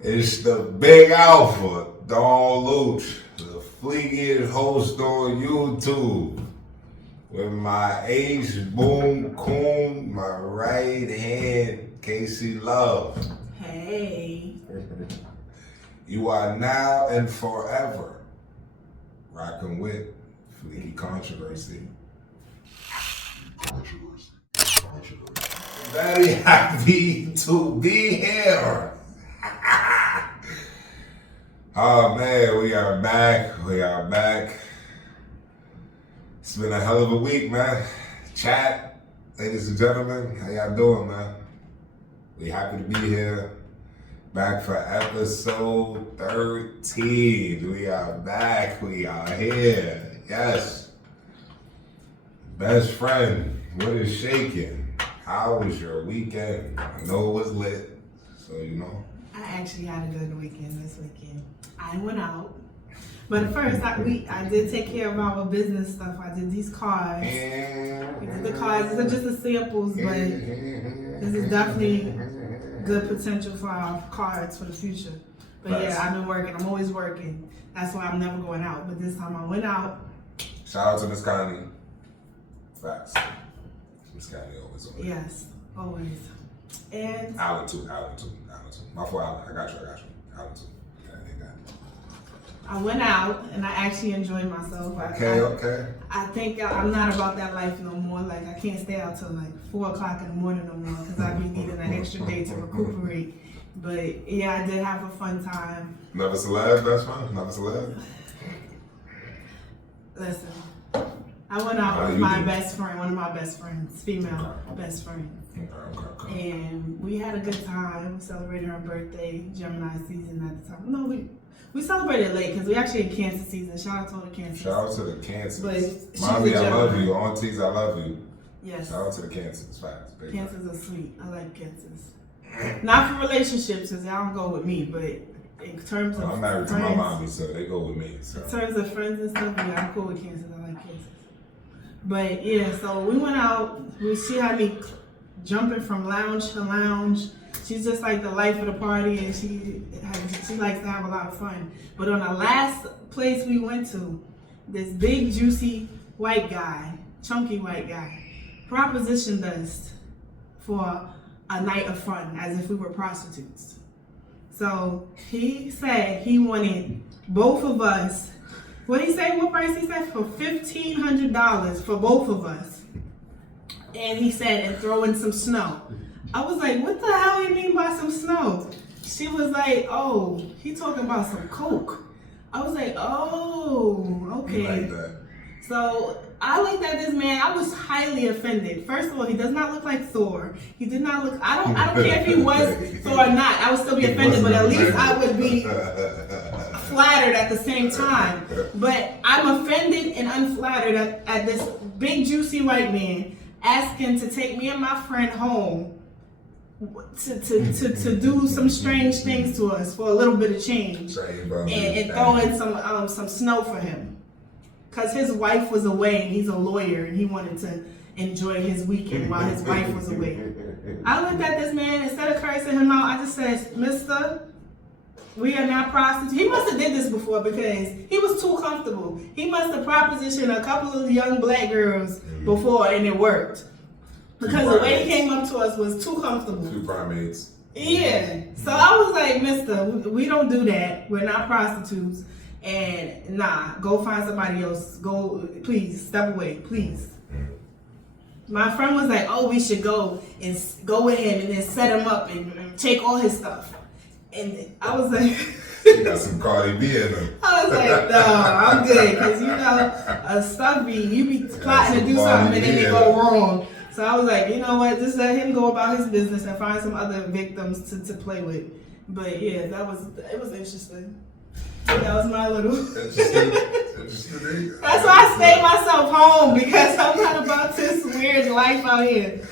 It's the Big Alpha, Don Luch, the fleekiest host on YouTube, with my ace boom coon, my right hand, Casey Love. Hey. You are now and forever rocking with Fleeky Controversy. Very happy to be here. Oh man, we are back. It's been a hell of a week, man. Chat, ladies and gentlemen, how y'all doing, man? We happy to be here. Back for episode 13. We are back. We are here. Yes. Best friend, what is shaking? How was your weekend? I know it was lit, so you know. I actually had a good weekend this weekend. I went out, but at first I did take care of our business stuff. I did these cards. We did the cards. These are just the samples, but this is definitely good potential for our cards for the future. But yeah, I've been working. I'm always working. That's why I'm never going out. But this time I went out. Shout out to Miss Connie. Facts. Miss Connie always on. Yes, always. And Allen too. My fault, Allen. I got you. Allen too. I went out and I actually enjoyed myself. Okay. I think I'm not about that life no more. Like I can't stay out till like 4 o'clock in the morning no more because I be needing an extra day to recuperate. But yeah, I did have a fun time. Never celeb, that's fun. Never celeb. Listen, I went out with my best friend, one of my best friends, female best friend. Okay. And we had a good time. We celebrated her birthday, Gemini season at the time. No, we celebrated late because we actually in Cancer season. Shout out to all the Cancers. Shout out to the Cancers. But Mommy, I love you. Aunties, I love you. Yes. Shout out to the Cancers. Facts. Cancers are sweet. I like Cancers. Not for relationships because y'all don't go with me, but in terms of I'm married friends, to my mommy, so they go with me. So. In terms of friends and stuff, yeah, I'm cool with Cancers. I like Cancers. But yeah, so we went out. She had me jumping from lounge to lounge. She's just like the life of the party, and she likes to have a lot of fun. But on the last place we went to, this big, juicy white guy, chunky white guy, propositioned us for a night of fun, as if we were prostitutes. So he said he wanted both of us. What he say? What price he said? For $1,500 for both of us. And he said, and throw in some snow. I was like, what the hell you mean by some snow? She was like, oh, he talking about some coke. I was like, oh, okay. Like that. So I looked at this man. I was highly offended. First of all, he does not look like Thor. He did not look. I don't care if he was Thor or not. I would still be offended, but at least I would be flattered at the same time. But I'm offended and unflattered at this big juicy white man asking to take me and my friend home to do some strange things to us for a little bit of change and throw in some snow for him. Because his wife was away and he's a lawyer and he wanted to enjoy his weekend while his wife was away. I looked at this man, instead of cursing him out, I just said, Mister, we are not prostitutes. He must have did this before because he was too comfortable. He must have propositioned a couple of young black girls before and it worked. Because the way he came up to us was too comfortable. 2 primates. Yeah. So I was like, Mister, we don't do that. We're not prostitutes. And nah, go find somebody else. Go, please, step away, please. My friend was like, oh, we should go in and then set him up and take all his stuff. And I was like, you got some Cardi B in them. I was like, no, I'm good. Because, stuff you be plotting to do something and then they go wrong. So I was like, you know what? Just let him go about his business and find some other victims to play with. But yeah, it was interesting. That was my little. Interesting. That's why I stay myself home because I'm not about this weird life out here.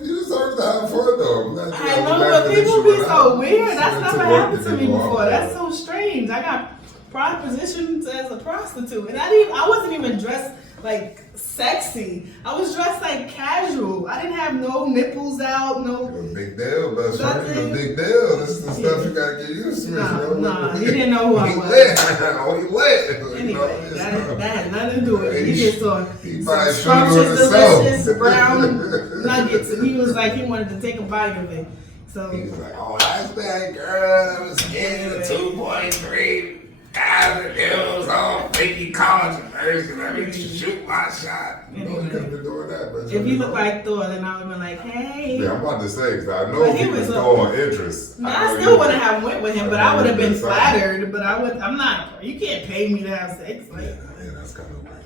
You deserve to have fun though. I know, but people be so weird. That's never happened to me before. That's so strange. I got propositioned as a prostitute, and I wasn't even dressed like sexy. I was dressed like casual. I didn't have no nipples out, no. It was a big deal, best friend. It was a big deal. This is the stuff you gotta get used to. No, he didn't know who I was. He lit. Anyway, that had nothing to do with it. He just saw some scrumptious, delicious brown nuggets, and he was like, he wanted to take a bite of it. So he was like, oh, that's that girl that was getting a 2.3. It was all fake college version. Let me shoot my shot. You know, you could have been doing that. But if you look like Thor, then I would have been like, hey. Yeah, I'm about to say, because I know he was Thor interest. I still wouldn't have went with him, but I would have been flattered. But I'm not, you can't pay me to have sex. Like, yeah, that's kind of weird.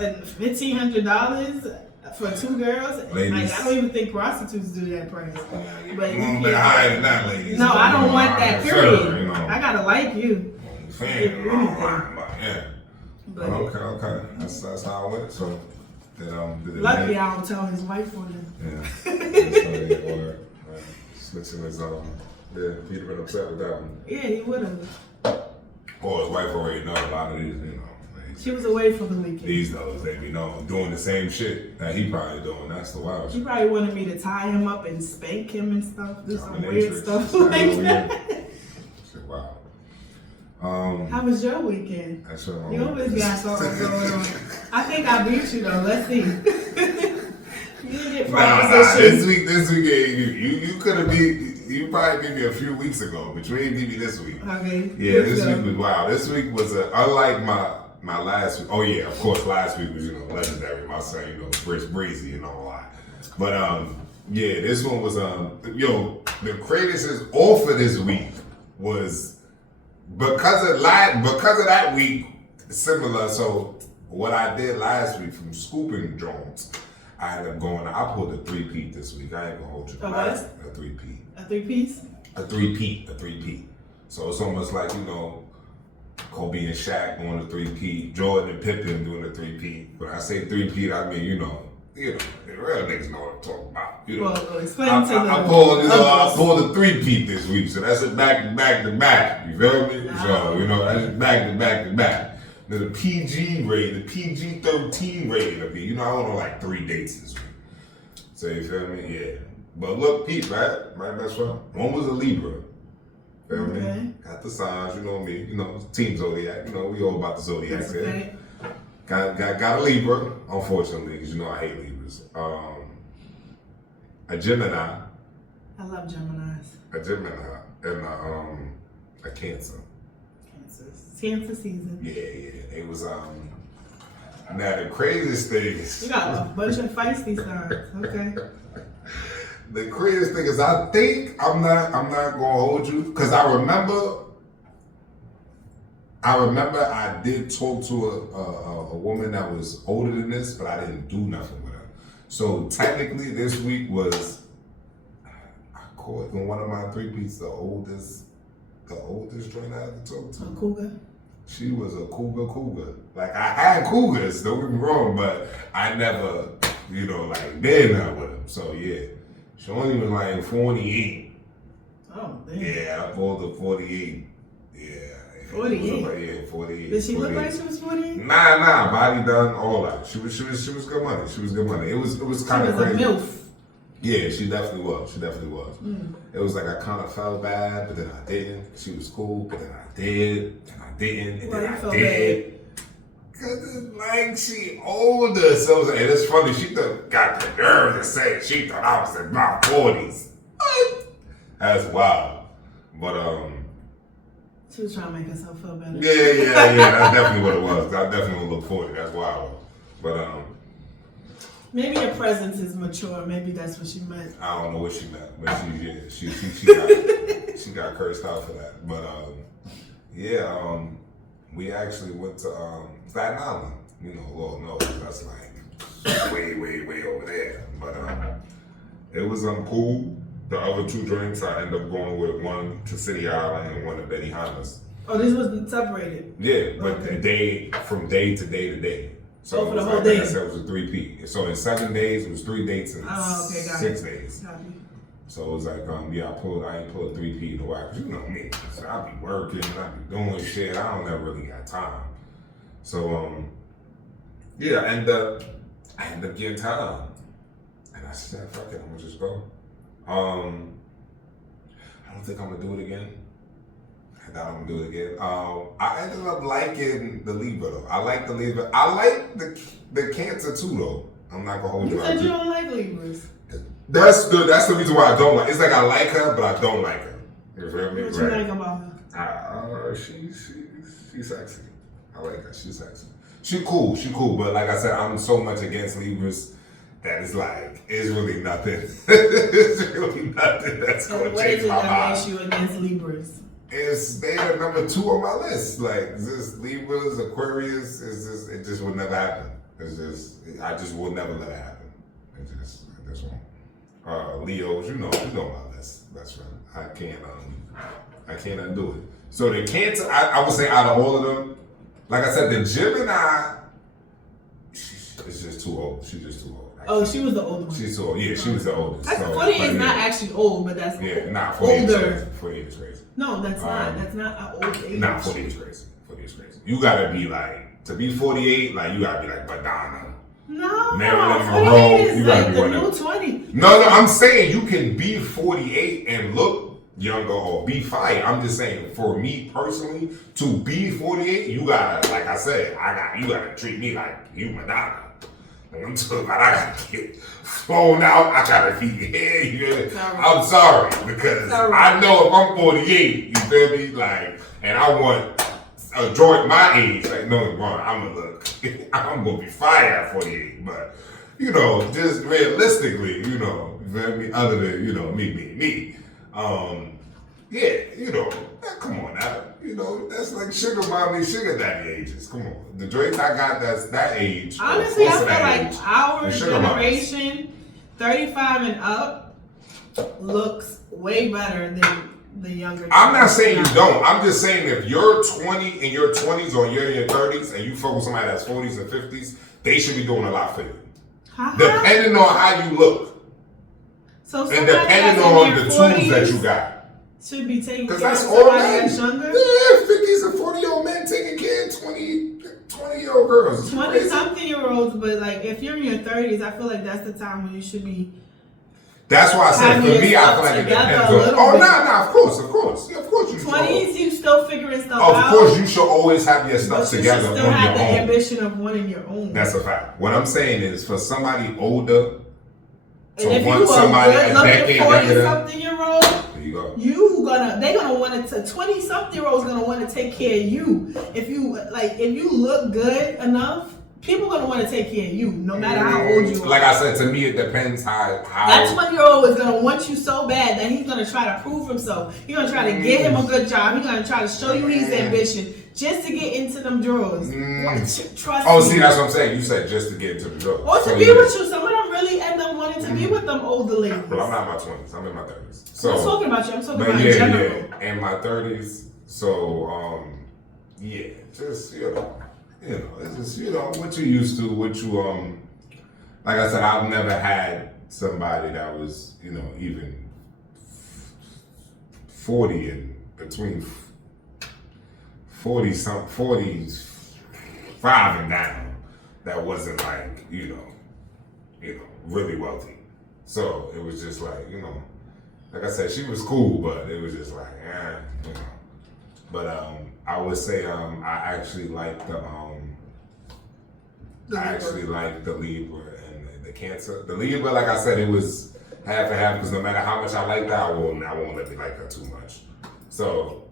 And $1,500 for 2 girls? Ladies. Like, I don't even think prostitutes do that price. But you want to be higher than that, ladies. No, I don't want that, period. You know. I gotta like you. Yeah. But okay. That's how it went. So, luckily, I don't tell his wife on him. Yeah. Or switching his yeah, he'd have been upset with that one. Yeah, he would have. Or his wife already know a lot of these, you know. She was away for the weekend. These those they be know doing the same shit that he probably doing. That's the wild shit. She probably wanted me to tie him up and spank him and stuff. Do some weird stuff like that. Wow. How was your weekend? You always got something going on. I think I beat you though. Let's see. You get This week, you could have beat. You probably beat me a few weeks ago, but you ain't beat me this week. Okay. Yeah, this week was wild. This week was unlike my last week. Oh yeah, of course, last week was legendary. My son, Rich Breezy and all that. But yeah, this one was the greatest offer this week was. Because of that week, similar. So what I did last week from scooping drones, I ended up going. I pulled a 3-peat this week. I ain't gonna hold you. A what? A 3-peat. A 3-piece. A 3-peat. So it's almost like Kobe and Shaq doing a 3-peat, Jordan and Pippen doing a 3-peat. When I say 3-peat, I mean the real niggas know what I'm talking about. Well, explain to them. I pulled a 3-peat this week, so that's a back to back. You feel me? So that's back to back. The PG rating, the PG-13 rating of me. I went on like 3 dates this week. So you feel me? Yeah. But look, Pete, right? My best friend. One was a Libra. Feel me? Got the signs, me. Team Zodiac. We all about the Zodiac. Okay. Got a Libra, unfortunately, because I hate Libras. A Gemini. I love Geminis. A Gemini and a Cancer. Cancer season. Yeah. It was now the craziest thing is you got a bunch of feisty signs. Okay. The craziest thing is I think I'm not gonna hold you because I remember I did talk to a woman that was older than this, but I didn't do nothing with her. So technically, this week was I caught in one of my 3-peats the oldest joint I ever talked to. A cougar. She was a cougar. Like I had cougars, don't get me wrong, but I never, been there with them. So yeah, she only was like 48. Oh damn. Yeah, I pulled her 48. Yeah. 48. 48. Did she look like she was 48? Nah, body done, all that. She was good money. She was good money. It was kind of crazy. She was a MILF. Yeah, she definitely was. It was like I kind of felt bad, but then I didn't. She was cool, but then I did, and I didn't, and then I did. Cause it's like she older, so and it's funny. She got the nerve to say it. She thought I was in my 40s. What? That's wild. But she was trying to make herself feel better. Yeah. That's definitely what it was. I definitely look 40. That's wild. But maybe your presence is mature. Maybe that's what she meant. I don't know what she meant, but she got cursed out for that. But we actually went to Staten Island. Lord knows that's like way over there. But it was cool. The other 2 drinks, I ended up going with one to City Island and one to Benihana's. Oh, this was separated. Yeah, but okay. from day to day to day. So for the whole day. Like I said, it was a 3P. So in 7 days, it was 3 dates in got 6 it. days. Got it. So it was like, I ain't pulled a 3P in a while. 'Cause you know me. So I be working, I be doing shit. I don't never really got time. So, yeah, I ended up getting time. And I said, fuck it, I'm gonna just go. I don't think I'm gonna do it again. I thought I'm gonna do it again. I ended up liking the Libra though. I like the Libra. I like the Cancer too though. I'm not gonna hold you. You said you don't like Libras. That's the reason why I don't like. It's like I like her, but I don't like her. You feel me? What you like about her? She's sexy. I like her. She's sexy. She cool. But like I said, I'm so much against Libras that it's like it's really nothing. It's really nothing that's gonna change my mind. What is it that makes you against Libras? They are number 2 on my list. Like this Libras, Aquarius. It just would never happen. I just will never let it happen. This one. Leos, you know my list. That's right. I can't undo it. So the Cancer, I would say out of all of them, like I said, the Gemini, is just too old. She's just too old. Oh, she was the older one. She's too old. Yeah, she was the oldest. 48 is not actually old, but that's 48 older. 48 is crazy. No, that's not. That's not an old age. 48 is crazy. 48 is crazy. You gotta be like, to be 48, like you gotta be like Madonna. No, Marilyn Monroe. You gotta like be one the of new 20. No, I'm saying you can be 48 and look younger or be fire. I'm just saying, for me personally, to be 48, you gotta, like I said, you gotta treat me like you Madonna. Like I'm talking about, I gotta get flown out. I gotta be here. I'm sorry because I know if I'm 48, you feel me, like, and I want a joint my age, like no, I'm gonna be fire at 48, but just realistically, you feel me? Other than me. Come on now. That's like sugar mommy, sugar daddy ages. Come on. The drinks I got that's that age. Honestly, I feel like our generation, 35 and up, looks way better than the younger generation. I'm not saying you don't. I'm just saying if you're 20 in your 20s or you're in your 30s and you fuck with somebody that's 40s and 50s, they should be doing a lot for you. Depending on how you look. So and depending on the tools that you got. Should be taking care of that's somebody that's younger? Yeah, 50s and 40-year-old men taking care of 20-year-old girls. 20-something-year-olds, but like if you're in your 30s, I feel like that's the time when you should be. That's why I said for me, I feel like it depends on. Oh, no, of course, you 20s, you still figuring stuff out. Of course, you should always have your stuff together on your own. You still have the ambition of wanting your own. That's a fact. What I'm saying is, for somebody older to want somebody a decade younger than 40-something-year-old, there you go. They're gonna want to. 20-something-year-olds gonna want to take care of you. If you look good enough, people gonna want to take care of you, no matter how old you are. Like I said, to me, it depends how. That 20-year-old is gonna want you so bad that he's gonna try to prove himself. He's gonna try to get him a good job. He's gonna try to show you his ambition just to get into them drawers. Trust me. See, that's what I'm saying. You said just to get into the drawers. Or to be with you. Some of them really end up wanting to be with them older ladies. But I'm not in my 20s. I'm in my 30s. So, I'm talking about you. I'm talking about in general. Yeah, in my 30s. So, just it's just what you used to, what you like I said, I've never had somebody that was even 40 and between 45 and down that wasn't like really wealthy. So it was just like like I said, she was cool, but it was just like But I would say I actually like the Libra and the Cancer. The Libra, like I said, it was half and half because no matter how much I like that, I won't let me like her too much. So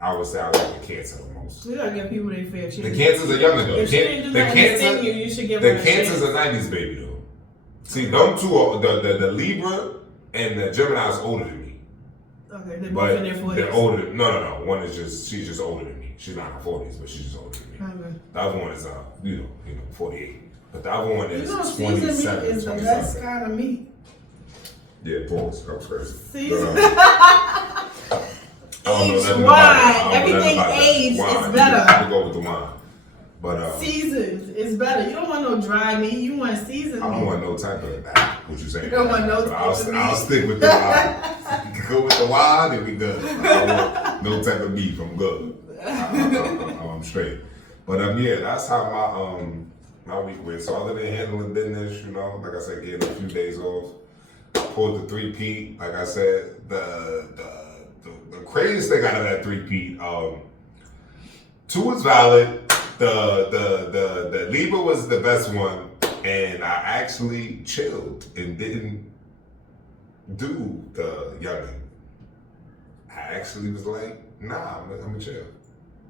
I would say I like the Cancer the most. We gotta give people their fair share. The Cancers are younger though. If she didn't do that to sting you should give her a The Cancers are 90s baby though. See, them two are the Libra and the Gemini is older than me. Okay, they're both in their 40s. They're older. No. One is she's just older than me. She's not in her 40s, but she's just older than me. Okay. The other one is 48. But the other one is seasoned meat 27. is the best kind of meat. Yeah, pause. That was crazy. Seasoned. Aged wine. Everything aged is better. I have to go with the wine. But seasoned is better. You don't want no dry meat. You want seasoned meat. I don't want no type of that. What you saying? You don't want no type of meat. I'll stick with the wine. Go with the wine and we good. I don't want no type of beef. I'm good. I'm straight. But yeah, that's how my week went. So other than handling business, you know, like I said, getting a few days off, pulled the 3-peat. Like I said, the craziest thing out of that 3-peat, 2 was valid. The Libra was the best one, and I actually chilled and didn't do the youngin. I actually was like, nah, I'm gonna chill.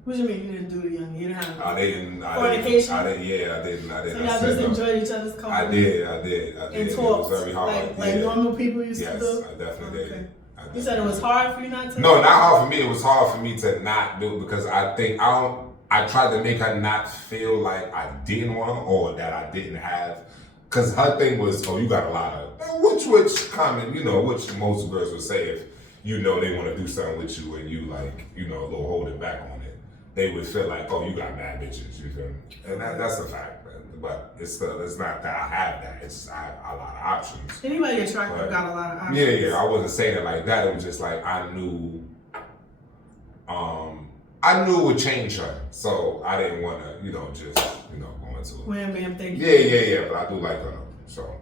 What do you mean you didn't do the young? You didn't have I didn't. fornication? I didn't. So y'all just enjoyed each other's company? I did. And talked? It was very hard. Like normal people used to do? Yes, I definitely did. You said it was hard for you not to? No, not hard for me. It was hard for me to not do it because I think I tried to make her not feel like I didn't want her or that I didn't have. Because her thing was, oh, you got a lot of, which common, you know, which most girls would say if, you know, they want to do something with you and you like, you know, a little holding back on it. They would feel like, oh, you got mad bitches, you feel me? And that's a fact, man. But it's not that I have that. I have a lot of options. Anybody attractive got a lot of options. Yeah. I wasn't saying it like that. It was just like I knew it would change her. So I didn't want to, you know, just, you know, go into it. Wham, bam, thank you. Yeah. But I do like her, so.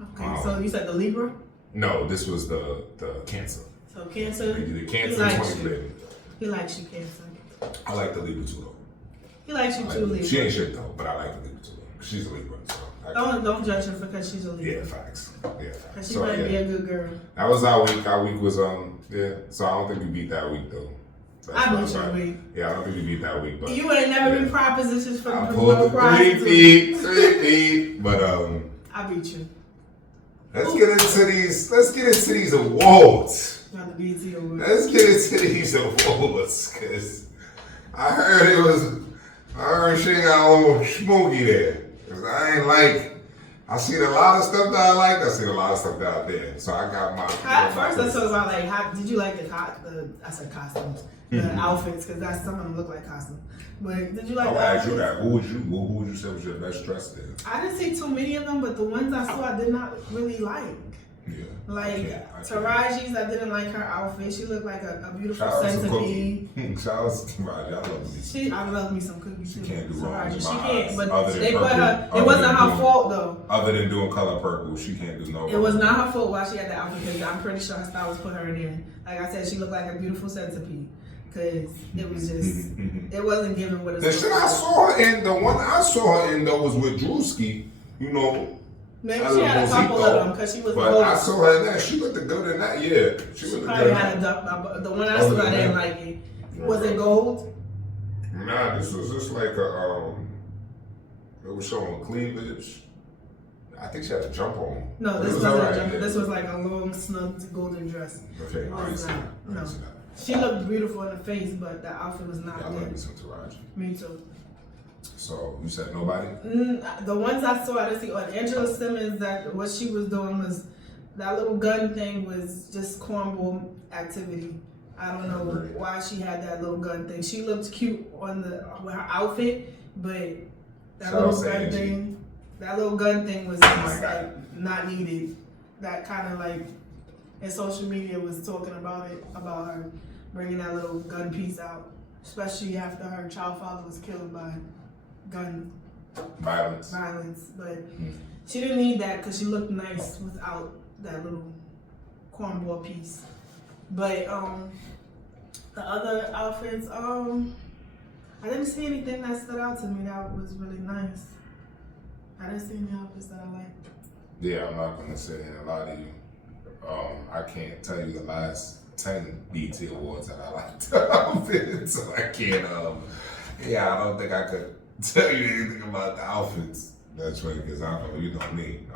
Okay, so you said the Libra? No, this was the Cancer. So Cancer? The Cancer is 20 Libra. He likes you, Cancer. I like the Libra too, though. He likes you too, Libra. She ain't shit, though, but I like the Libra too, though. She's a Libra, so. Don't judge her because she's a Libra. Yeah, facts. Because she might be a good girl. That was our week. Our week was, so I don't think we beat that week, though. I beat your week. Yeah, I don't think we beat that week, but. You ain't never been propositions for I pulled the 3-peat, but, I beat you. Let's get into these awards. Not the B.E.T. awards. Let's get into these awards, cause I heard she got a little smoky there. Cause I seen a lot of stuff that I like. I seen a lot of stuff that I didn't. So I got my. First, let's talk about like how did you like the costumes, the outfits? Cause some of them look like costumes. But did you like? I asked you that. Who would you say was your best dressed in? I didn't see too many of them, but the ones I saw, I did not really like. Yeah. Like Taraji's, I didn't like her outfit. She looked like a beautiful centipede. Shout out to Taraji. I love me. I love me some cookies too. She can't do wrong. She can't, but they put her. It wasn't her fault though. Other than doing color purple, she can't do no wrong. It was not her fault why she had the outfit because I'm pretty sure her stylist put her in there. Like I said, she looked like a beautiful centipede. Cause it was just, it wasn't giving what it's. The shit I saw her in, the one I saw her in though was with Drewski, you know. Maybe she had a couple of them because she was. But I saw her in that. She looked good in that. Yeah, she looked probably good. Had a duck. The one I saw, I didn't like it. Was it gold? Nah, this was just like a It was showing cleavage. I think she had a jump on. No, this wasn't a jump. This was like a long, snug golden dress. Okay, no. She looked beautiful in the face, but the outfit was not good. I like me some Taraji. Me too. So you said nobody? The ones I saw, I didn't see on Angela Simmons. That what she was doing was that little gun thing was just cornball activity. I don't know why she had that little gun thing. She looked cute with her outfit, but that little gun thing was just like not needed. That kind of like, and social media was talking about her bringing that little gun piece out, especially after her child father was killed by gun violence. But she didn't need that because she looked nice without that little cornball piece. But the other outfits, I didn't see anything that stood out to me that was really nice. I didn't see any outfits that I liked. Yeah, I'm not gonna sit here and lie to you. I can't tell you the last 10 B.E.T. awards that I liked outfits, so I can't. I don't think I could tell you anything about the outfits. That's right, because I know you know me.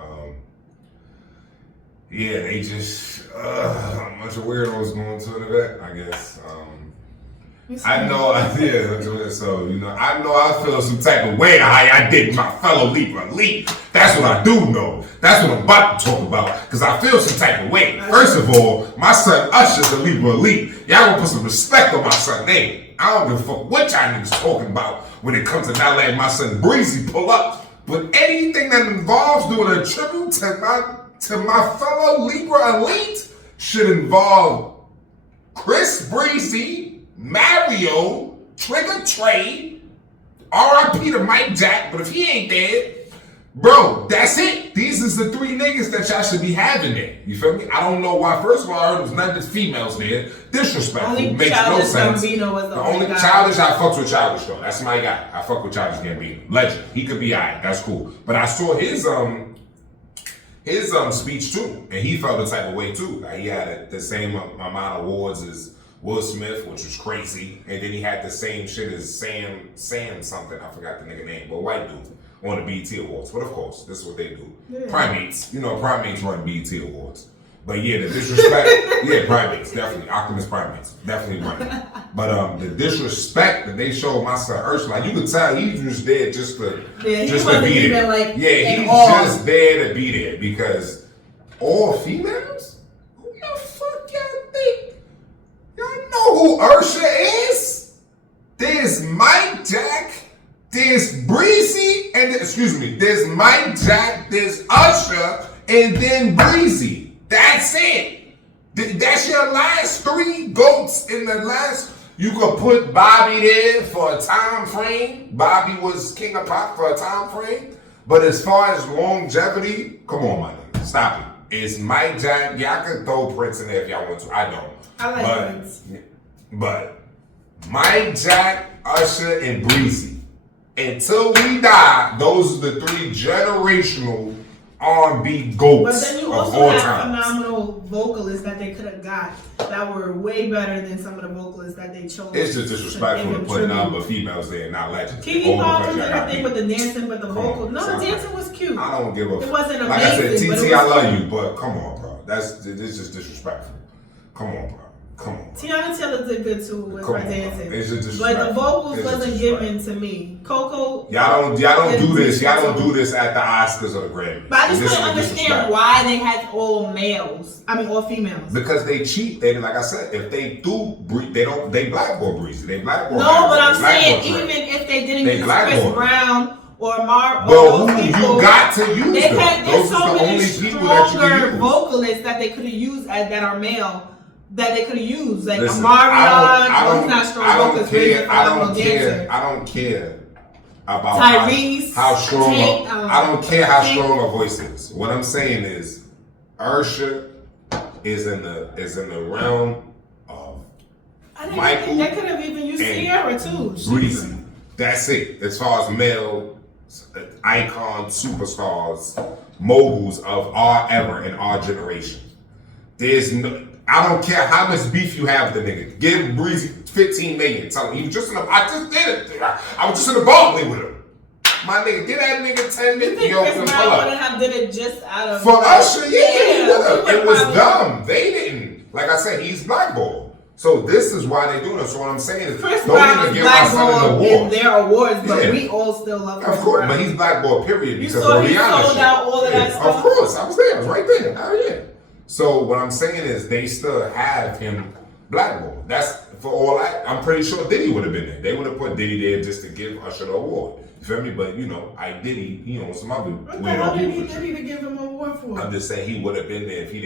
They just a bunch of weirdos going to an event, I guess. I know, yeah. So I know I feel some type of way how I did my fellow Libra elite. That's what I do know. That's what I'm about to talk about. Because I feel some type of way. First of all, my son Usher's a Libra elite. Y'all gonna put some respect on my son's name. I don't give a fuck what y'all niggas talking about when it comes to not letting my son Breezy pull up. But anything that involves doing a tribute to my fellow Libra elite should involve Chris Breezy, Mario, Trigger Trey, R.I.P. to Mike Jack, but if he ain't dead, bro, that's it. These is the three niggas that y'all should be having there. You feel me? I don't know why. First of all, I heard it was not just females there. Disrespectful. Only Makes no sense. Gambino was the only guy. Childish, I fucks with Childish though. That's my guy. I fuck with Childish Gambino. Legend. He could be alright. That's cool. But I saw his speech too, and he felt the type of way too. Like he had the same amount of awards as Will Smith, which was crazy, and then he had the same shit as Sam something. I forgot the nigga name, but white dude on the B.E.T. Awards. But of course, this is what they do. Yeah. Primates, primates run B.E.T. Awards. But yeah, the disrespect, yeah, primates, definitely. Optimus Primates, definitely running. But the disrespect that they showed my son Ursula, like you could tell he was just there just to be there. Like, he's just there to be there because all females? Who the fuck y'all think? Y'all know who Ursula is? There's Mike Jack, there's Breezy, and there's Mike Jack, there's Usher, and then Breezy. That's it. That's your last three goats in the last. You could put Bobby there for a time frame. Bobby was king of pop for a time frame. But as far as longevity, come on, my nigga. Stop it. It's Mike Jack. Y'all can throw Prince in there if y'all want to. I don't. I like Prince. But Mike Jack, Usher, and Breezy. Until we die, those are the three generational R&B goats. But then you also have phenomenal vocalists that they could have got that were way better than some of the vocalists that they chose. It's just disrespectful to put none but females there and not legends. Kiki Palmer did her thing with the dancing, but the vocal. No, the dancing was cute. I don't give a fuck. It wasn't amazing. Like I said, TT, I love you, but come on, bro. It's just disrespectful. Come on, bro. Come on. Tiana Taylor did good too with her dancing. It's just but the vocals wasn't given to me. Coco. Y'all don't do this. Y'all don't do this at the Oscars or the Grammys. But I just couldn't understand why they had all males. I mean all females. Because they cheat. They like I said, if they do, they blackball Breezy. They blackball. No, but I'm saying even if they didn't use Chris Brown or well, who you got to use they them. had Those so are the many only people that you can use. vocalists that they could have used that are male. That they could have used, like Listen, Amarion, he's not strong I don't care about Tyrese, how strong. I don't care how strong her voice is. What I'm saying is, Usher is in the realm of Michael. They could have even used Sierra too. Breezy. That's it. As far as male icons, superstars, moguls of our era and our generation, there's no. I don't care how much beef you have with the nigga. Give Breezy 15 million. Tell him he was just I just did it. I was just in the ballplay with him. My nigga, get that nigga 10 million. You think Chris Brown would have did it just out of... For Usher, yeah, he would have. It was dumb. They didn't. Like I said, he's blackballed. So this is why they doing it. So what I'm saying is, Chris Brown is blackballed in their awards, but we all still love Chris Brown. Of course, but he's blackballed, period. You saw he sold out all of that stuff? Of course, I was there. I was right there. Hell yeah. So what I'm saying is they still have him blackballed. That's for all that. I'm pretty sure Diddy would have been there. They would have put Diddy there just to give Usher the award. You feel me? But Diddy, he owns some other weird people. What did he give him an award for? I'm just saying he would have been there if he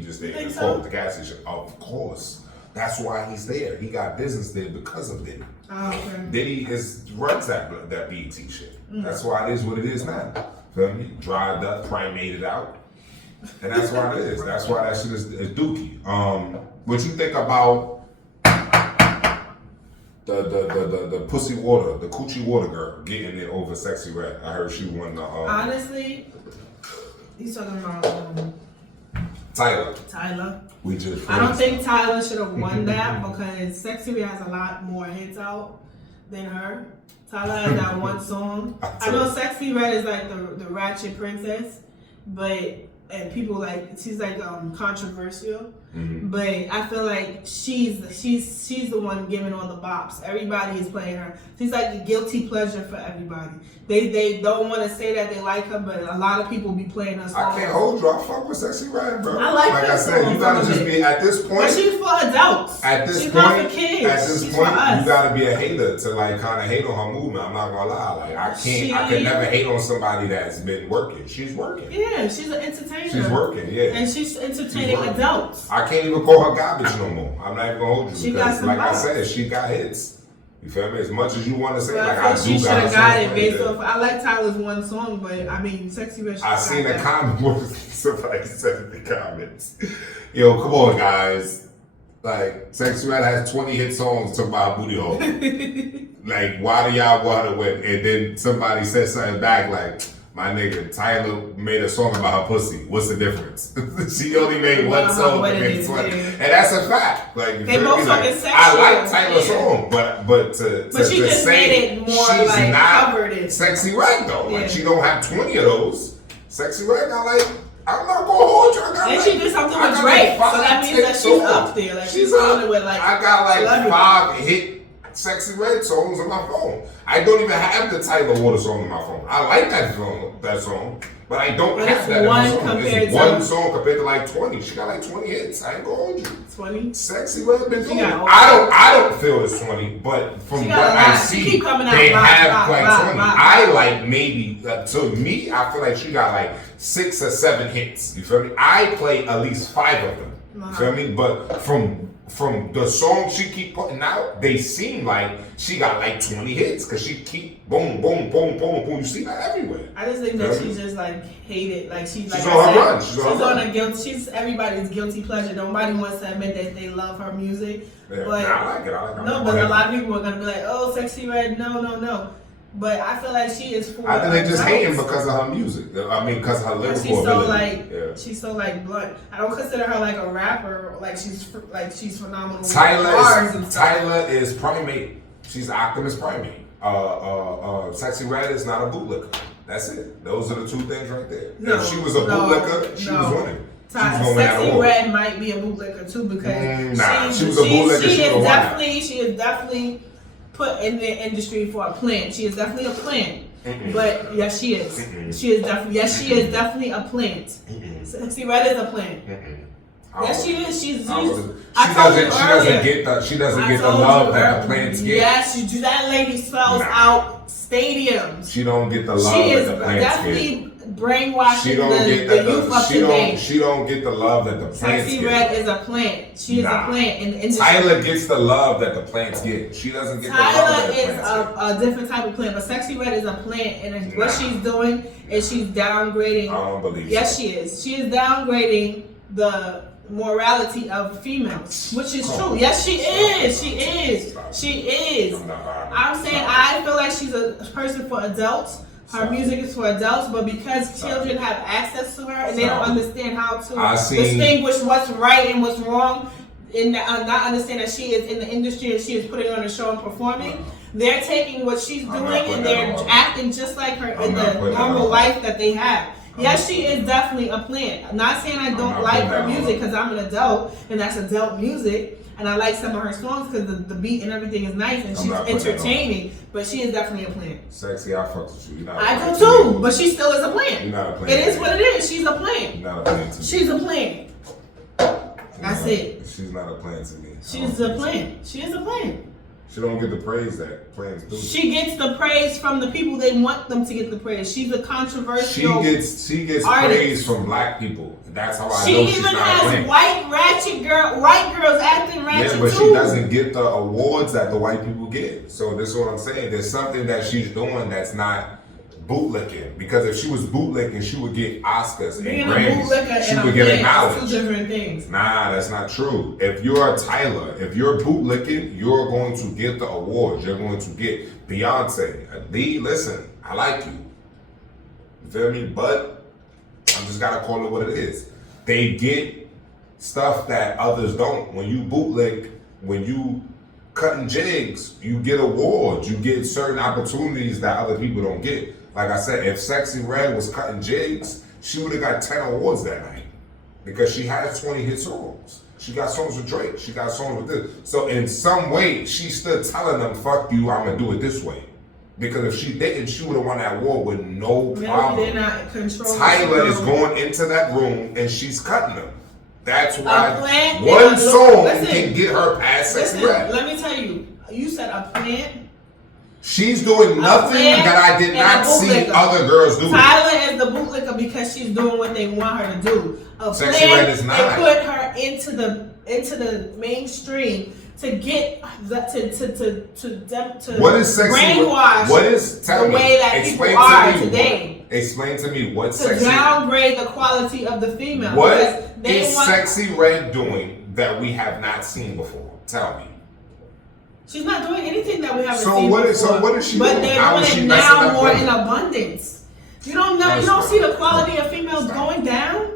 just didn't quote the gas station. Of course. That's why he's there. He got business there because of Diddy. Oh, okay. Diddy runs that B.E.T. shit. That's why it is what it is now. Feel me? Dried up, primated out. And that's why it is. That's why that shit is dookie. What you think about the pussy water, the coochie water girl getting it over Sexy Red? I heard she won the. Honestly, he's talking about Tyler. I don't think Tyler should have won that because Sexy Red has a lot more hits out than her. Tyler has that one song. I know Sexy Red is like the ratchet princess, but and people like she's like controversial. Mm-hmm. But I feel like she's the one giving all the bops. Everybody is playing her. She's like a guilty pleasure for everybody. They don't want to say that they like her, but a lot of people be playing her songs. I can't hold you. I fuck with Sexy Red, bro. I like I said, you gotta just be at this point. But she's for adults. At this she's point, not for kids. At this she's point, for us. you gotta be a hater to like kind of hate on her movement. I'm not gonna lie. Like I could never hate on somebody that's been working. She's working. Yeah, she's an entertainer. She's working. Yeah, and she's entertaining adults. I can't even call her garbage no more. I'm not even gonna hold you she because, like vibes. I said, she got hits. You feel me? As much as you want to say, well, like I do she should got have got it based there. off. I like Tyler's one song, but I mean, Sexy Red. I seen a comment where somebody said in the comments, "Yo, come on, guys! Like, Sexy Red has 20 hit songs talking about booty hole. Like, why do y'all want to win?" And then somebody said something back like, "My nigga, Tyler made a song about her pussy. What's the difference?" She only made one song that makes 20. And that's a fact. Like, they both fucking like, sexual. I like Tyler's song, but she to just say made it more she's like not covered it. Sexy Red though. Yeah. Like, she don't have 20 of those. Sexy Red got like, I'm not gonna hold you. I got and like, she did something I with got Drake, like so that means that she's songs. up there. Like She's doing up. it with like. I got like celebrity. 5 hit Sexy Red songs on my phone. I don't even have the Tyler Water song on my phone. I like that song, but I don't But have it's that in my one song. compared It's to- one song compared to like 20. She got like 20 hits. I ain't gonna hold you. 20. Sexy Red been doing. got I don't feel it's 20, but from She what got a I lot. see, She keep coming out they rock, have rock, like rock, 20. rock, I rock. like maybe to me, I feel like she got like 6 or 7 hits. You feel me? I play at least 5 of them. You feel me? But from the songs she keep putting out, they seem like she got like 20 hits because she keep boom, boom, boom, boom, boom. You see that everywhere. I just think that she's just like hated. Like she's like on her run. She's on a guilt. She's everybody's guilty pleasure. Nobody wants to admit that they love her music. Yeah, But I like it. No, but a lot of people are gonna be like, "Oh, Sexy Red, no." But I feel like she is for. I think they just adults. hating because of her music. I mean, because of her lyrical She's so ability. like, she's so like blunt. I don't consider her like a rapper. Like she's phenomenal. with Tyler bars and stuff. is Primate. She's Optimus Primate. Sexy Red is not a bootlicker. That's it. Those are the 2 things right there. If she was a bootlicker, she was winning. She was gonna win that Sexy award. Red might be a bootlicker too because she was a bootlicker. She is won definitely she is definitely put in the industry for a plant. She is definitely a plant. But yes, she is. She is definitely a plant. Sexy Red is a plant. Yes, she is. She doesn't get the love that the plants get. Yes, you do. That lady sells out stadiums. She don't get the love She that is the plants definitely get. brainwashing She don't get the youth of today. She don't get the love that the plants Sexy get. Red is a plant. She is a plant in the industry. Tyler gets the love that the plants get. She doesn't get the love Tyler that the is plants get. a different type of plant, but Sexy Red is a plant, and what she's doing is she's downgrading. I don't believe Yes, so. she is. She is downgrading the morality of females, which is true. Yes, she is. She is. I'm saying I feel like she's a person for adults. Her music is for adults, but because children have access to her and they don't understand how to distinguish what's right and what's wrong, and not understand that she is in the industry and she is putting on a show and performing, they're taking what she's doing and they're acting just like her in the normal life that they have. Yes, she is definitely a plant. I'm not saying I don't like her music because I'm an adult and that's adult music. And I like some of her songs because the beat and everything is nice and she's entertaining. But she is definitely a plant. Sexy, I fuck with you. I do too, but she still is a plant. You're not a plant. It is what it is. She's a plant. You're not a plant to me. She's a plant. That's it. She's not a plant to me. She's a plant. She is a plant. She don't get the praise that plants do. She gets the praise from the people they want them to get the praise. She's a controversial. She gets artist. praise from black people. That's how I know She she's even not a has plant. white girls acting ratchet Yeah, but too. she doesn't get the awards that the white people get. So this is what I'm saying. There's something that she's doing that's not bootlicking. Because if she was bootlicking, she would get Oscars and Being a Grammys. bootlicker She and would a get plant acknowledged. is 2 different things. Nah, that's not true. If you're a Tyler, if you're bootlicking, you're going to get the awards. You're going to get Beyonce. Lee, listen, I like you. You feel me? But I just gotta call it what it is. They get stuff that others don't. When you bootleg, when you cutting jigs, you get awards. You get certain opportunities that other people don't get. Like I said, if Sexy Red was cutting jigs, she would have got 10 awards that night because she has 20 hit songs. She got songs with Drake. She got songs with this. So in some way, she's still telling them, "Fuck you, I'm gonna do it this way." Because if she didn't, she would have won that award with no problem. Maybe they're not controlling. Tyler is going into that room and she's cutting them. That's why plant, one song can get her past Sexy Red. Let me tell you, you said a plant. She's doing nothing that I did not see other girls do. Tyler is the bootlicker because she's doing what they want her to do. Sexy Red is not. They put her into the mainstream to get to what is sexy? Brainwash. What is the way that people are today? Explain to me what to sexy. Downgrade the quality of the female. What is Sexy Red doing that we have not seen before? Tell me. She's not doing anything that we haven't seen before. So what is she doing? But they're doing it now more in abundance. You don't know. You don't see the quality of females going down.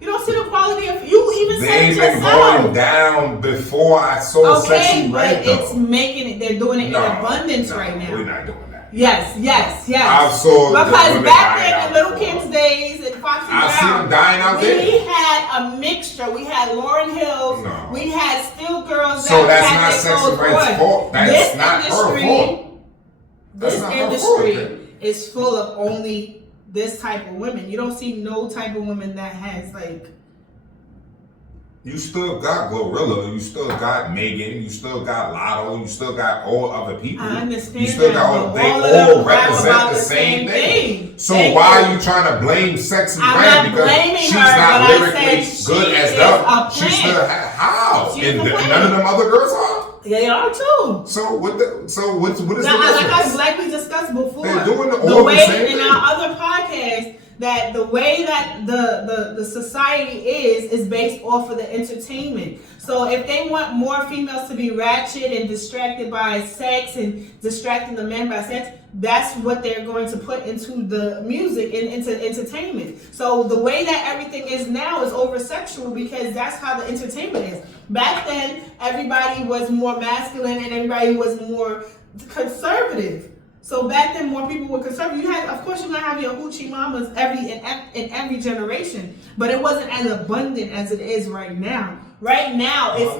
You don't see the quality of. You even said it yourself. They've been going down before I saw Sexy Red. Okay, but it's making it. They're doing it in abundance right now. We're not doing that. Yes. I saw because back then in Little Kim's days and Foxy Brown, see them dying out there. We had a mixture. We had Lauryn Hills. No. We had still girls. So that's not Sexy Red's fault. That's not her fault. This industry is full of only this type of women. You don't see no type of woman that has like. You still got Glorilla, you still got Megan, you still got Lotto, you still got all other people. I understand. You still got they all represent the same thing. So why are you trying to blame Sexy Red because she's not lyrically good as them? She's still how? And none of them other girls are? They are too. So what is the difference? Like we discussed before, they're doing all the same thing. In our other podcasts, that the way that the society is based off of the entertainment. So if they want more females to be ratchet and distracted by sex and distracting the men by sex, that's what they're going to put into the music and into entertainment. So the way that everything is now is over sexual because that's how the entertainment is. Back then, everybody was more masculine and everybody was more conservative. So back then, more people were conservative. Of course, you're gonna have your hoochie mamas in every generation, but it wasn't as abundant as it is right now. Right now, it's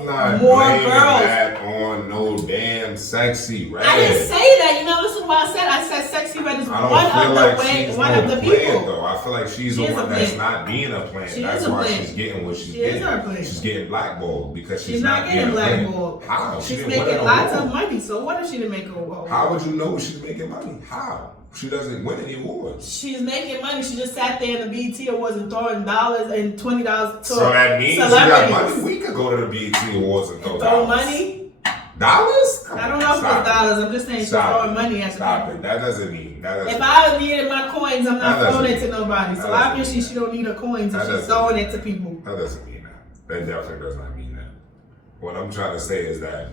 more girls. That on no damn Sexy Red. I didn't say that. You know, this is what I said Sexy Red is one of the people. Though. I feel like she's the one that's not being a plant. That's why she's getting what she's getting. She's getting blackballed because she's not getting blackballed. How? She's making lots of money. So what if she didn't make a award? How would you know she's making money? How? She doesn't win any awards. She's making money. She just sat there in the B.E.T. Awards and throwing $20 and $20 to so that means she got money. We could go to the B.E.T. Awards and throw money. Dollars? I don't know if it's dollars. I'm just saying she's throwing money at the people. That doesn't mean. If I needed my coins, I'm not throwing it to nobody. So obviously she don't need her coins and she's throwing it to people. That doesn't mean that. That definitely does not mean that. What I'm trying to say is that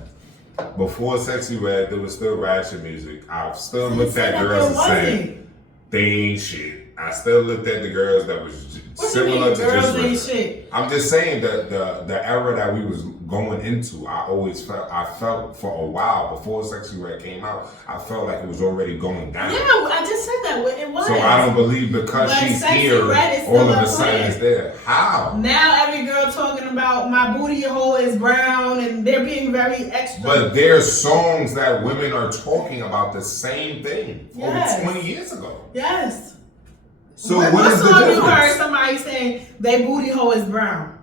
before Sexy Red, there was still ratchet music. I've still looked at girls and said, they ain't shit. I still looked at the girls that was similar to girls just ain't shit? I'm just saying that the era that we was going into, I felt for a while before Sexy Red came out, I felt like it was already going down. Yeah, I just said that. It was. So I don't believe because she's here, all of a sudden it's there. How? Now every girl talking about my booty hole is brown and they're being very extra. But there's songs that women are talking about the same thing over 20 years ago. Yes. So what is the difference? You heard somebody saying they booty hole is brown?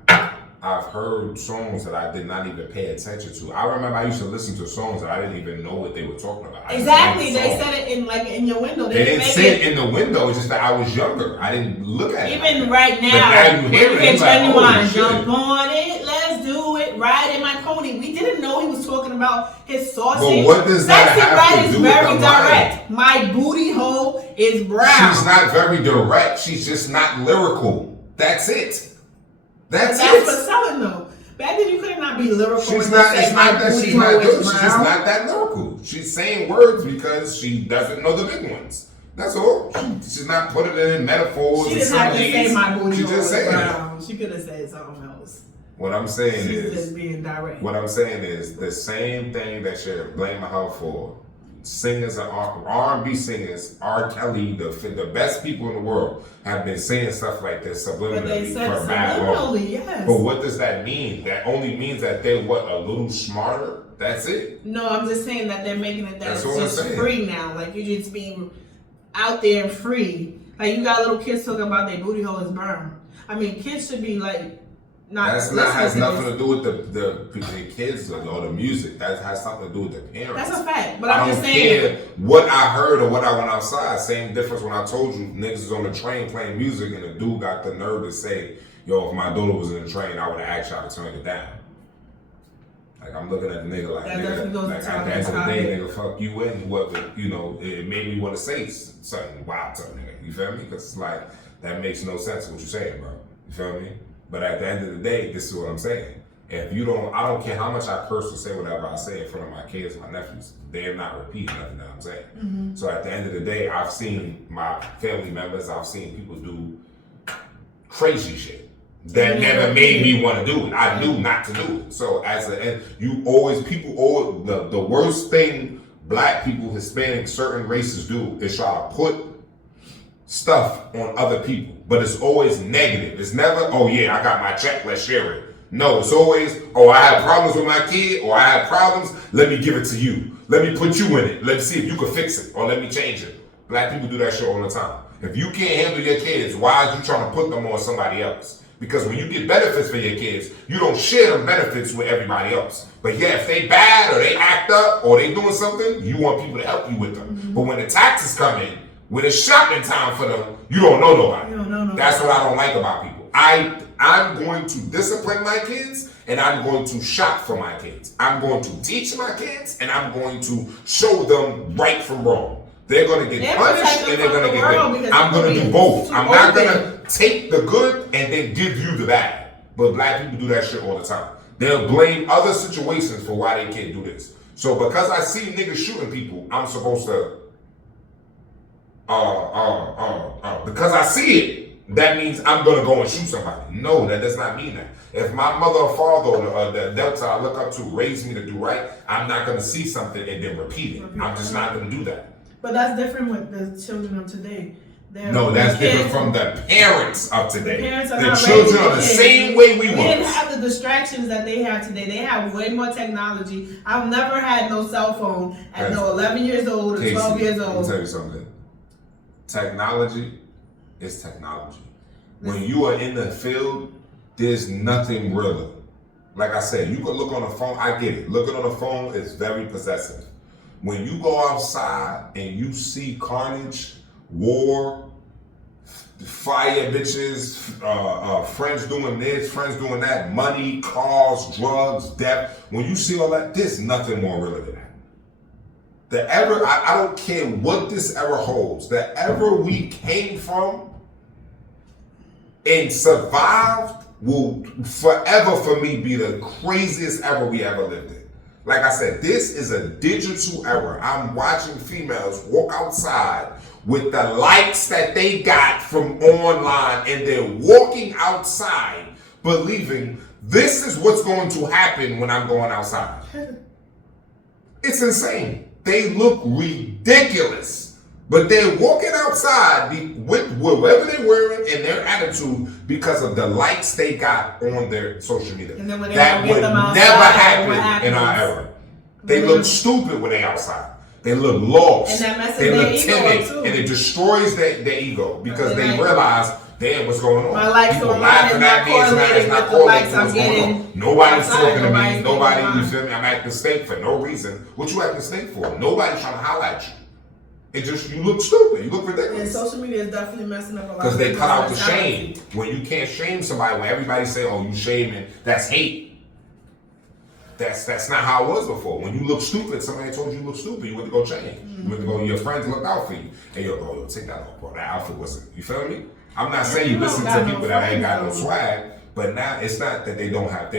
I've heard songs that I did not even pay attention to. I remember I used to listen to songs that I didn't even know what they were talking about. Exactly, they said it in your window. They didn't say it in the window. It's just that I was younger. I didn't look at it. Even right now, but now you hear it. Like, jump on it. Let's do it. Ride in my pony. We didn't know he was talking about his sausage. But what does that have to do with very direct. My booty hole is brown. She's not very direct. She's just not lyrical. That's it. That's what's selling though. Back then you could not be lyrical. She's not. It's not that she's not good. She's just not that lyrical. She's saying words because she doesn't know the big ones. That's all. She's not putting it in metaphors. She didn't have to say my booty hole. She just said brown. She could have said something else. What I'm saying she's is just being direct. What I'm saying is the same thing that you're blaming her for. singers and R&B singers, R. Kelly, the best people in the world have been saying stuff like this subliminally for mad long. Yes. But what does that mean? That only means that they're a little smarter? That's it? No, I'm just saying that they're making it that it's just free now. Like, you just being out there and free. Like, you got little kids talking about their booty hole is burned. I mean, kids should be like, has nothing to do with the kids or the music. That has something to do with the parents. That's a fact. But I'm just saying. I don't care what I heard or what I went outside. Same difference when I told you niggas is on the train playing music and the dude got the nerve to say, yo, if my daughter was in the train, I would have asked y'all to turn it down. Like, I'm looking at the nigga like, at the end of the day, nigga, fuck you and whoever, you know, it made me want to say something wild to a nigga. You feel me? Because it's like, that makes no sense what you're saying, bro. You feel me? But at the end of the day, this is what I'm saying. If you don't, I don't care how much I curse or say whatever I say in front of my kids, my nephews, they're not repeating nothing that I'm saying. Mm-hmm. So at the end of the day, I've seen my family members, I've seen people do crazy shit that never made me want to do it. I knew not to do it. So the worst thing black people, Hispanic, certain races do is try to put stuff on other people, but it's always negative. It's never, oh yeah, I got my check, let's share it. No, it's always, oh, I have problems with my kid, or I have problems, let me give it to you. Let me put you in it. Let's see if you can fix it, or let me change it. Black people do that shit all the time. If you can't handle your kids, why are you trying to put them on somebody else? Because when you get benefits for your kids, you don't share them benefits with everybody else. But yeah, if they bad, or they act up, or they doing something, you want people to help you with them. Mm-hmm. But when the taxes come in, when it's shopping time for them, you don't know nobody. That's what I don't like about people. I'm going to discipline my kids, and I'm going to shop for my kids. I'm going to teach my kids, and I'm going to show them right from wrong. They're going to get punished, and they're going to get good. I'm going to do both. I'm not going to take the good and then give you the bad. But black people do that shit all the time. They'll blame other situations for why they can't do this. So because I see niggas shooting people, I'm supposed to because I see it, that means I'm gonna go and shoot somebody. No, that does not mean that. If my mother or father or the Delta I look up to raised me to do right, I'm not gonna see something and then repeat it. I'm just not gonna do that. But that's different with the children of today. That's different from the parents of today. The children are the same way we were. We didn't have the distractions that they have today. They have way more technology. I've never had no cell phone at 11 years old or 12 years old. Let me tell you something. Technology is technology. When you are in the field, there's nothing realer. Like I said, you can look on the phone. I get it. Looking on the phone is very possessive. When you go outside and you see carnage, war, fire bitches, friends doing this, friends doing that, money, cars, drugs, death. When you see all that, there's nothing more real than that. I don't care what this era holds, the era we came from and survived will forever for me be the craziest era we ever lived in. Like I said, this is a digital era. I'm watching females walk outside with the likes that they got from online, and they're walking outside believing this is what's going to happen when I'm going outside. It's insane. They look ridiculous, but they're walking outside with whatever they're wearing and their attitude because of the likes they got on their social media. That would never happen in our era. They look stupid when they're outside. They look lost. They look timid, and it destroys their ego because they realize, damn, what's going on? My likes people laughing at me is not correlating with the likes I'm getting. Nobody's talking to me. Nobody, you feel me? I'm acting stink for no reason. What you acting stink for? Nobody's trying to highlight you. It just, you look stupid. You look ridiculous. And social media is definitely messing up a lot. Because they cut out the shame. When you can't shame somebody, when everybody say, oh, you shaming, that's hate. That's not how it was before. When you look stupid, somebody told you look stupid, you went to go change. Mm-hmm. You went to go, your friends looked out for you. And you'll go, take that off, bro. That outfit wasn't, you feel me? I'm not saying you listen to people that ain't got no swag, but now it's not that they don't have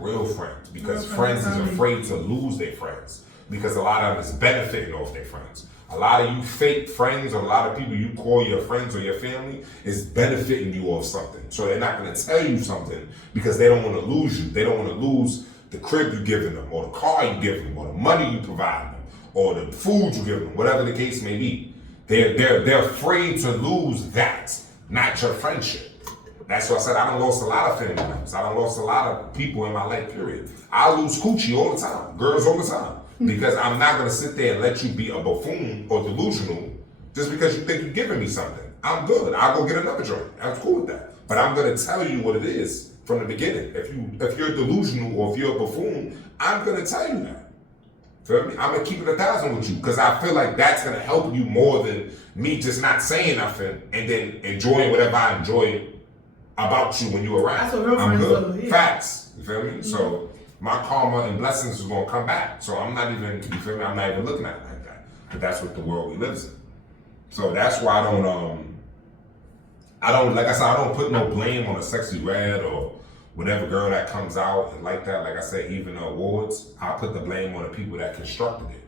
real friends, because friends is afraid to lose their friends, because a lot of them is benefiting off their friends. A lot of you fake friends, or a lot of people you call your friends or your family, is benefiting you off something. So they're not going to tell you something because they don't want to lose you. They don't want to lose the crib you giving them, or the car you giving them, or the money you providing them, or the food you give them, whatever the case may be. They're afraid to lose that, not your friendship. That's why I said I done lost a lot of family members. I done lost a lot of people in my life, period. I lose coochie all the time, girls all the time. Because I'm not gonna sit there and let you be a buffoon or delusional just because you think you're giving me something. I'm good. I'll go get another joint. I'm cool with that. But I'm gonna tell you what it is from the beginning. If you're delusional or if you're a buffoon, I'm gonna tell you that. Feel me? I'm gonna keep it 1,000 with you because I feel like that's gonna help you more than me just not saying nothing and then enjoying whatever I enjoy about you when you're around. That's what real I'm friends good. do. Yeah. Facts. You feel me? So my karma and blessings is gonna come back. So I'm not even, you feel me? I'm not even looking at it like that. But that's what the world we live in. So that's why I don't, like I said, I don't put no blame on a Sexy Red or whatever girl that comes out and like that. Like I said, even the awards, I put the blame on the people that constructed it.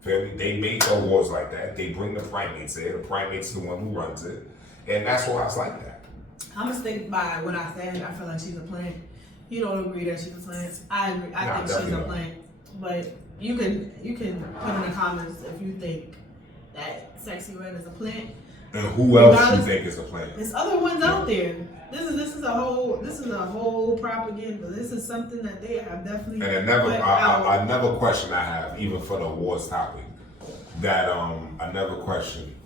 Feel me? They made the awards like that. They bring the primates in. The primate's the one who runs it. And that's why it's like that. I'm gonna stick by what I said. I feel like she's a plant. You don't agree that she's a plant. I agree. I think she's a plant. But you can put in the comments if you think that Sexy Red is a plant. And who else you think is a plant? There's other ones out there. This is a whole propaganda. This is something that they have definitely. And another question I have, even for the awards topic, that I never question.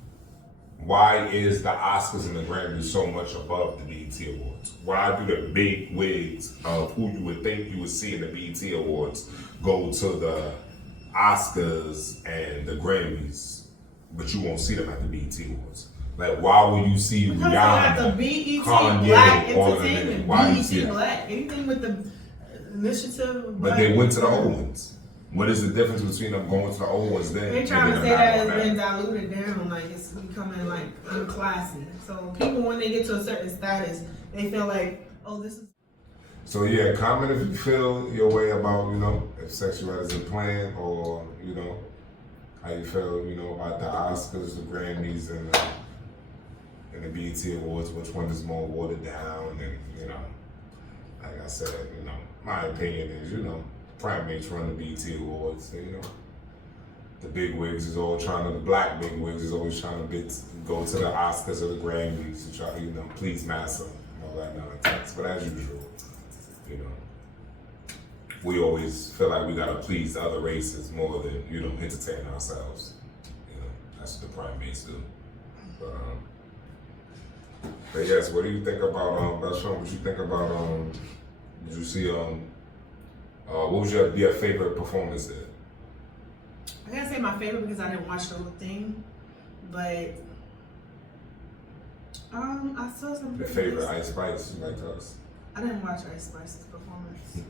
Why is the Oscars and the Grammys so much above the B.E.T. Awards? Why do the big wigs of who you would think you would see in the B.E.T. Awards go to the Oscars and the Grammys, but you won't see them at the B.E.T. Awards? Like, why will you see because Rihanna, the BET Kanye, Black all of them? Entertainment, Why do you see BET that? Black, anything with the initiative. But they went to the old ones. What is the difference between them going to the old ones then? They're trying to say that it's been diluted down, like it's becoming like unclassy. So people, when they get to a certain status, they feel like, oh, this is. So yeah, comment if you feel your way about, if Sexy Red is a plan or, how you feel, about the Oscars, the Grammys, and the BET Awards, which one is more watered down, and, like I said, my opinion is, primates run the BET Awards, the big wigs is all the black big wigs is always trying to go to the Oscars or the Grammys to try to, please massa and all that nonsense. But as usual, we always feel like we gotta please the other races more than, entertain ourselves. That's what the primates do. But yes, what do you think about, best friend, what you think about, did you see, what was your favorite performance there? I gotta say my favorite because I didn't watch the whole thing, but I saw some. Your favorite Ice Spice, like us? I didn't watch Ice Spice's performance.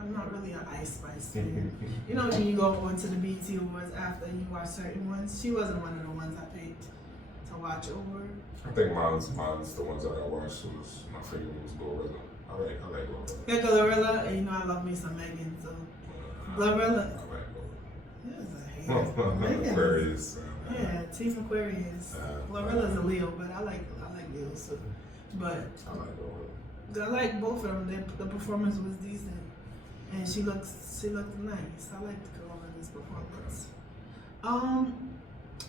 I'm not really an Ice Spice fan. When you go on to the BET Awards after you watch certain ones, she wasn't one of the ones I picked to watch over. I think mine's the ones that I watched. Was my favorite was Glorilla. I like Glorilla. Yeah, Glorilla, and I love me some Megan, so Glorilla. I like Glorilla. Aquarius. Yeah, Team Aquarius. Glorilla's a Leo, but I like Leos too. But I like Glorilla. I like both of them. The performance was decent, and she looked nice. I liked Glorilla's performance.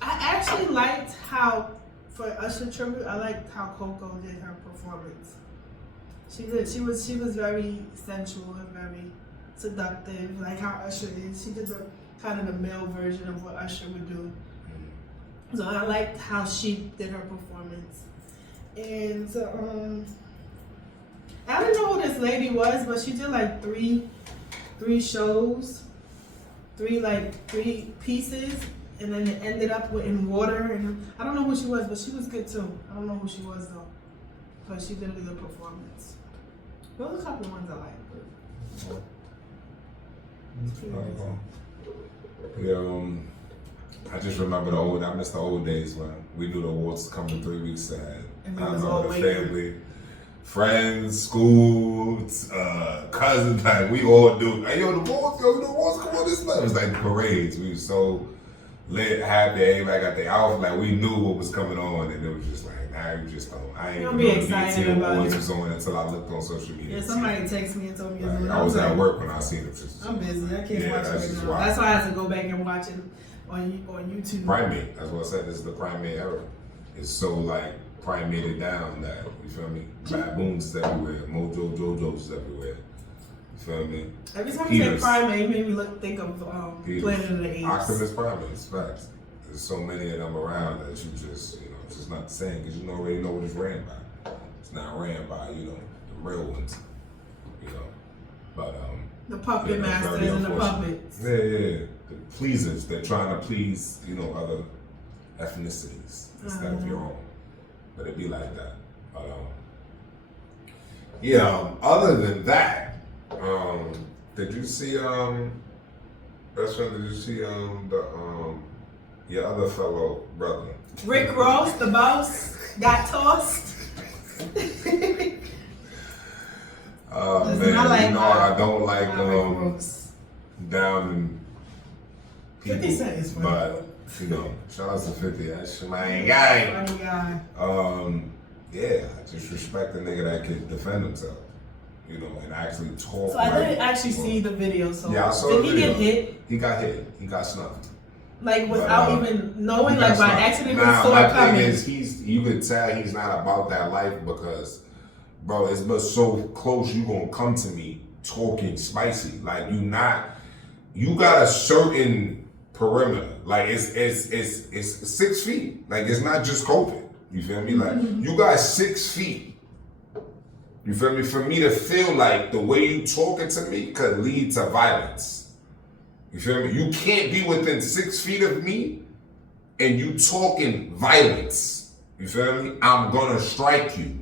I actually liked how, for Usher tribute, I liked how Coco did her performance. She was very sensual and very seductive, like how Usher is. She did the kind of the male version of what Usher would do. So I liked how she did her performance. And I didn't know who this lady was, but she did like three shows, three pieces, and then it ended up in water. And I don't know who she was, but she was good too. I don't know who she was though, but she did a good performance. There was a couple of ones I liked. I just remember I miss the old days when we knew the awards was coming 3 weeks ahead. And I know the family, friends, school, cousins, like we all do. Hey, the awards come on this night. It was like parades. We were so lit, happy, everybody got their outfit. Like we knew what was coming on, and it was just like, nah, you just don't. I ain't You'll even be know excited BET about Awards it. was on until I looked on social media. Yeah, somebody texted me and told me. Like, I was at work when I seen it. I'm busy. I can't watch it that's right just now. wild. That's why I have to go back and watch it on YouTube. Primate. That's what I said. This is the primate era. It's so like primated down that you feel me. Baboons is everywhere. Mojo Jojo's is everywhere. You feel me? Every time you say primate, it made me think of Planet of the Apes. Optimus Primates, facts. There's so many of them around that you just, it's just not the same because you already know what it's ran by. It's not ran by, the real ones, But the puppet masters and the puppets. Yeah. The pleasers. They're trying to please, other ethnicities instead of your own. But it be like that. But other than that, did you see best friend? Did you see your other fellow brother? Rick Ross, the boss, got tossed. Man, I don't like down people, 50 Cent is funny. but shout out to 50. That's my guy. Funny guy. Yeah, I just respect the nigga that can defend himself, and actually talk. So I didn't actually see the video. So yeah, I saw did the he video. get hit? He got hit. He got snuffed. Like without even knowing, like by accident, he nah, saw my it coming. thing is, you could tell he's not about that life because, bro, it's been so close. You gonna come to me talking spicy, like you got a certain perimeter. Like it's 6 feet. Like it's not just COVID. You feel me? Like you got 6 feet. You feel me? For me to feel like the way you talking to me could lead to violence. You feel me? You can't be within 6 feet of me and you talking violence. You feel me? I'm gonna strike you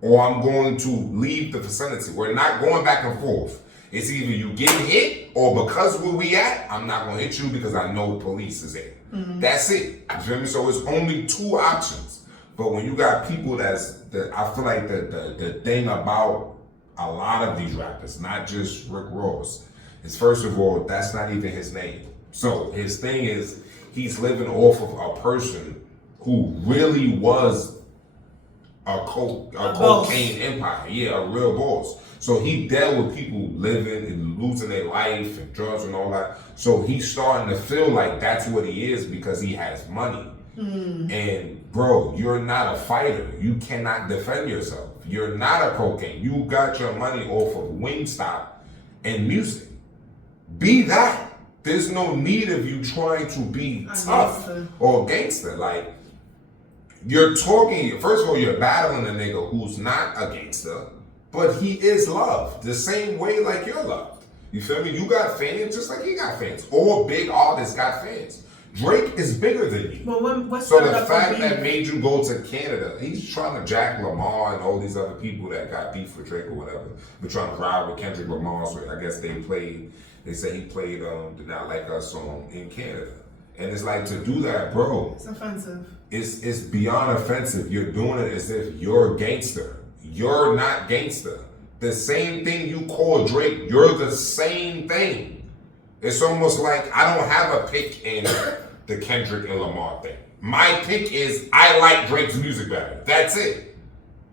or I'm going to leave the vicinity. We're not going back and forth. It's either you get hit or because where we at, I'm not gonna hit you because I know police is there. That's it. You feel me? So it's only 2 options. But when you got people I feel like the thing about a lot of these rappers, not just Rick Ross, is first of all, that's not even his name. So his thing is he's living off of a person who really was a cocaine empire. Yeah, a real boss. So he dealt with people living and losing their life and drugs and all that. So he's starting to feel like that's what he is because he has money. And bro, you're not a fighter. You cannot defend yourself. You're not a cocaine. You got your money off of Wingstop and music. Be that. There's no need of you trying to be tough or gangster. Like, you're talking, first of all, you're battling a nigga who's not a gangster, but he is loved the same way like you're loved. You feel me? You got fans just like he got fans. All big artists got fans. Drake is bigger than you. Well, what's so the fact that made you go to Canada, he's trying to jack Lamar and all these other people that got beef with Drake or whatever. They're trying to ride with Kendrick Lamar, so I guess they say he played Did Not Like Us song in Canada. And it's like, to do that, bro. It's offensive. It's beyond offensive. You're doing it as if you're a gangster. You're not gangster. The same thing you call Drake, you're the same thing. It's almost like I don't have a pick in the Kendrick and Lamar thing. My pick is I like Drake's music better. That's it.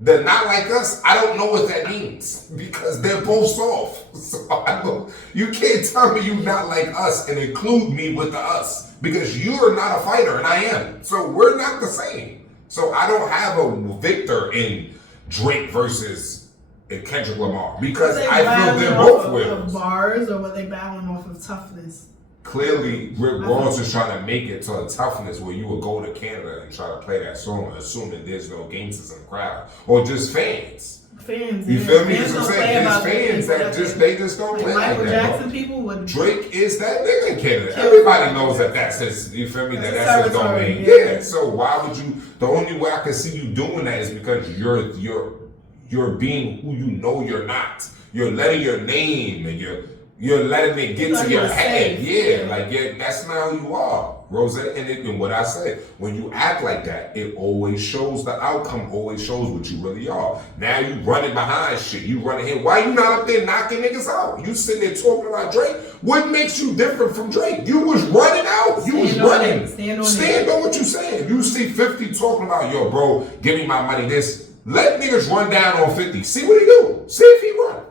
The Not Like Us, I don't know what that means because they're both soft. So you can't tell me you not like us and include me with the us because you're not a fighter and I am. So we're not the same. So I don't have a victor in Drake versus Kendrick Lamar because I feel they're both winners. Bars or were they battling off of toughness? Clearly, Rick Ross is trying to make it to a toughness where you would go to Canada and try to play that song, assuming there's no gangsters in the crowd or just fans. Fans, you feel me? That's what I'm saying. There's fans that just don't play like Michael that. Jackson people would. Drake is that nigga in Canada. Everybody knows that that's his. You feel me? That's his domain. Yeah. So why would you? The only way I can see you doing that is because you're being who you know you're not. You're letting your name and you're letting it get to your head. Yeah, like that's not who you are. Rose, and what I said, when you act like that, it always shows the outcome, always shows what you really are. Now you running behind shit, you running here. Why you not up there knocking niggas out? You sitting there talking about Drake. What makes you different from Drake? You was running out. You was running. Stand on what you saying. You see 50 talking about, yo, bro, give me my money, this. Let niggas run down on 50. See what he do. See if he run.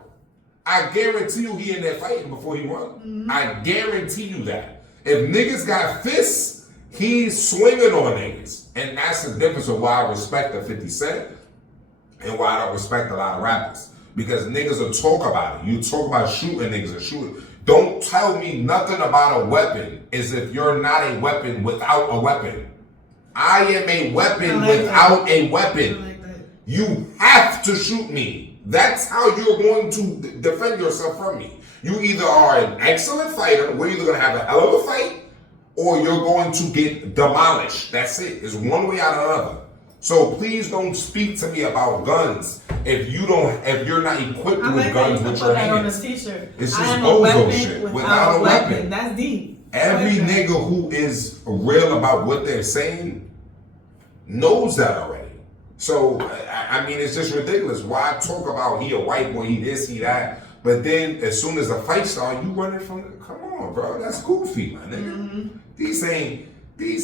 I guarantee you he in there fighting before he run. Mm-hmm. I guarantee you that. If niggas got fists, he's swinging on niggas. And that's the difference of why I respect the 50 Cent and why I don't respect a lot of rappers. Because niggas will talk about it. You talk about shooting niggas and shooting. Don't tell me nothing about a weapon as if you're not a weapon without a weapon. I am a weapon without a weapon. You have to shoot me. That's how you're going to defend yourself from me. You either are an excellent fighter, we're either going to have a hell of a fight, or you're going to get demolished. That's it. It's one way out or another. So please don't speak to me about guns if you're not equipped with guns with your hands. On a t-shirt. It's just bozo shit without a weapon. That's deep. Every nigga who is real about what they're saying knows that already. So, I mean, it's just ridiculous. Why talk about he a white boy, he this, he that, but then as soon as the fight starts, you running from, come on, bro, that's goofy, my nigga. Mm-hmm. These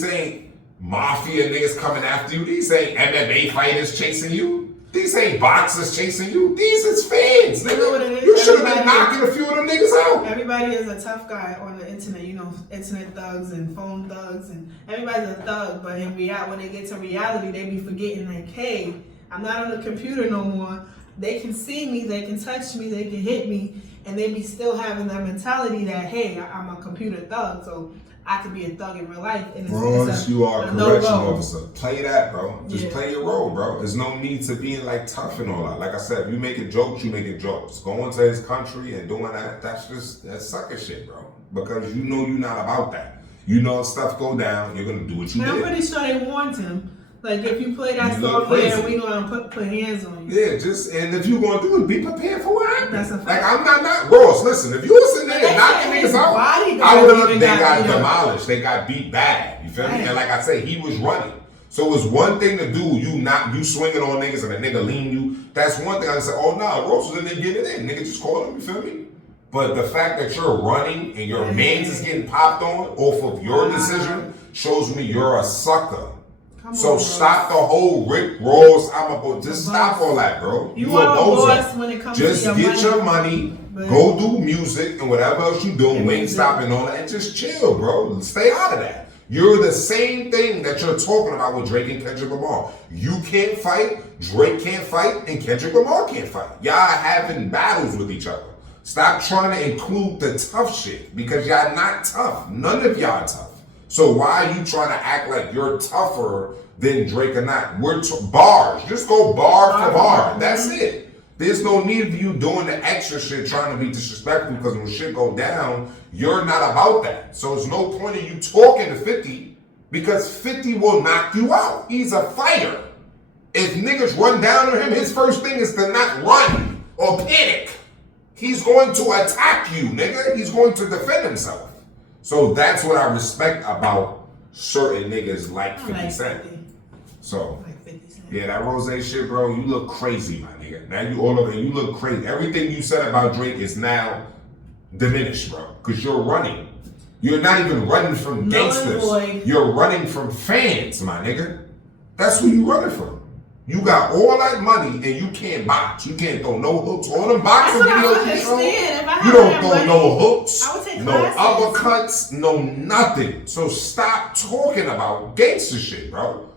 ain't mafia niggas coming after you. These ain't MMA fighters chasing you. These ain't boxers chasing you. These is fans, nigga. You know what it is? You should have been knocking a few of them niggas out. Everybody is a tough guy on the internet, you know, internet thugs and phone thugs, and everybody's a thug, but when they get to reality, they be forgetting like, hey, I'm not on the computer no more. They can see me, they can touch me, they can hit me, and they be still having that mentality that, hey, I'm a computer thug, so I could be a thug in real life. And Once you are a correction officer, play that, bro. Just play your role, bro. There's no need to being like tough and all that. Like I said, if you making jokes, you making jokes. Going to his country and doing that's sucker shit, bro. Because you know you're not about that. You know if stuff go down, you're gonna do what you did. I'm pretty sure they warned him. Like, if you play that song, yeah, we gonna put hands on you. Yeah, and if you gonna do it, be prepared for what happens. That's a fact. Like, I'm not Ross, listen, if you was in there knocking niggas out, I would have, they got demolished. They got beat bad. You feel me? And like I say, he was running. So it's one thing to do, you swinging on niggas and a nigga lean you. That's one thing I say, oh, nah, Ross was in there getting it in. Nigga just called him, you feel me? But the fact that you're running and your mans is getting popped on off of your decision shows me you're a sucker. So stop the whole Rick Ross, just stop all that, bro. You are a boss when it comes just to get your money, go do music and whatever else you do, ain't stopping on that, and just chill, bro. Stay out of that. You're the same thing that you're talking about with Drake and Kendrick Lamar. You can't fight, Drake can't fight, and Kendrick Lamar can't fight. Y'all having battles with each other. Stop trying to include the tough shit because y'all not tough. None of y'all tough. So why are you trying to act like you're tougher than Drake or not? We're bars. Just go bar for bar. That's it. There's no need for you doing the extra shit trying to be disrespectful because when shit go down, you're not about that. So there's no point in you talking to 50 because 50 will knock you out. He's a fighter. If niggas run down on him, his first thing is to not run or panic. He's going to attack you, nigga. He's going to defend himself. So that's what I respect about certain niggas like 50 Cent. So, yeah, that Rose shit, bro, you look crazy, my nigga. Now you all over, you look crazy. Everything you said about Drake is now diminished, bro, because you're running. You're not even running from gangsters. You're running from fans, my nigga. That's who you running from. You got all that money and you can't box. You can't throw no hooks. All them boxing videos you show, you don't throw no hooks, no uppercuts, no nothing. So stop talking about gangster shit, bro.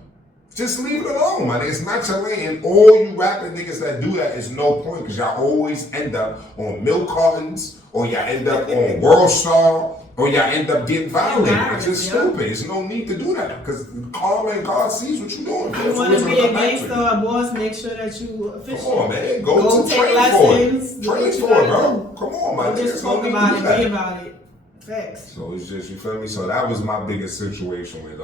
Just leave it alone, man. It's not your lane. And all you rapping niggas that do that is no point because y'all always end up on milk cartons or y'all end up on World Star or y'all end up getting violated. It's just stupid. There's no need to do that because karma and God sees what you're doing. You want to be a gangster or a boss, make sure that you official. Come on, man. Go to train lessons, for it. Train for it, bro. Come on, man. Just talk about it, be about it. Facts. So it's just, you feel me? So that was my biggest situation with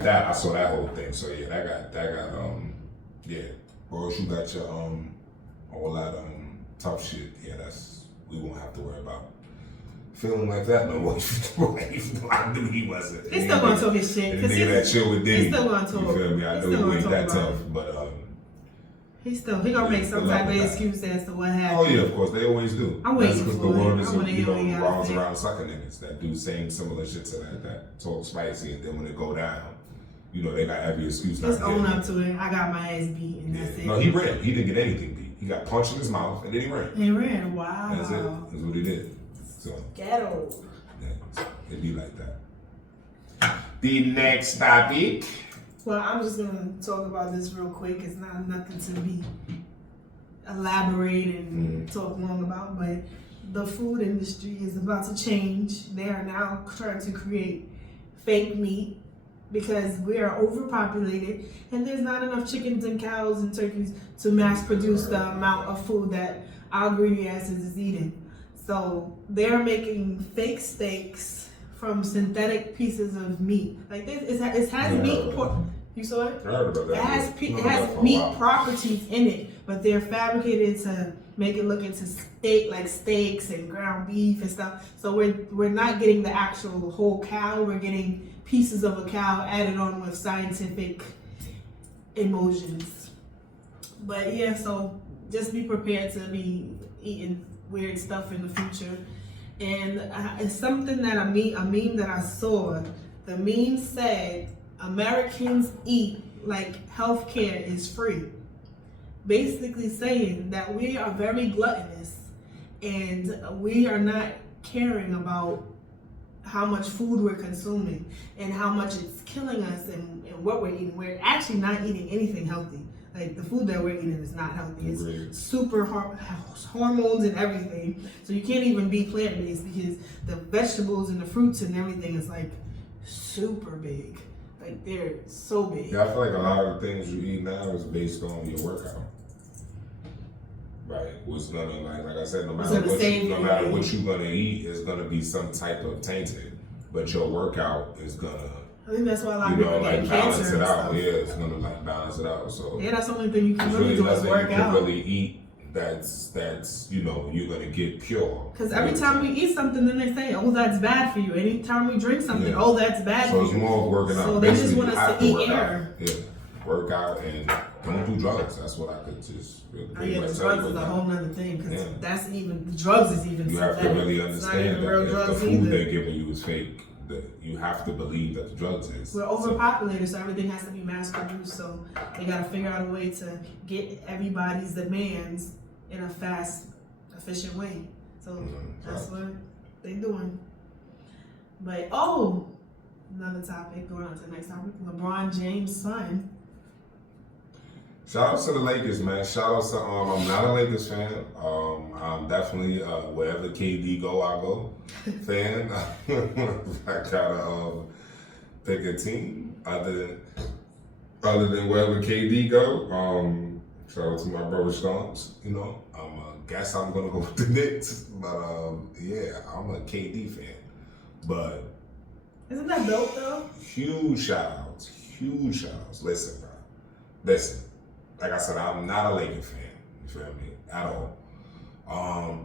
that. I saw that whole thing. So yeah, that got yeah. Boris, you got your all that tough shit. Yeah, we won't have to worry about. feeling like that no more. I knew he wasn't. He's still gonna talk his shit. And the nigga that chill with Diddy. He's still gonna talk. You feel me? I know he ain't that tough, but he gonna make some type of excuse as to what happened. Oh yeah, of course they always do. I'm waiting That's because for the world it. is I wanna hear what he got revolves to say. around sucker niggas that do same similar shit to that talk spicy, and then when it go down, you know they got every excuse. Just own up to it. I got my ass beat, and that's it. No, he ran. He didn't get anything beat. He got punched in his mouth, and then he ran. He ran. Wow. That's it. That's what he did. So ghetto. yeah, it'd be like that. The next topic. Well, I'm just gonna talk about this real quick. It's not nothing to be elaborate and talk long about, but the food industry is about to change. They are now trying to create fake meat because we are overpopulated and there's not enough chickens and cows and turkeys to mass produce the amount of food that our greedy asses is eating. So they're making fake steaks from synthetic pieces of meat. Like this, it has meat. You saw it? I heard about that. It has meat properties in it, but they're fabricated to make it look into steaks and ground beef and stuff. So we're not getting the actual whole cow. We're getting pieces of a cow added on with scientific emulsions. But yeah, so just be prepared to be eating weird stuff in the future. And it's something that a meme that I saw. The meme said Americans eat like healthcare is free. Basically saying that we are very gluttonous and we are not caring about how much food we're consuming and how much it's killing us and what we're eating. We're actually not eating anything healthy. Like the food that we're eating is not healthy. It's super hormones and everything. So you can't even be plant-based because the vegetables and the fruits and everything is like super big. Like they're so big. Yeah, I feel like a lot of the things you eat now is based on your workout. Right. What's gonna like I said, no matter what you're gonna eat is gonna be some type of tainted. But your workout is gonna I think that's why a lot of people get balance cancer it out. stuff. Yeah, it's gonna like balance it out. So yeah, that's the only thing you can really do is work you out. can really eat that's you're gonna get pure. Because every time we eat something, then they say, "Oh, that's bad for you." Anytime we drink something, "Oh, that's bad for you." So it's more of working out. So they just want us to eat air. Yeah, work out and don't do drugs. That's what I could just really the drugs is a whole nother thing because that's even drugs is even. You have to really understand that if the food they're giving you is fake, that you have to believe that the drugs is. We're overpopulated, so everything has to be mass produced. So they got to figure out a way to get everybody's demands in a fast, efficient way. So that's what they're doing. But another topic, going on to the next topic, LeBron James' son. Shout out to the Lakers, man. Shout out to I'm not a Lakers fan. I'm definitely wherever KD go, I go fan. I gotta pick a team other than wherever KD go. Shout out to my brother Stomps. Guess I'm gonna go with the Knicks, but yeah, I'm a KD fan. But isn't that dope though? Huge shout outs. Listen, bro. Listen. Like I said, I'm not a Lakers fan. You feel me? At all.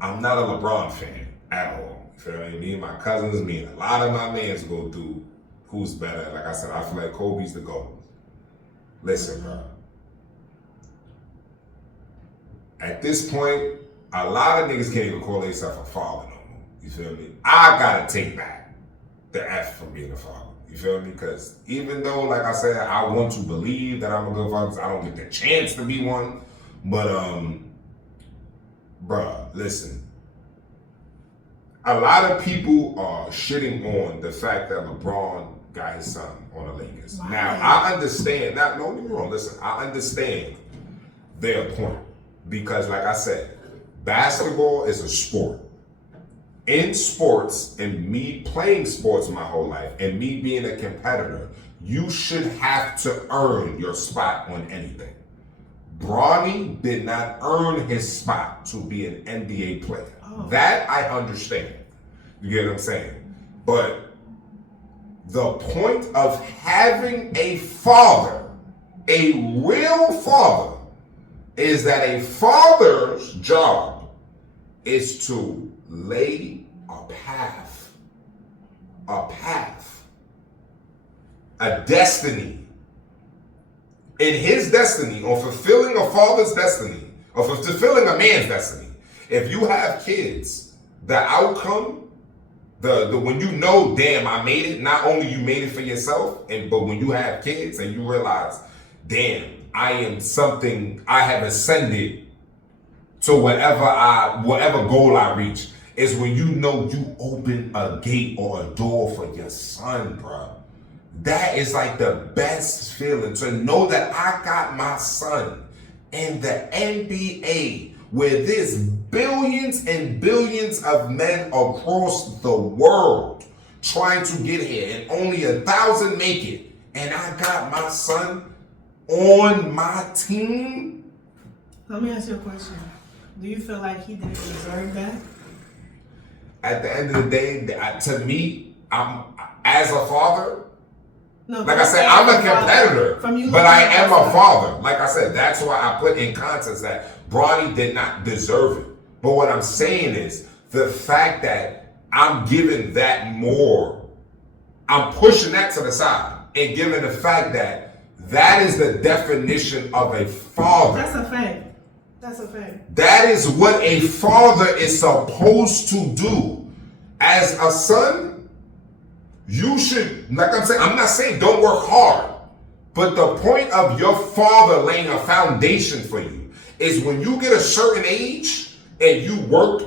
I'm not a LeBron fan at all. You feel me? Me and my cousins, me and a lot of my mans go through who's better. Like I said, I feel like Kobe's the GOAT. Listen, bro. At this point, a lot of niggas can't even call themselves a father no more. You feel me? I gotta take back the F from being a father. You feel me? Because even though, like I said, I want to believe that I'm a good father, I don't get the chance to be one. But, bruh, listen. A lot of people are shitting on the fact that LeBron got his son on the Lakers. Wow. Now, I understand. Now, don't get me wrong. Listen, I understand their point. Because, like I said, basketball is a sport. In sports, and me playing sports my whole life, and me being a competitor, you should have to earn your spot on anything. Bronny did not earn his spot to be an NBA player. That I understand. You get what I'm saying? But the point of having a father, a real father, is that a father's job is to lay a path, a destiny. In his destiny, or fulfilling a father's destiny, or fulfilling a man's destiny, if you have kids, the outcome, the when you know, damn, I made it, not only you made it for yourself, but when you have kids and you realize, damn, I am something, I have ascended to whatever goal I reach, is when you know you open a gate or a door for your son, bro. That is like the best feeling, to know that I got my son in the NBA, where there's billions and billions of men across the world trying to get here, and only 1,000 make it. And I got my son on my team. Let me ask you a question. Do you feel like he didn't deserve that? At the end of the day, to me, I'm, as a father, no, like I said, I'm a competitor, but I am a father. Like I said, that's why I put in context that Bronny did not deserve it. But what I'm saying is the fact that I'm giving that more, I'm pushing that to the side and giving the fact that that is the definition of a father. That's a fact. That's a fact. That is what a father is supposed to do. As a son, you should, like I'm saying, I'm not saying don't work hard, but the point of your father laying a foundation for you is when you get a certain age and you work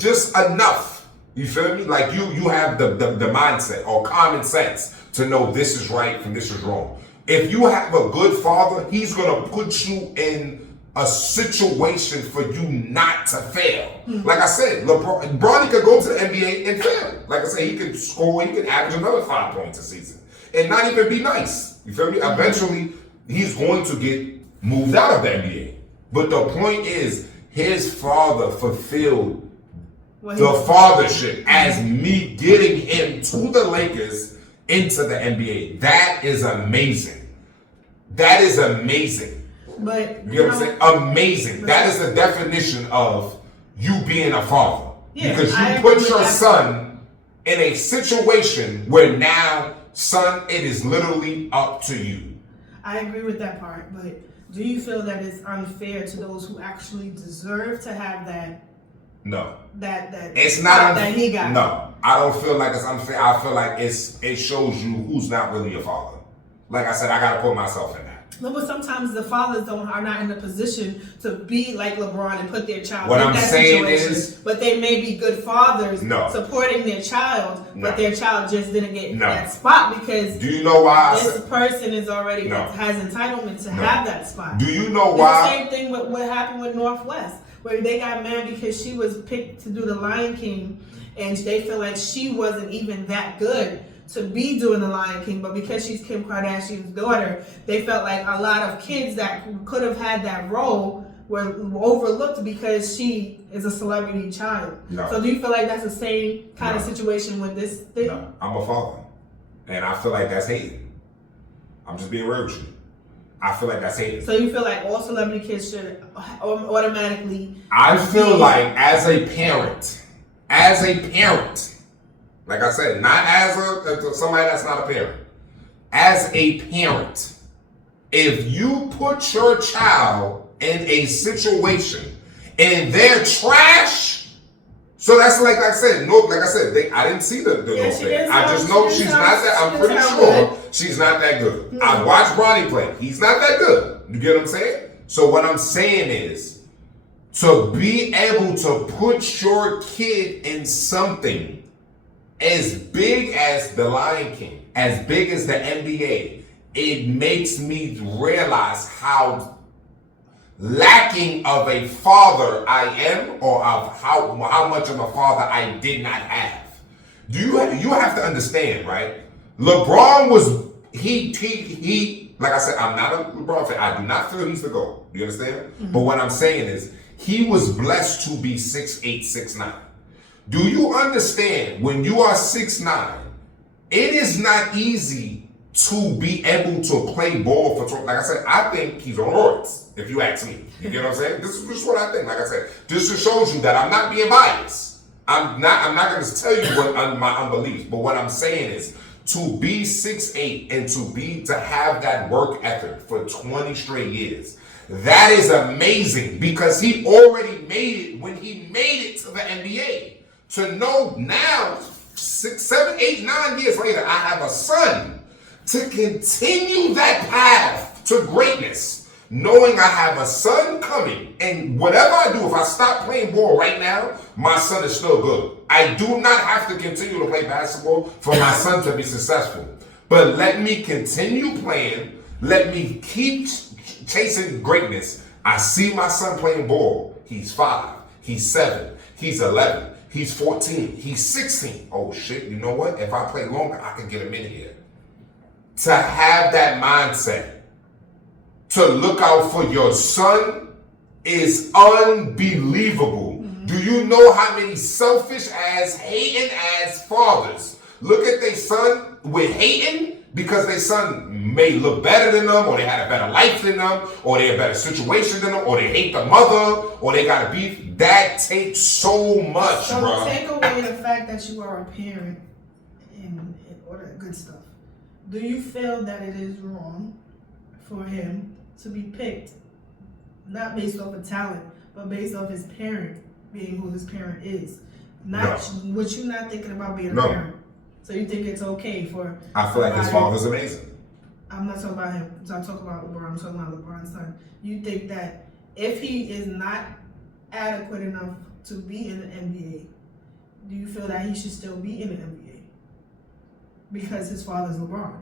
just enough, you feel me? Like you have the mindset or common sense to know this is right and this is wrong. If you have a good father, he's gonna put you in a situation for you not to fail. Like I said, Bronny could go to the NBA and fail. Like I said, he could score, he could average another 5 points a season and not even be nice. You feel me? Eventually, he's going to get moved out of the NBA. But the point is, his father fulfilled the fathership as me getting him to the Lakers into the NBA. That is amazing. That is amazing. But you know what I'm saying? Amazing. That is the definition of you being a father. Yeah, because you put your son in a situation where now, son, it is literally up to you. I agree with that part, but do you feel that it's unfair to those who actually deserve to have that? No. That it's not that he got. No, I don't feel like it's unfair. I feel like it shows you who's not really a father. Like I said, I gotta put myself in that. No, but sometimes the fathers are not in the position to be like LeBron and put their child what in I'm that saying situation. Is, but they may be good fathers supporting their child, but their child just didn't get that spot because do you know why this person is already has entitlement to have that spot. Do you know why? The same thing with what happened with Northwest, where they got mad because she was picked to do the Lion King, and they feel like she wasn't even that good to be doing the Lion King, but because she's Kim Kardashian's daughter, they felt like a lot of kids that could have had that role were overlooked because she is a celebrity child. No. So do you feel like that's the same kind of situation with this thing? No, I'm a father, and I feel like that's hating. I'm just being real with you. I feel like that's hating. So you feel like all celebrity kids should automatically... I feel like as a parent, like I said, not as somebody that's not a parent. As a parent, if you put your child in a situation and they're trash, so that's like I said. No, like I said, I didn't see the thing. I just know she's not that. I'm pretty sure she's not that good. Mm-hmm. I watched Bronny play. He's not that good. You get what I'm saying? So what I'm saying is, to be able to put your kid in something as big as the Lion King, as big as the NBA, it makes me realize how lacking of a father I am, or of how much of a father I did not have. You have to understand, right? LeBron was he like I said, I'm not a LeBron fan. I do not feel he's the GOAT. You understand? Mm-hmm. But what I'm saying is he was blessed to be 6'8", 6'9". Do you understand when you are 6'9", it is not easy to be able to play ball for, like I said, I think he's on roids, if you ask me. You get what I'm saying? This is just what I think. Like I said, this just shows you that I'm not being biased. I'm not going to tell you what my unbelief, but what I'm saying is to be 6'8" and to have that work ethic for 20 straight years. That is amazing because he already made it when he made it to the NBA. To know now, 6, 7, 8, 9 years later, I have a son to continue that path to greatness, knowing I have a son coming, and whatever I do, if I stop playing ball right now, my son is still good. I do not have to continue to play basketball for my son to be successful. But let me continue playing. Let me keep chasing greatness. I see my son playing ball. He's 5. He's 7. He's 11. He's 14. He's 16. Oh shit, you know what? If I play longer, I can get him in here. To have that mindset, to look out for your son is unbelievable. Mm-hmm. Do you know how many selfish ass, hating ass fathers look at their son with hating because their son may look better than them, or they had a better life than them, or they had a better situation than them, or they hate the mother, or they got a beef? That takes so much, so bro. Take away the fact that you are a parent and all that good stuff. Do you feel that it is wrong for him to be picked, not based off of talent, but based off his parent being who his parent is? Not what you not thinking about being a parent. So you think it's okay for? I feel like his father's amazing. I'm not talking about him. So I'm talking about LeBron. I'm talking about LeBron's son. You think that if he is not adequate enough to be in the NBA, do you feel that he should still be in the NBA? Because his father's LeBron.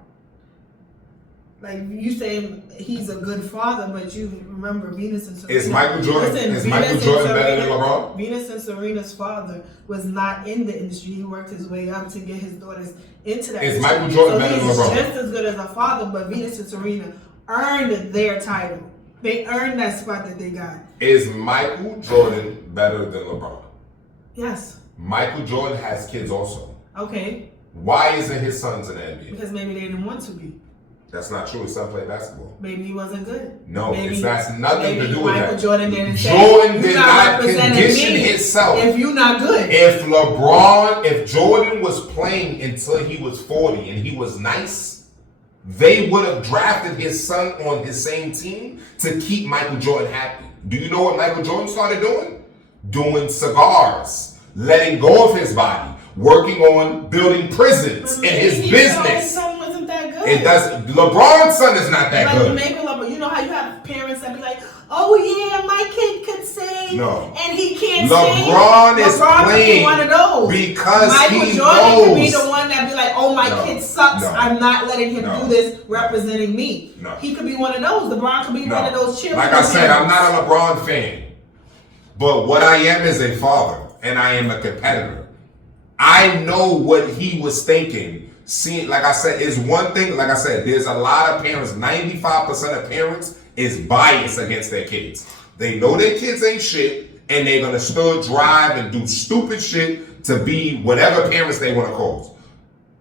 Like you say, he's a good father, but you remember Venus and Serena. Is Michael Jordan better than LeBron? Venus and Serena's father was not in the industry. He worked his way up to get his daughters into that. Is Michael Jordan better than LeBron? He's just as good as a father, but Venus and Serena earned their title. They earned that spot that they got. Is Michael Jordan better than LeBron? Yes. Michael Jordan has kids also. Okay. Why isn't his sons in the NBA? Because maybe they didn't want to be. That's not true. His son played basketball. Maybe he wasn't good. No, that's nothing to do with Michael that. Jordan didn't Jordan did not condition himself. If you're not good. If Jordan was playing until he was 40 and he was nice, they would have drafted his son on his same team to keep Michael Jordan happy. Do you know what Michael Jordan started doing? Doing cigars, letting go of his body, working on building prisons in his business. It does. LeBron's son is not that good. Maybe LeBron. You know how you have parents that be like, "Oh yeah, my kid could sing, and he can't sing." LeBron is playing one of those because Michael he Jordan knows. could be the one that be like, "Oh, my kid sucks. I'm not letting him do this, representing me." He could be one of those. LeBron could be one of those cheerleaders. Like I said, I'm not a LeBron fan, but what I am is a father, and I am a competitor. I know what he was thinking. See, like I said, is one thing. Like I said, there's a lot of parents. 95% of parents is biased against their kids. They know their kids ain't shit, and they're gonna still drive and do stupid shit to be whatever parents they want to cause.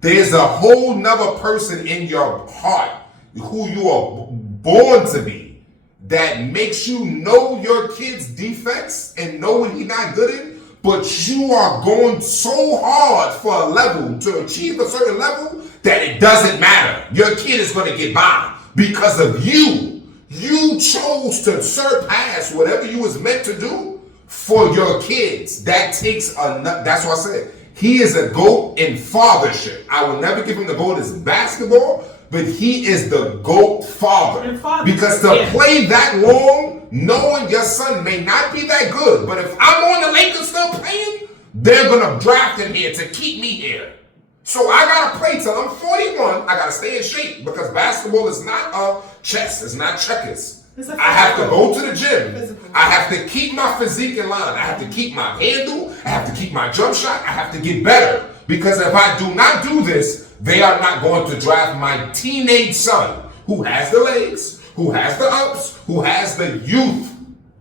There's a whole nother person in your heart who you are born to be that makes you know your kid's defects and know what he's not good in. But you are going so hard for a level to achieve a certain level that it doesn't matter. Your kid is going to get by because of you. You chose to surpass whatever you was meant to do for your kids. That takes that's what I said. He is a GOAT in fathership. I will never give him the GOAT as basketball, but he is the GOAT father. Because to play that long, knowing your son may not be that good, but if I'm on the Lakers still playing, they're going to draft him here to keep me here. So I got to play till I'm 41. I got to stay in shape because basketball is not chess. It's not checkers. I have to go to the gym. I have to keep my physique in line. I have to keep my handle. I have to keep my jump shot. I have to get better. Because if I do not do this, they are not going to draft my teenage son who has the legs, who has the ups, who has the youth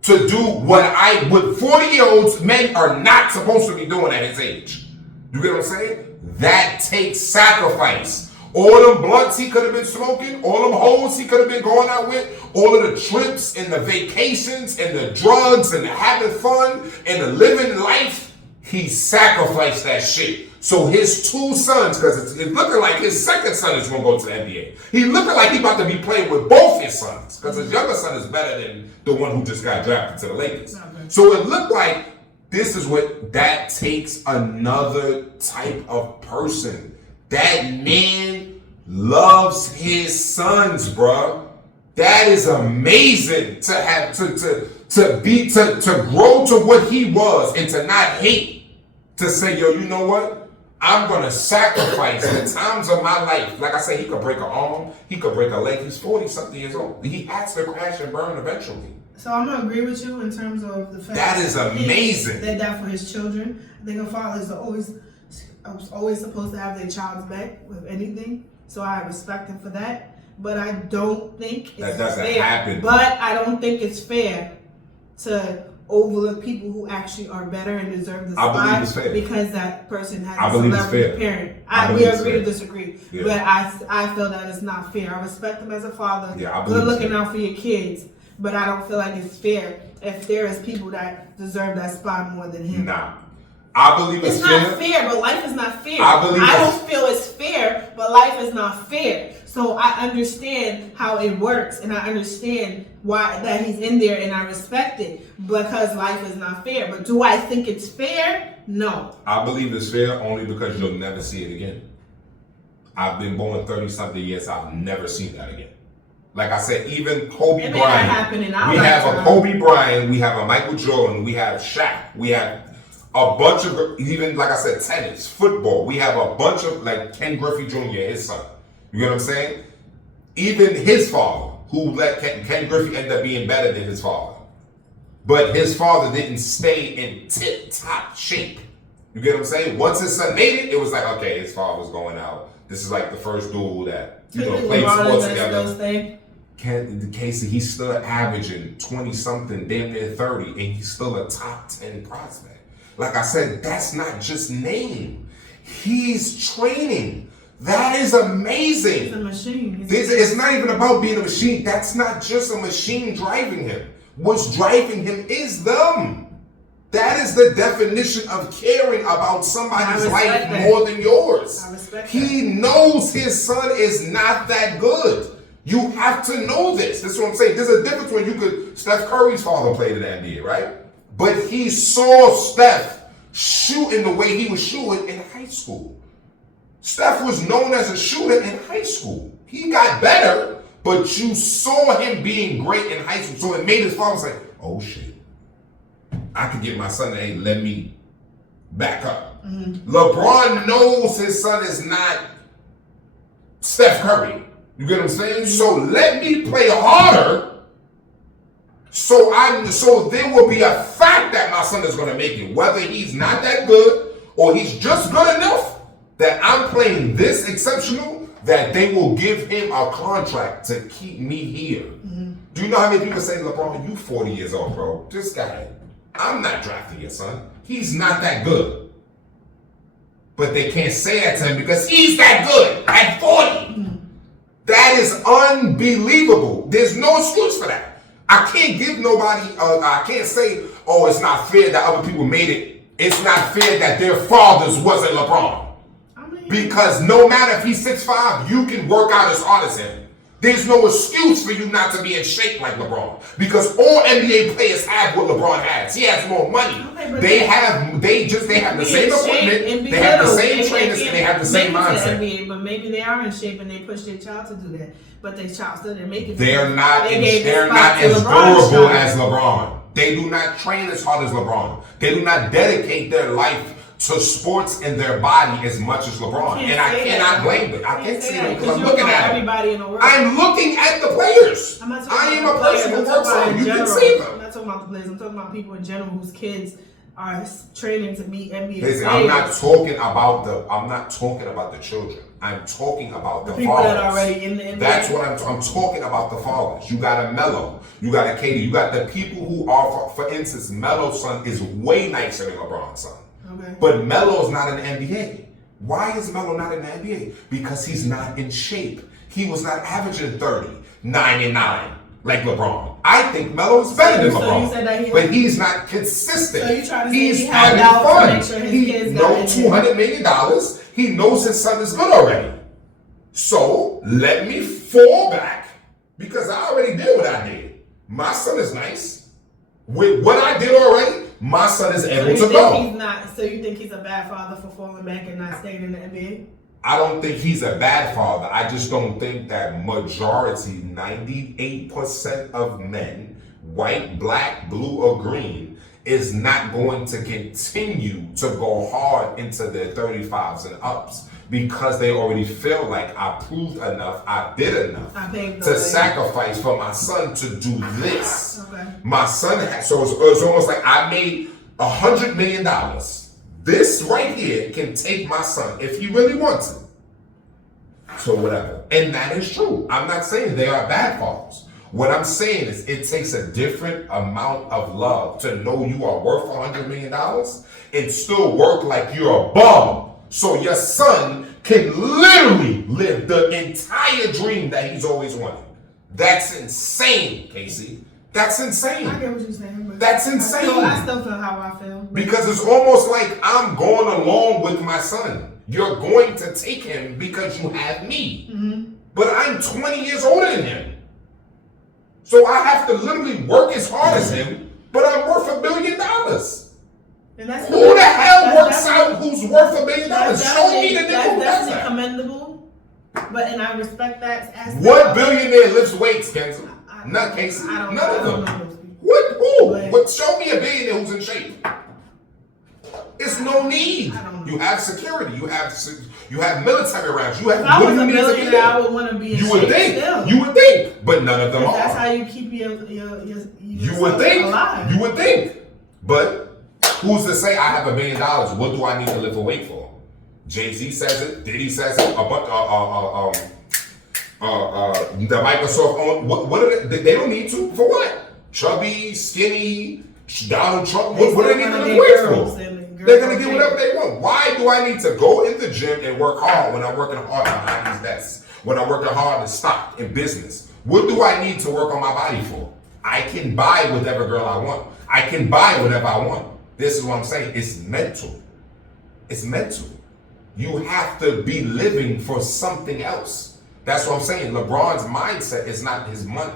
to do what 40-year-olds men are not supposed to be doing at his age. You get what I'm saying? That takes sacrifice. All them blunts he could have been smoking, all them hoes he could have been going out with, all of the trips and the vacations and the drugs and the having fun and the living life, he sacrificed that shit. So his two sons, because it's looking like his second son is going to go to the NBA. He looking like he about to be playing with both his sons, because his younger son is better than the one who just got drafted to the Lakers. Okay. So it looked like this is what that takes another type of person. That man loves his sons, bro. That is amazing to have to grow to what he was and to not hate. To say, yo, you know what? I'm gonna sacrifice the times of my life. Like I say, he could break an arm, he could break a leg. He's 40-something years old. He has to crash and burn eventually. So I'm gonna agree with you in terms of the fact that is amazing. They died for his children. I think a father is always supposed to have their child's back with anything. So I respect him for that. But I don't think it's that doesn't fair. happen. But I don't think it's fair to overlook people who actually are better and deserve the spot because that person has a celebrity parent. We agree to disagree, but I feel that it's not fair. I respect him as a father. Good looking out for your kids, but I don't feel like it's fair if there is people that deserve that spot more than him. Nah. I believe it's fair. Not fair, but life is not fair. I don't feel it's fair, but life is not fair. So I understand how it works, and I understand why that he's in there, and I respect it because life is not fair. But do I think it's fair? No. I believe it's fair only because you'll never see it again. I've been born 30-something years. I've never seen that again. Like I said, even Kobe Bryant. We have a Kobe Bryant. We have a Michael Jordan. We have Shaq. We have a bunch of, even like I said, tennis, football. We have a bunch of, like Ken Griffey Jr., his son. You know what I'm saying? Even his father, who let Ken Griffey end up being better than his father. But his father didn't stay in tip-top shape. You get what I'm saying? Once his son made it, it was like, okay, his father was going out. This is like the first duel that, played sports together. Casey, he's still averaging 20-something, damn near 30, and he's still a top 10 prospect. Like I said, that's not just name. He's training. That is amazing. It's a machine. It's not even about being a machine. That's not just a machine driving him. What's driving him is them. That is the definition of caring about somebody's life more than yours. I respect he knows his son is not that good. You have to know this. This is what I'm saying. There's a difference when Steph Curry's father played in the NBA, right? But he saw Steph shooting the way he was shooting in high school. Steph was known as a shooter in high school. He got better, but you saw him being great in high school. So it made his father say, oh shit, I could get my son to, hey, let me back up. Mm-hmm. LeBron knows his son is not Steph Curry. You get what I'm saying? So let me play harder. So there will be a fact that my son is going to make it, whether he's not that good or he's just good enough that I'm playing this exceptional that they will give him a contract to keep me here. Mm-hmm. Do you know how many people say, LeBron, you 40 years old, bro. This guy, I'm not drafting your son. He's not that good. But they can't say that to him because he's that good at 40. Mm-hmm. That is unbelievable. There's no excuse for that. I can't give nobody, I can't say, oh, it's not fair that other people made it. It's not fair that their fathers wasn't LeBron. Because no matter if he's 6'5", you can work out as hard as him. There's no excuse for you not to be in shape like LeBron. Because all NBA players have what LeBron has. He has more money. Okay, they have the same equipment, they have the same trainers, and they have the same mindset. NBA, but maybe they are in shape and they push their child to do that. But their child still didn't make it. They're not as durable as LeBron. They do not train as hard as LeBron. They do not dedicate their life to sports and their body as much as LeBron. And I cannot blame it. I can't say that because I'm looking at everybody in the world. I'm looking at the players. I am a person who works on them. You can see them. I'm not talking about the players. I'm talking about people in general whose kids are training to meet NBA players. Listen, I'm not talking about the children. I'm talking about the people fathers. that are already in the NBA. That's what I'm talking about, the fathers. You got a Melo. You got a KD. You got the people who are, for instance, Melo's son is way nicer than LeBron's son. Okay. But Melo's not in the NBA. Why is Melo not in the NBA? Because he's not in shape. He was not averaging 30, 9 and 9. like LeBron. I think Melo is better than So LeBron. you said that but he's not consistent. So you trying to say he's he held having out to fun. make sure his He kids knows $200 million. He knows his son is good already. So let me fall back because I already did what I did. My son is nice. With what I did already, my son is able to go. So you think he's a bad father for falling back and not staying in the NBA? I don't think he's a bad father. I just don't think that majority, 98% of men, white, black, blue, or green, is not going to continue to go hard into their 35s and ups because they already feel like I proved enough, I did enough to sacrifice for my son to do this. Okay. My son has, so it's almost like I made $100 million. This right here can take my son if he really wants it. So whatever. And that is true. I'm not saying they are bad fathers. What I'm saying is it takes a different amount of love to know you are worth $100 million and still work like you're a bum. So your son can literally live the entire dream that he's always wanted. That's insane, Casey. That's insane. I get what you're saying. But that's insane. I still feel how I feel. Because it's almost like I'm going along with my son. You're going to take him because you have me. Mm-hmm. But I'm 20 years older than him. So I have to literally work as hard as him, but I'm worth $1 billion. And that's who the hell works out who's worth $1 billion? Show me the nigga who does that. Commendable, and I respect that. What billionaire lifts weights, Kenzo? Not Casey. None of them. What? Who? But show me a billionaire who's in shape. It's no need. You have security. You have military around you. If I was a billionaire, I would want to be in shape. You would think, but none of them are. That's how you keep your you would think alive. You would think, but who's to say I have $1 billion? What do I need to lift a weight for? Jay-Z says it. Diddy says it. The Microsoft own. What are they? They don't need to. For what? Chubby, skinny, Donald Trump. What do they need to lift weight for? They're going to get whatever they want. Why do I need to go in the gym and work hard when I'm working hard behind these desks? When I'm working hard in stock, in business? What do I need to work on my body for? I can buy whatever girl I want. I can buy whatever I want. This is what I'm saying. It's mental. It's mental. You have to be living for something else. That's what I'm saying. LeBron's mindset is not his money.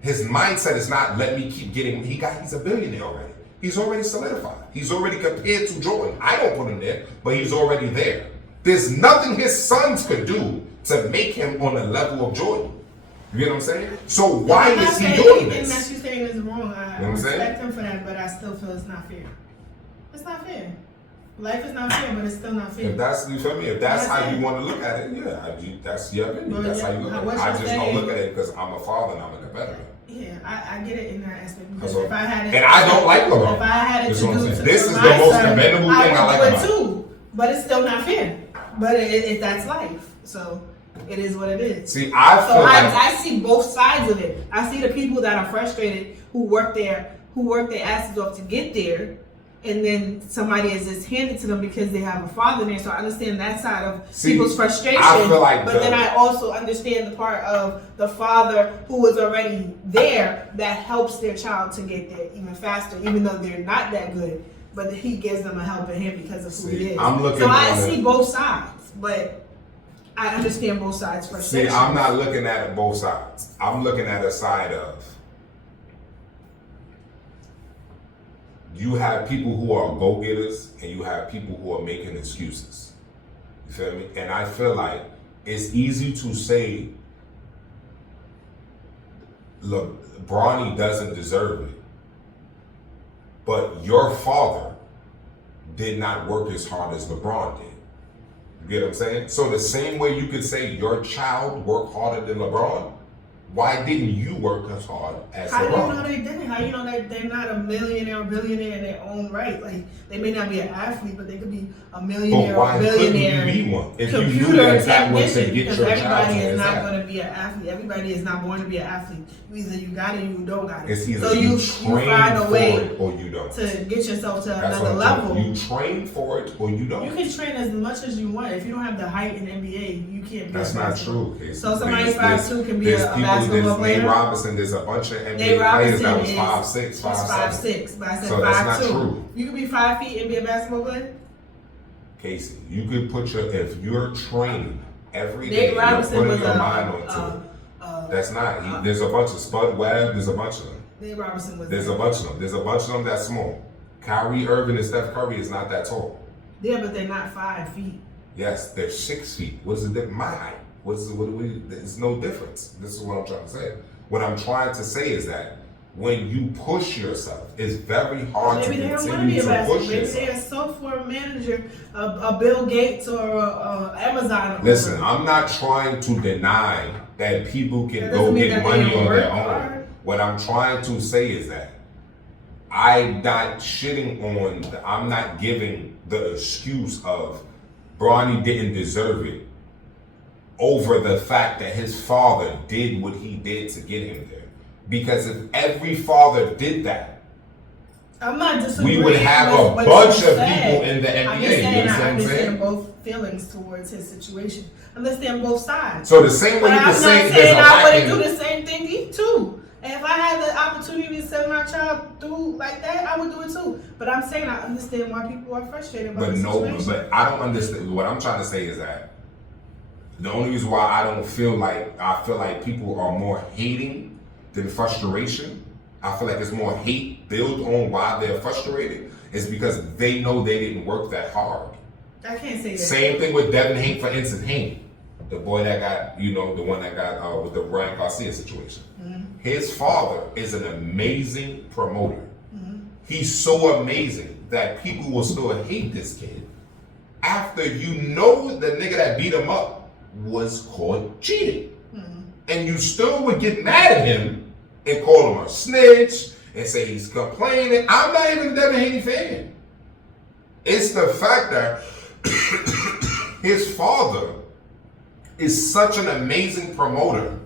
His mindset is not, let me keep getting, he's a billionaire already. He's already solidified. He's already compared to Jordan. I don't put him there, but he's already there. There's nothing his sons could do to make him on the level of Jordan. You get what I'm saying? So why is he doing this? Anything that you're saying is wrong. I respect him for that, but I still feel it's not fair. It's not fair. Life is not fair, but it's still not fair. If that's, you feel me? If that's how you want to look at it, yeah, that's your opinion. That's how you look at it. I just don't look at it because I'm a father and I'm a competitor. Yeah, I get it in that aspect. Because if I had it, and I don't like LeBron. If I had it to do this is the most commendable thing I like about it too. But it's still not fair. But that's life. So it is what it is. See, I see both sides of it. I see the people that are frustrated who work their asses off to get there, and then somebody is just handed to them because they have a father there. So I understand that side of people's frustration. I feel like then I also understand the part of the father who is already there that helps their child to get there even faster, even though they're not that good. But he gives them a helping hand because of who he is. I see both sides, but I understand both sides' frustration. See, I'm not looking at both sides. I'm looking at a side of, you have people who are go-getters and you have people who are making excuses. You feel me? And I feel like it's easy to say Bronny doesn't deserve it. But your father did not work as hard as LeBron did. You get what I'm saying? So the same way you could say your child worked harder than LeBron, why didn't you work as hard as LeBron? How do you know they didn't? How do you know that they're not a millionaire or billionaire in their own right? Like, they may not be an athlete, but they could be a millionaire or a billionaire. But why couldn't you be one? If computer you knew that was to get your child everybody is not going to be an athlete. Everybody is not born to be an athlete. Either you got it or you don't got it. It's either so you find a way or you don't. To get yourself to another level. You train for it or you don't. You can train as much as you want. If you don't have the height in the NBA, you can't be That's not true. So somebody 5'2" can be a basketball basketball Nate player. Robinson. There's a bunch of NBA Nate players Robinson that was is 5'6", 5'7". 5'6", but I said So that's 5'2". not true. You could be 5 feet and be a basketball player. Casey, you could put if you're training every day, Nate you're Robinson putting was your mind onto it. That's not. There's a bunch of Spud Webb. There's a bunch of them. Nate Robinson was. There's a bunch of them. There's a bunch of them that's small. Kyrie Irving and Steph Curry is not that tall. Yeah, but they're not 5 feet. Yes, they're 6 feet. What is the difference? My height. There's no difference. This is what I'm trying to say. What I'm trying to say is that when you push yourself, it's very hard Maybe to they don't want to continue be a to basketball. push Maybe yourself. they're a software manager, a Bill Gates or a Amazon. Listen, I'm not trying to deny that people can That go doesn't mean get that money they on their work own. hard. What I'm trying to say is that I'm not shitting on, I'm not giving the excuse of Bronny didn't deserve it over the fact that his father did what he did to get him there. Because if every father did that, I'm not disagreeing. we would have with a what bunch you of said. people in the NBA. I'm You just saying, understand I what I'm saying? understand both feelings towards his situation. I understand both sides. So the same way But you I'm can not say saying there's a I lack wouldn't in- do the same thing too. And if I had the opportunity to send my child through like that, I would do it too. But I'm saying I understand why people are frustrated about the situation. But I don't understand. What I'm trying to say is that the only reason why I feel like people are more hating than frustration. I feel like it's more hate built on why they're frustrated is because they know they didn't work that hard. I can't say that. Same thing with Devin Hank, for instance. Hank, the boy that got, the one that got with the Ryan Garcia situation. Mm-hmm. His father is an amazing promoter. Mm-hmm. He's so amazing that people will still hate this kid after the nigga that beat him up was caught cheating. Mm-hmm. And you still would get mad at him and call him a snitch and say he's complaining. I'm not even a Devin Haney fan. It's the fact that his father is such an amazing promoter.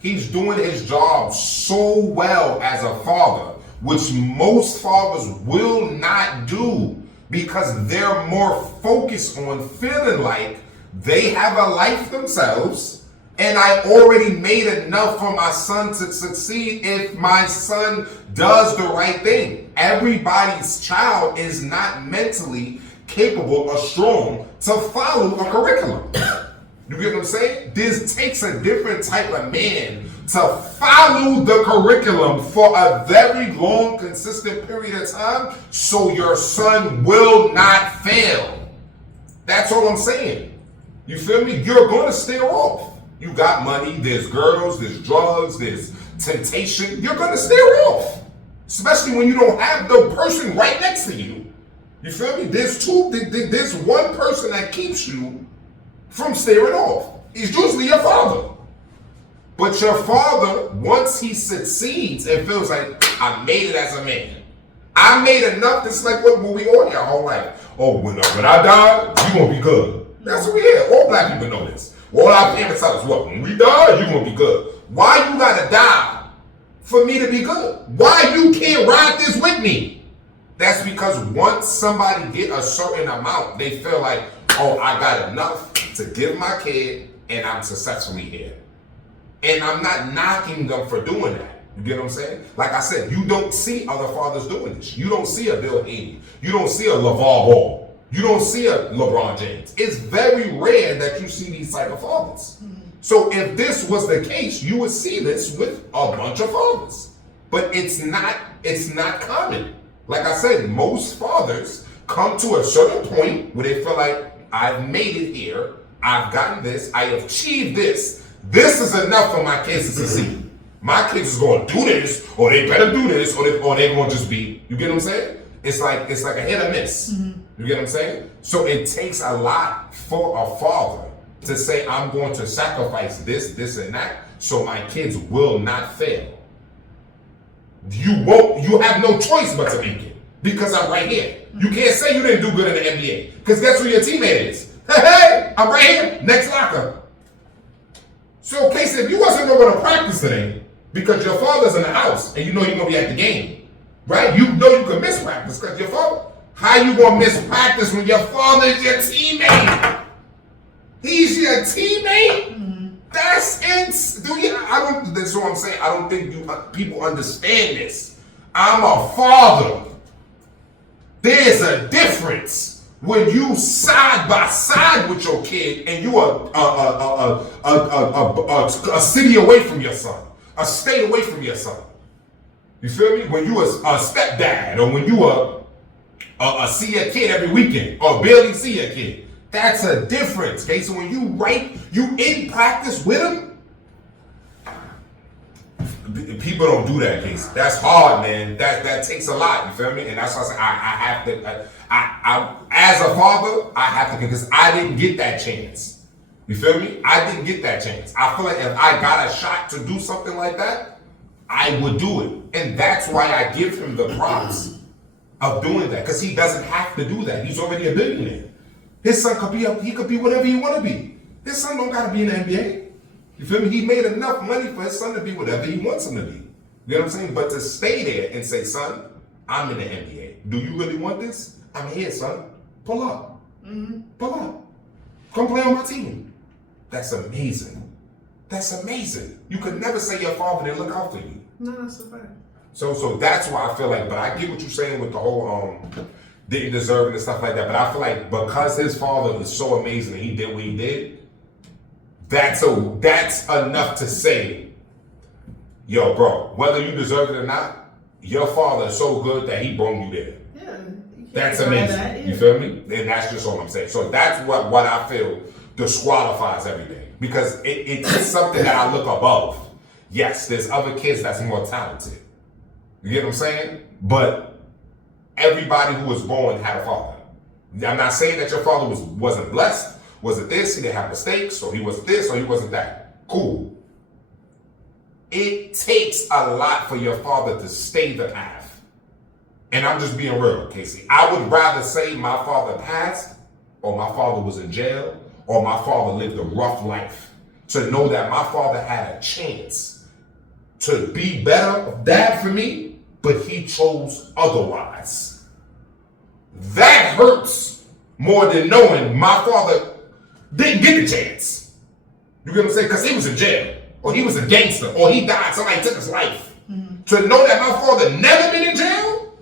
He's doing his job so well as a father, which most fathers will not do because they're more focused on feeling like they have a life themselves and I already made enough for my son to succeed if my son does the right thing. Everybody's child is not mentally capable or strong to follow a curriculum. You get what I'm saying? This takes a different type of man to follow the curriculum for a very long, consistent period of time so your son will not fail. That's all I'm saying. You feel me? You're going to steer off. You got money, there's girls, there's drugs, there's temptation. You're going to steer off. Especially when you don't have the person right next to you. You feel me? There's one person that keeps you from steering off. It's usually your father. But your father, once he succeeds and feels like, I made it as a man. I made enough. This is like what we all hear our whole life. Oh, when I die, you're going to be good. That's what we hear. All black people know this. All our parents tell us, what, when we die, you're going to be good. Why you got to die for me to be good? Why you can't ride this with me? That's because once somebody get a certain amount, they feel like, oh, I got enough to give my kid and I'm successfully here. And I'm not knocking them for doing that. You get what I'm saying? Like I said, you don't see other fathers doing this. You don't see a Bill Haney. You don't see a LeVar Ball. You don't see a LeBron James. It's very rare that you see these type of fathers. Mm-hmm. So if this was the case, you would see this with a bunch of fathers. But it's not common. Like I said, most fathers come to a certain point where they feel like, I've made it here. I've gotten this. I have achieved this. This is enough for my kids to succeed. My kids is going to do this, or they better do this, or they're going to just be, you get what I'm saying? It's like a hit or miss. Mm-hmm. You get what I'm saying? So it takes a lot for a father to say, I'm going to sacrifice this, and that, so my kids will not fail. You have no choice but to make it, because I'm right here. You can't say you didn't do good in the NBA, because guess who your teammate is? Hey, I'm right here, next locker. So, Casey, if you wasn't nowhere to practice today, because your father's in the house, and you know you're going to be at the game, right? You know you could miss practice, because your father. How you gonna miss practice when your father is your teammate? He's your teammate? Mm-hmm. That's it. That's what I'm saying. I don't think people understand this. I'm a father. There's a difference when you side by side with your kid and you are a city away from your son, a state away from your son. You feel me? When you a stepdad, or when you see a kid every weekend, or barely see a kid, that's a difference. Okay, so when you in practice with them, people don't do that, Casey. That's hard, man. That takes a lot. You feel me? And that's why I say I have to. I as a father, I have to, because I didn't get that chance. You feel me? I didn't get that chance. I feel like if I got a shot to do something like that, I would do it. And that's why I give him the props of doing that, because he doesn't have to do that. He's already a billionaire. His son he could be whatever he want to be. His son don't got to be in the NBA. You feel me? He made enough money for his son to be whatever he wants him to be. You know what I'm saying? But to stay there and say, son, I'm in the NBA. Do you really want this? I'm here, son. Pull up. Mm-hmm. Pull up. Come play on my team. That's amazing. That's amazing. You could never say your father didn't look out for you. No, that's a fact. So that's why I feel like, but I get what you're saying with the whole didn't deserve it and stuff like that. But I feel like because his father is so amazing and he did what he did, that's enough to say, yo, bro, whether you deserve it or not, your father is so good that he brought you there. Yeah. That's amazing. That, yeah. You feel me? And that's just all I'm saying. So that's what I feel disqualifies everything. Because it's something that I look above. Yes, there's other kids that's more talented. You get what I'm saying? But everybody who was born had a father. I'm not saying that your father wasn't blessed, wasn't this, he didn't have mistakes, or he wasn't this, or he wasn't that. Cool. It takes a lot for your father to stay the path. And I'm just being real, Casey. I would rather say my father passed, or my father was in jail, or my father lived a rough life, to know that my father had a chance to be better dad for me, but he chose otherwise. That hurts more than knowing my father didn't get the chance. You get what I'm saying? Because he was in jail, or he was a gangster, or he died, somebody took his life. Mm-hmm. To know that my father never been in jail,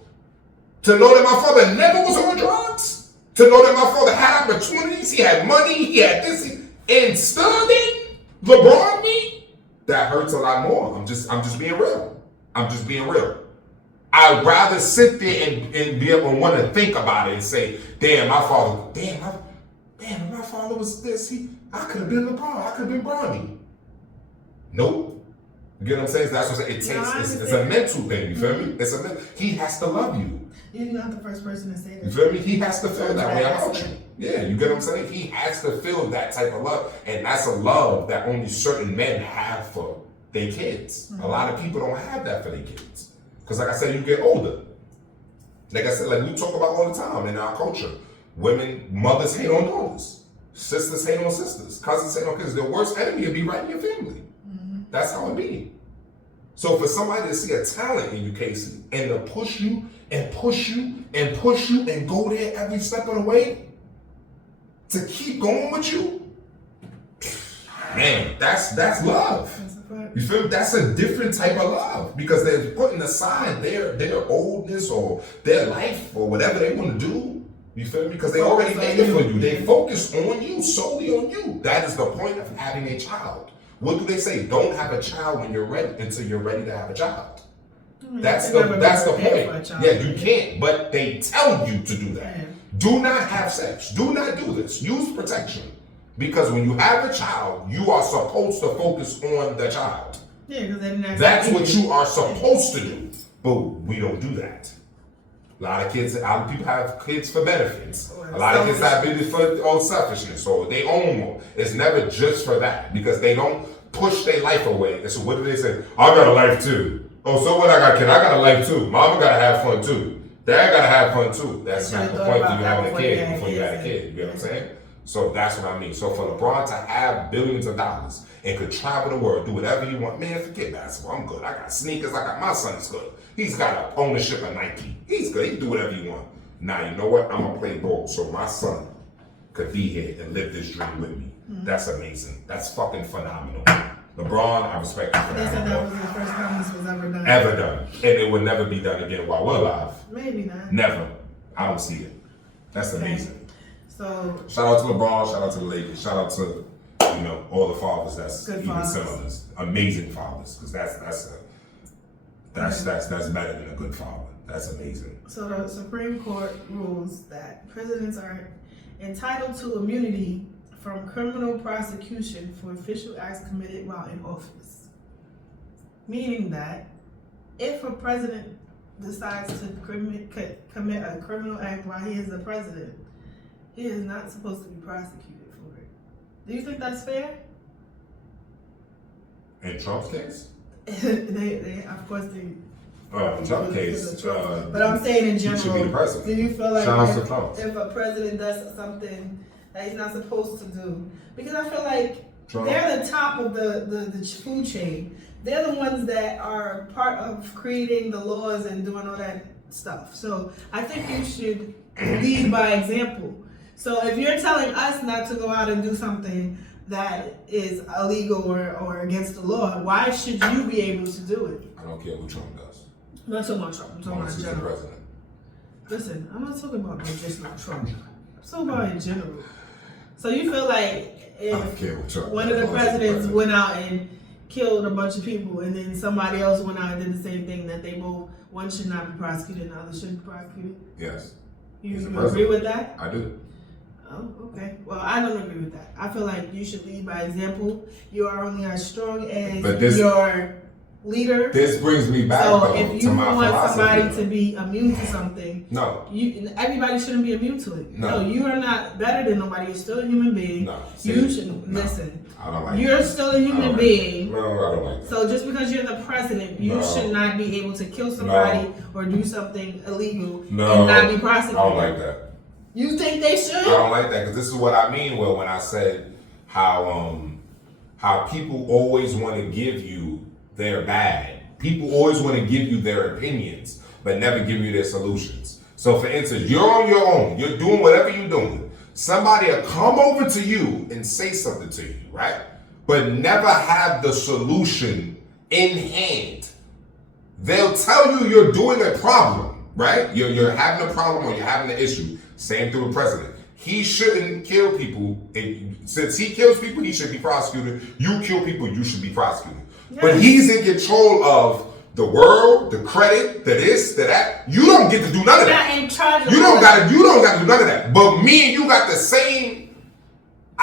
to know that my father never was on drugs, to know that my father had opportunities, he had money, he had this, and still didn't LeBron me, that hurts a lot more. I'm just being real. I'm just being real. I'd rather sit there and be able to want to think about it and say, damn, my father was this. I could have been LeBron. I could have been Bronny. Nope. You get what I'm saying? That's what I'm saying. It's a mental thing. You feel me? He has to love you. You're not the first person to say that. You feel me? He has to feel that way about you. Yeah, you get what I'm saying? He has to feel that type of love. And that's a love that only certain men have for their kids. Mm-hmm. A lot of people don't have that for their kids. Because like I said, you get older. Like I said, like we talk about all the time in our culture. Mothers hate on daughters. Sisters hate on sisters. Cousins hate on cousins. The worst enemy will be right in your family. Mm-hmm. That's how it be. So for somebody to see a talent in you, Casey, and to push you and push you and push you and go there every step of the way, to keep going with you, man, that's love. You feel me? That's a different type of love, because they're putting aside their oldness or their life or whatever they want to do. You feel me? Because they already made it for you. They focus on you, solely on you. That is the point of having a child. What do they say? Don't have a child when you're ready until you're ready to have a child. That's the point. Yeah, you can't, but they tell you to do that. Do not have sex. Do not do this. Use protection. Because when you have a child, you are supposed to focus on the child. Yeah, because that's what you are supposed to do. But we don't do that. A lot of people have kids for benefits. A lot of kids have kids for selfishness, or they own more. It's never just for that, because they don't push their life away. And so what do they say? I got a life too. Oh, so what? I got a life too. Mama gotta have fun too. Dad gotta have fun too. That's not the point of you having a kid before you had a kid. You know what I'm saying? So that's what I mean. So for LeBron to have billions of dollars and could travel the world, do whatever you want, man, forget basketball. I'm good. I got sneakers. I got my son's good. He's got ownership of Nike. He's good. He can do whatever you want. Now, you know what? I'm going to play ball. So my son could be here and live this dream with me. That's amazing. That's fucking phenomenal. LeBron, I respect you for They that. said that was the first time this was ever done. Ever done. And it will never be done again while we're alive. Maybe not. Never. I don't see it. That's amazing. So shout out to LeBron, shout out to the Lakers, shout out to, all the fathers that's good even fathers. similar. Amazing fathers. Because that's better than a good father. That's amazing. So the Supreme Court rules that presidents are entitled to immunity from criminal prosecution for official acts committed while in office. Meaning that if a president decides to commit a criminal act while he is the president, he is not supposed to be prosecuted for it. Do you think that's fair? In Trump's case? they of course they. Trump's case. But I'm saying in He should be the general, president. do you feel like Shout out to Trump. if a president does something that he's not supposed to do? Because I feel like Trump. they're the top of the food chain. They're the ones that are part of creating the laws and doing all that stuff. So I think you should lead by example. So if you're telling us not to go out and do something that is illegal or against the law, why should you be able to do it? I don't care what Trump does. I'm not talking about Trump. I'm talking about Once he's the general. president. Listen, I'm not talking about just not Trump. I'm talking about in general. So you feel like I don't care what if Trump one of the does. Once he's presidents went out and killed a bunch of people, and then somebody else went out and did the same thing, that they both, one should not be prosecuted and the other should be prosecuted? Yes. You He's the agree president. with that? I do. Oh, okay. Well, I don't agree with that. I feel like you should lead by example. You are only as strong as your leader. This brings me back So if you to my want philosophy. somebody to be immune to something, No. everybody shouldn't be immune to it. No. You are not better than nobody. You're still a human being. No. You should listen. I don't like You're that. still a I human don't being. No, I don't like that. So just because you're the president, you No. should not be able to kill somebody or do something illegal No. and not be I prosecuted. don't like that. You think they should? I don't like that because this is what I mean. Well, when I said how people always want to give you their bad, people always want to give you their opinions, but never give you their solutions. So, for instance, you're on your own. You're doing whatever you're doing. Somebody will come over to you and say something to you, right? But never have the solution in hand. They'll tell you you're doing a problem, right? You're having a problem or you're having an issue. Same through the president. He shouldn't kill people. And since he kills people, he should be prosecuted. You kill people, you should be prosecuted. Yes. But he's in control of the world, the credit, the this, the that. You don't get to do none of that. Not in charge of You don't that. got to do none of that. But me and you got the same.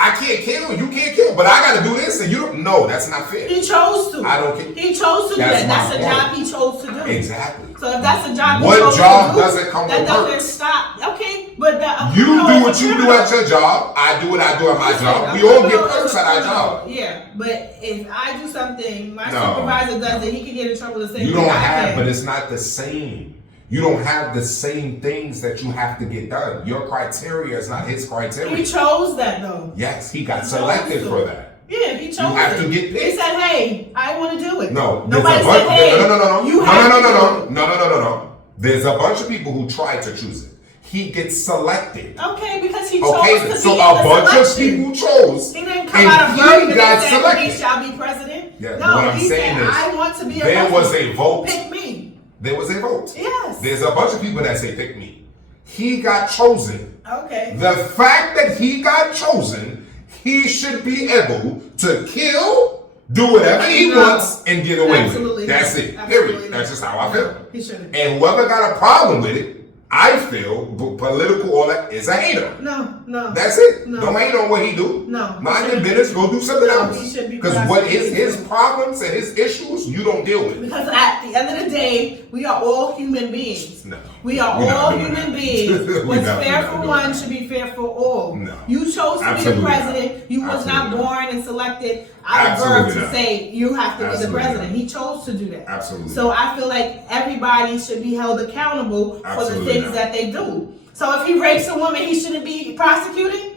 I can't kill, you can't kill, but I got to do this, and you don't. No, that's not fair. He chose to. I don't care. He chose to do That's that. my That's a point. job he chose to do. Exactly. So if that's a job What he chose job to do, doesn't come that with doesn't perks? stop. Okay, but that, You do what you do at your job. I do what I do at my job. We all get perks at our job. Yeah, but if I do something, my No. supervisor does it, he can get in trouble the same You way don't I have, can. but it's not the same. You don't have the same things that you have to get done. Your criteria is not his He criteria. chose that though. Yes, he got He selected chose to. for that. Yeah, he chose You have it. to get He picked. said, "Hey, I want to do it." No, there's Nobody a bunch. said, "Hey, No. you have to do it." No. There's a bunch of people who tried to choose it. He gets selected. Okay, because he chose Okay, to so be a in the bunch of selection. people chose, He didn't come and out of he Birmingham got and said selected. he shall be president. Yeah, no, what I'm he saying said, is, I want to be a there president. was a vote. Pick me. There was a vote. Yes. There's a bunch of people that say pick me. He got chosen. Okay. The fact that he got chosen, he should be able to kill, do whatever he No. wants, and get away Absolutely with it. That's not. it. Absolutely Period. not. That's just how I feel. He shouldn't. And whoever got a problem with it, I feel, political, all that, is a hater. No. That's it. No. Don't hate on what he do. No. Mind your business. Go do something No, else. he should be Because what is his prosecuted. problems and his issues, you don't deal with. Because at the end of the day, we are all human beings. No. We are We're not all doing human that. beings. We're What's not fair doing for that. one should be fair for all. No. You chose to Absolutely be the not. president. You was not Absolutely not. born and selected out of Absolutely birth to not. say you have to be the Absolutely president. not. He chose to do that. Absolutely. So I feel like everybody should be held accountable for the Absolutely things not. that they do. So if he rapes a woman, he shouldn't be prosecuted?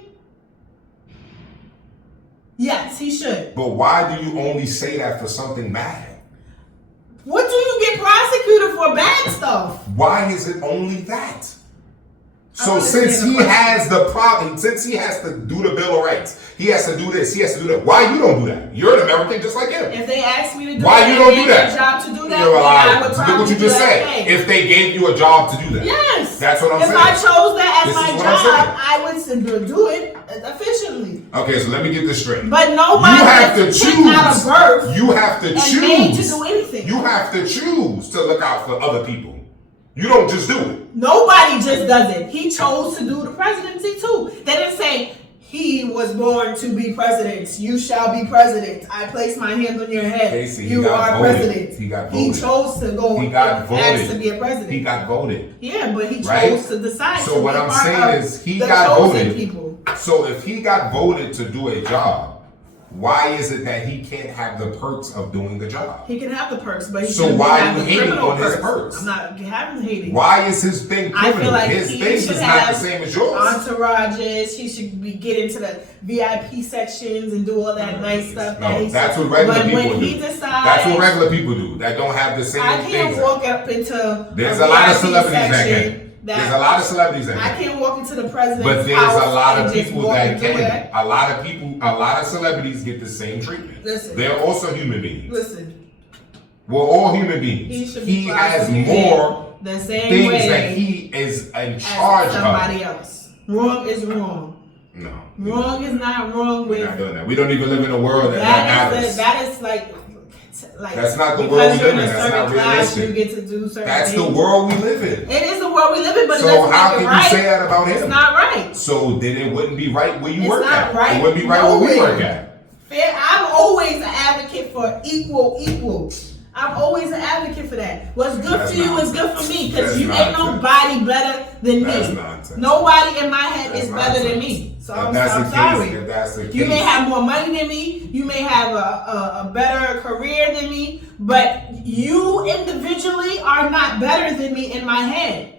Yes, he should. But why do you only say that for something bad? What do you get prosecuted for bad stuff? Why is it only that? So since he has the problem, since he has to do the Bill of Rights, he has to do this, he has to do that. Why you don't do that? You're an American just like him. If they ask me to do why that, you don't do that? A job to do that, You're I would look what you just said. If they gave you a job to do that, yes, that's what I'm saying. If I chose that as this my job, I would do it efficiently. Okay, so let me get this straight. But nobody you have to choose. Out of birth you have to choose. Made to do anything. You have to choose to look out for other people. You don't just do it. Nobody just does it. He chose to do the presidency too. They didn't say he was born to be president. You shall be president. I place my hand on your head. Casey, you are president. He got voted. He chose to go and ask to be a president. He got voted. Yeah, but he chose to decide. So what I'm saying is he got voted. People. So if he got voted to do a job, why is it that he can't have the perks of doing the job? He can have the perks, but he so why are you hating on his perks? I'm not having hating. Why is his thing criminal? I feel like his thing is not the same as yours. Entourages. He should be getting to the VIP sections and do all that nice stuff. No, that's what regular people do. That's what regular people do. That don't have the same. I can't walk up into. There's a lot of celebrities that can. There's a lot of celebrities that I can't walk into the president's But there's house a lot of and people that can. A lot of celebrities get the same treatment. Listen, they're also human beings. Listen, we're all human beings. He has more the same things way that he is in charge of. Somebody else. Wrong is wrong. No. Wrong is not wrong. We're not doing that. We don't even live in a world that matters. That is like that's not the world we live in. That's not class, realistic. you get to do certain that's things. the world we live in. It is the world we live in, but so it doesn't how make can it right. you say that about him? It's not right. So then it wouldn't be right where you work at. Right. It wouldn't be right where we work at. Fair. I'm always an advocate for equal. I'm always an advocate for that. What's good for you is good for me because you ain't nobody better than me. Nobody in my head is better than me. So I'm sorry. If that's the case. You may have more money than me. You may have a better career than me. But you individually are not better than me in my head.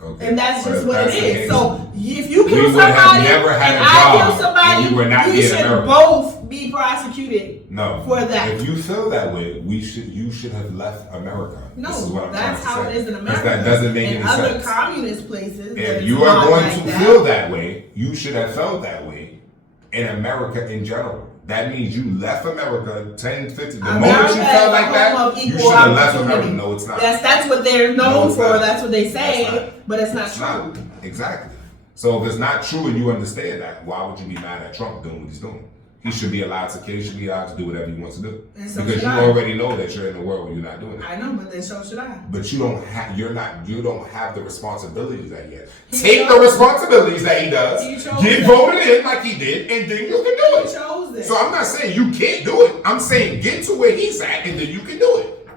Okay. And that's just what it is. So if you kill somebody and I kill somebody, we should both be prosecuted for that. If you feel that way, you should have left America. No, this is what I'm that's how it is in America. That doesn't make any sense. In other communist places, if you are going to feel that way, you should have felt that way in America in general. That means you left America 10, 50. The moment you felt like that, you should have left America. No, it's not. That's what they're known for. That's what they say, but it's not true. Exactly. So if it's not true and you understand that, why would you be mad at Trump doing what he's doing? He should be allowed to do whatever he wants to do. So because you already know that you're in a world where you're not doing it. I know, but then so should I. But you don't have the responsibilities that he has. Take the responsibilities that he does. Get voted in like he did, and then you can do it. He chose it. So I'm not saying you can't do it. I'm saying get to where he's at, and then you can do it.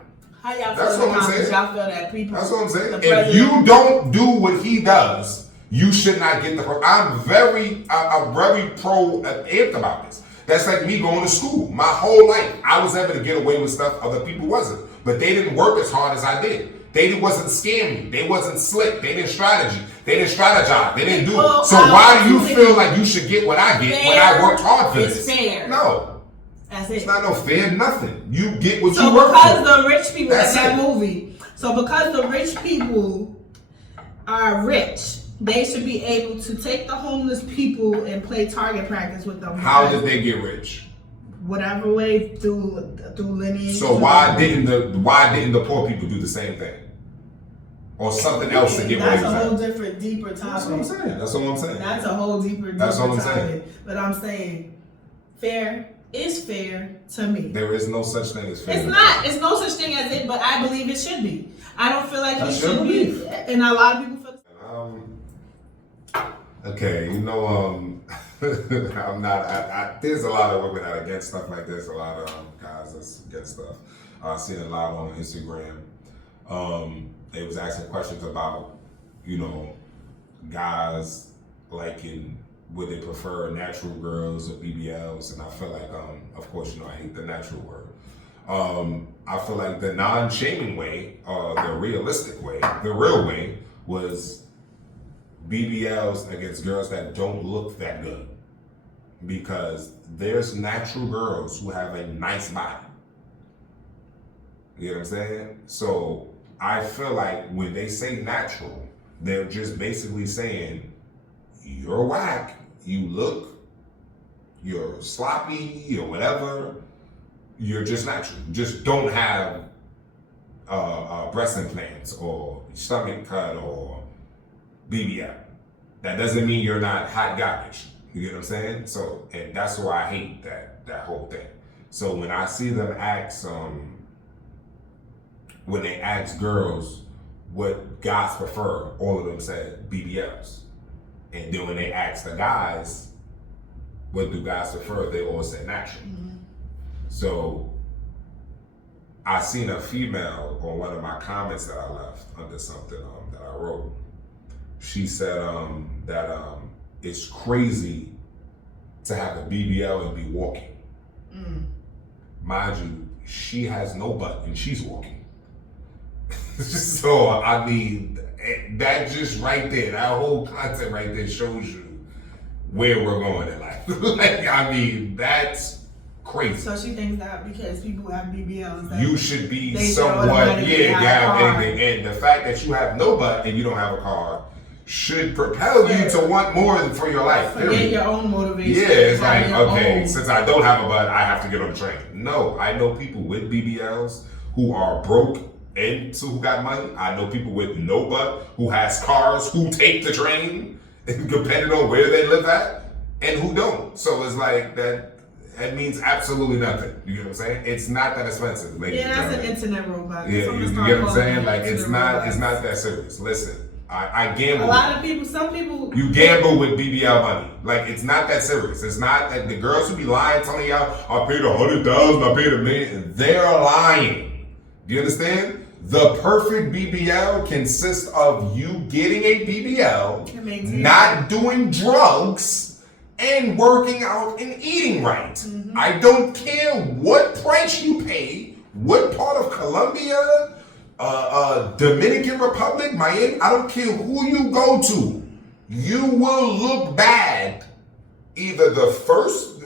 How y'all That's what I'm saying. Y'all feel that people. That's what I'm saying. If you don't do what he does, you should not get the. I'm very pro amped about this. That's like me going to school. My whole life, I was able to get away with stuff other people wasn't. But they didn't work as hard as I did. They wasn't scamming. They wasn't slick. They didn't strategize. They didn't do it. So why do you feel like you should get what I get when I worked hard for this? It's fair. No. That's it. It's not no fair nothing. You get what you work for. So because the rich people in that movie, so because the rich people are rich, they should be able to take the homeless people and play target practice with them. How did they get rich? Whatever way, through lineage. So why didn't the poor people do the same thing? Or something else to get what That's a whole different, deeper topic. That's what I'm saying. That's a whole deeper topic. But I'm saying fair is fair to me. There is no such thing as fair. It's not. It's no such thing as it, but I believe it should be. I don't feel like it should be. And a lot of people feel. Okay, I'm not. There's a lot of women that are against stuff like this. A lot of guys that's against stuff. I've seen a lot on Instagram. They was asking questions about, guys would they prefer natural girls or BBLs, and I feel like, of course, I hate the natural word. I feel like the non-shaming way, the realistic way, the real way was BBLs against girls that don't look that good, because there's natural girls who have a nice body. You know what I'm saying? So I feel like when they say natural, they're just basically saying, you're whack, you look, you're sloppy or whatever, you're just natural. You just don't have breast implants or stomach cut or BBL. That doesn't mean you're not hot garbage. You get what I'm saying? So, and that's why I hate that whole thing. So when I see them ask, when they ask girls what guys prefer, all of them said BBLs. And then when they ask the guys, what do guys prefer, they all said natural. Mm-hmm. So I seen a female on one of my comments that I left under something that I wrote. She said that it's crazy to have a BBL and be walking. Mm. Mind you, she has no butt and she's walking. So, I mean, that just right there, that whole content right there shows you where we're going in life. Like, I mean, that's crazy. So she thinks that because people have BBLs, that you should be somewhat, you have anything. And the fact that you have no butt and you don't have a car should propel you to want more for your life. Forget your own motivation. Yeah, it's like, okay, since I don't have a butt, I have to get on the train. No, I know people with BBLs who are broke and who got money. I know people with no butt who has cars who take the train, depending on where they live at, and who don't. So it's like that means absolutely nothing. You get what I'm saying? It's not that expensive, ladies and gentlemen. That's an internet robot. Yeah, you get what I'm saying? Like it's not that serious. Listen. I gamble. A lot of people, some people. You gamble with BBL money. Like, it's not that serious. It's not that the girls who be lying, telling y'all, I paid $100,000, I paid $1 million. They're lying. Do you understand? The perfect BBL consists of you getting a BBL, not doing drugs, and working out and eating right. Mm-hmm. I don't care what price you pay, what part of Colombia, Dominican Republic, Miami, I don't care who you go to, you will look bad either the first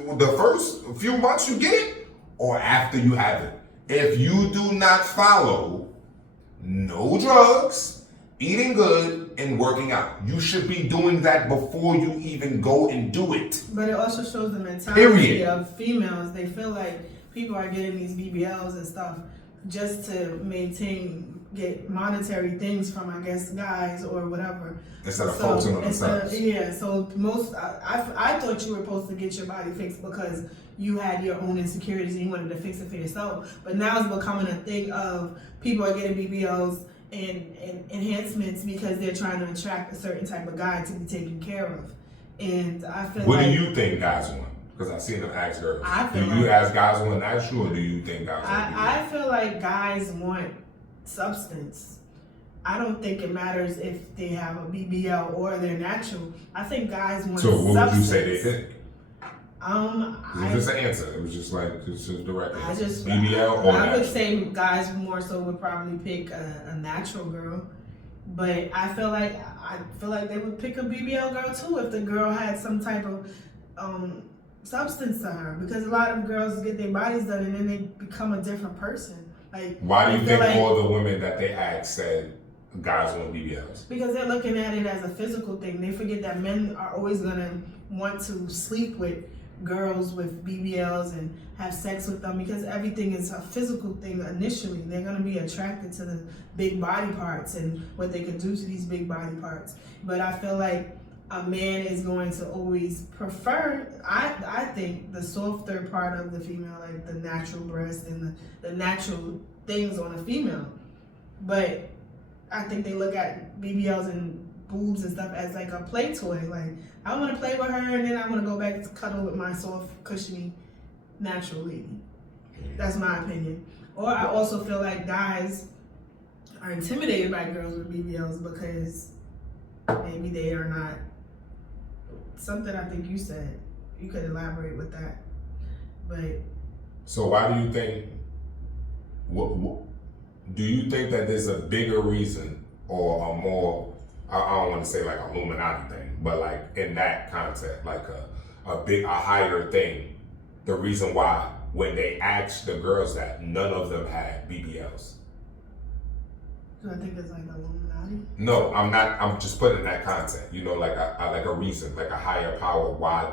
few months you get it or after you have it. If you do not follow no drugs, eating good, and working out. You should be doing that before you even go and do it. But it also shows the mentality of females. They feel like people are getting these BBLs and stuff just to get monetary things from, I guess, guys or whatever. Instead of focusing on themselves. Yeah, so I thought you were supposed to get your body fixed because you had your own insecurities and you wanted to fix it for yourself. But now it's becoming a thing of people are getting BBLs and enhancements because they're trying to attract a certain type of guy to be taken care of. And I feel What do you think guys want? Because I've seen them ask girls. Do you ask guys want natural or do you think guys want I feel like guys want substance. I don't think it matters if they have a BBL or they're natural. I think guys want substance. So what would you say they think? It was just an answer. It was just like, just direct. BBL or I would say guys more so would probably pick a natural girl. But I feel like they would pick a BBL girl too if the girl had some type of substance to her, because a lot of girls get their bodies done and then they become a different person. Like, why do you think all the women that they asked said guys want BBLs? Because they're looking at it as a physical thing. They forget that men are always gonna want to sleep with girls with BBLs and have sex with them because everything is a physical thing initially. They're gonna be attracted to the big body parts and what they can do to these big body parts. But I feel like a man is going to always prefer, I think, the softer part of the female, like the natural breast and the natural things on a female. But I think they look at BBLs and boobs and stuff as like a play toy. Like, I want to play with her and then I want to go back to cuddle with my soft, cushiony, natural lady. That's my opinion. Or I also feel like guys are intimidated by girls with BBLs because maybe they are not. Something I think you said. You could elaborate with that. But so why do you think? Do you think that there's a bigger reason or a more? I don't want to say like Illuminati thing, but like in that concept, like a higher thing. The reason why when they asked the girls that none of them had BBLs. Do I think it's like Illuminati? No, I'm not. I'm just putting that content. You know, like a reason, like a higher power. Why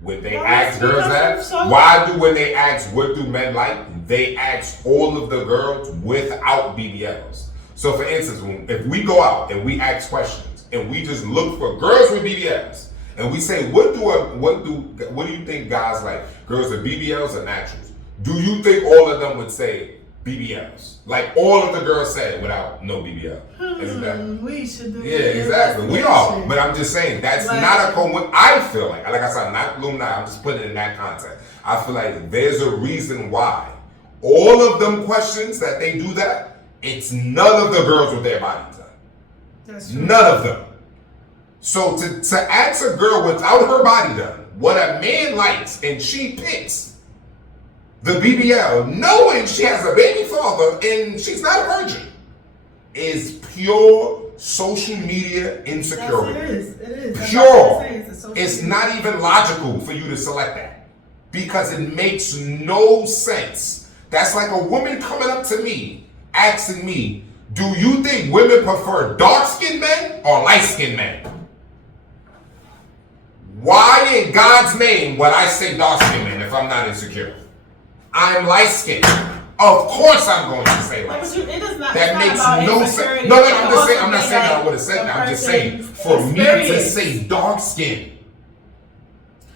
when they ask girls that? Why when they ask what do men like, they ask all of the girls without BBLs. So for instance, if we go out and we ask questions and we just look for girls with BBLs and we say what do you think guys like? Girls with BBLs or naturals? Do you think all of them would say BBLs? Like all of the girls said without no BBL. Isn't that? We should do Exactly. We are. But I'm just saying, that's like, not a coincidence. I feel like I said, not Illuminati, I'm just putting it in that context. I feel like there's a reason why all of them questions that they do that, it's none of the girls with their bodies done. That's true. None of them. So to ask a girl without her body done, what a man likes and she picks the BBL, knowing she has a baby father and she's not a virgin, is pure social media insecurity. Yes, it is. Pure. It's not even logical for you to select that because it makes no sense. That's like a woman coming up to me asking me, do you think women prefer dark-skinned men or light-skinned men? Why in God's name would I say dark-skinned men if I'm not insecure? I'm light-skinned. Of course I'm going to say light-skinned. That makes no sense. No, I'm just saying, I'm not saying that I would have said that. I'm just saying, for me to say dark-skinned,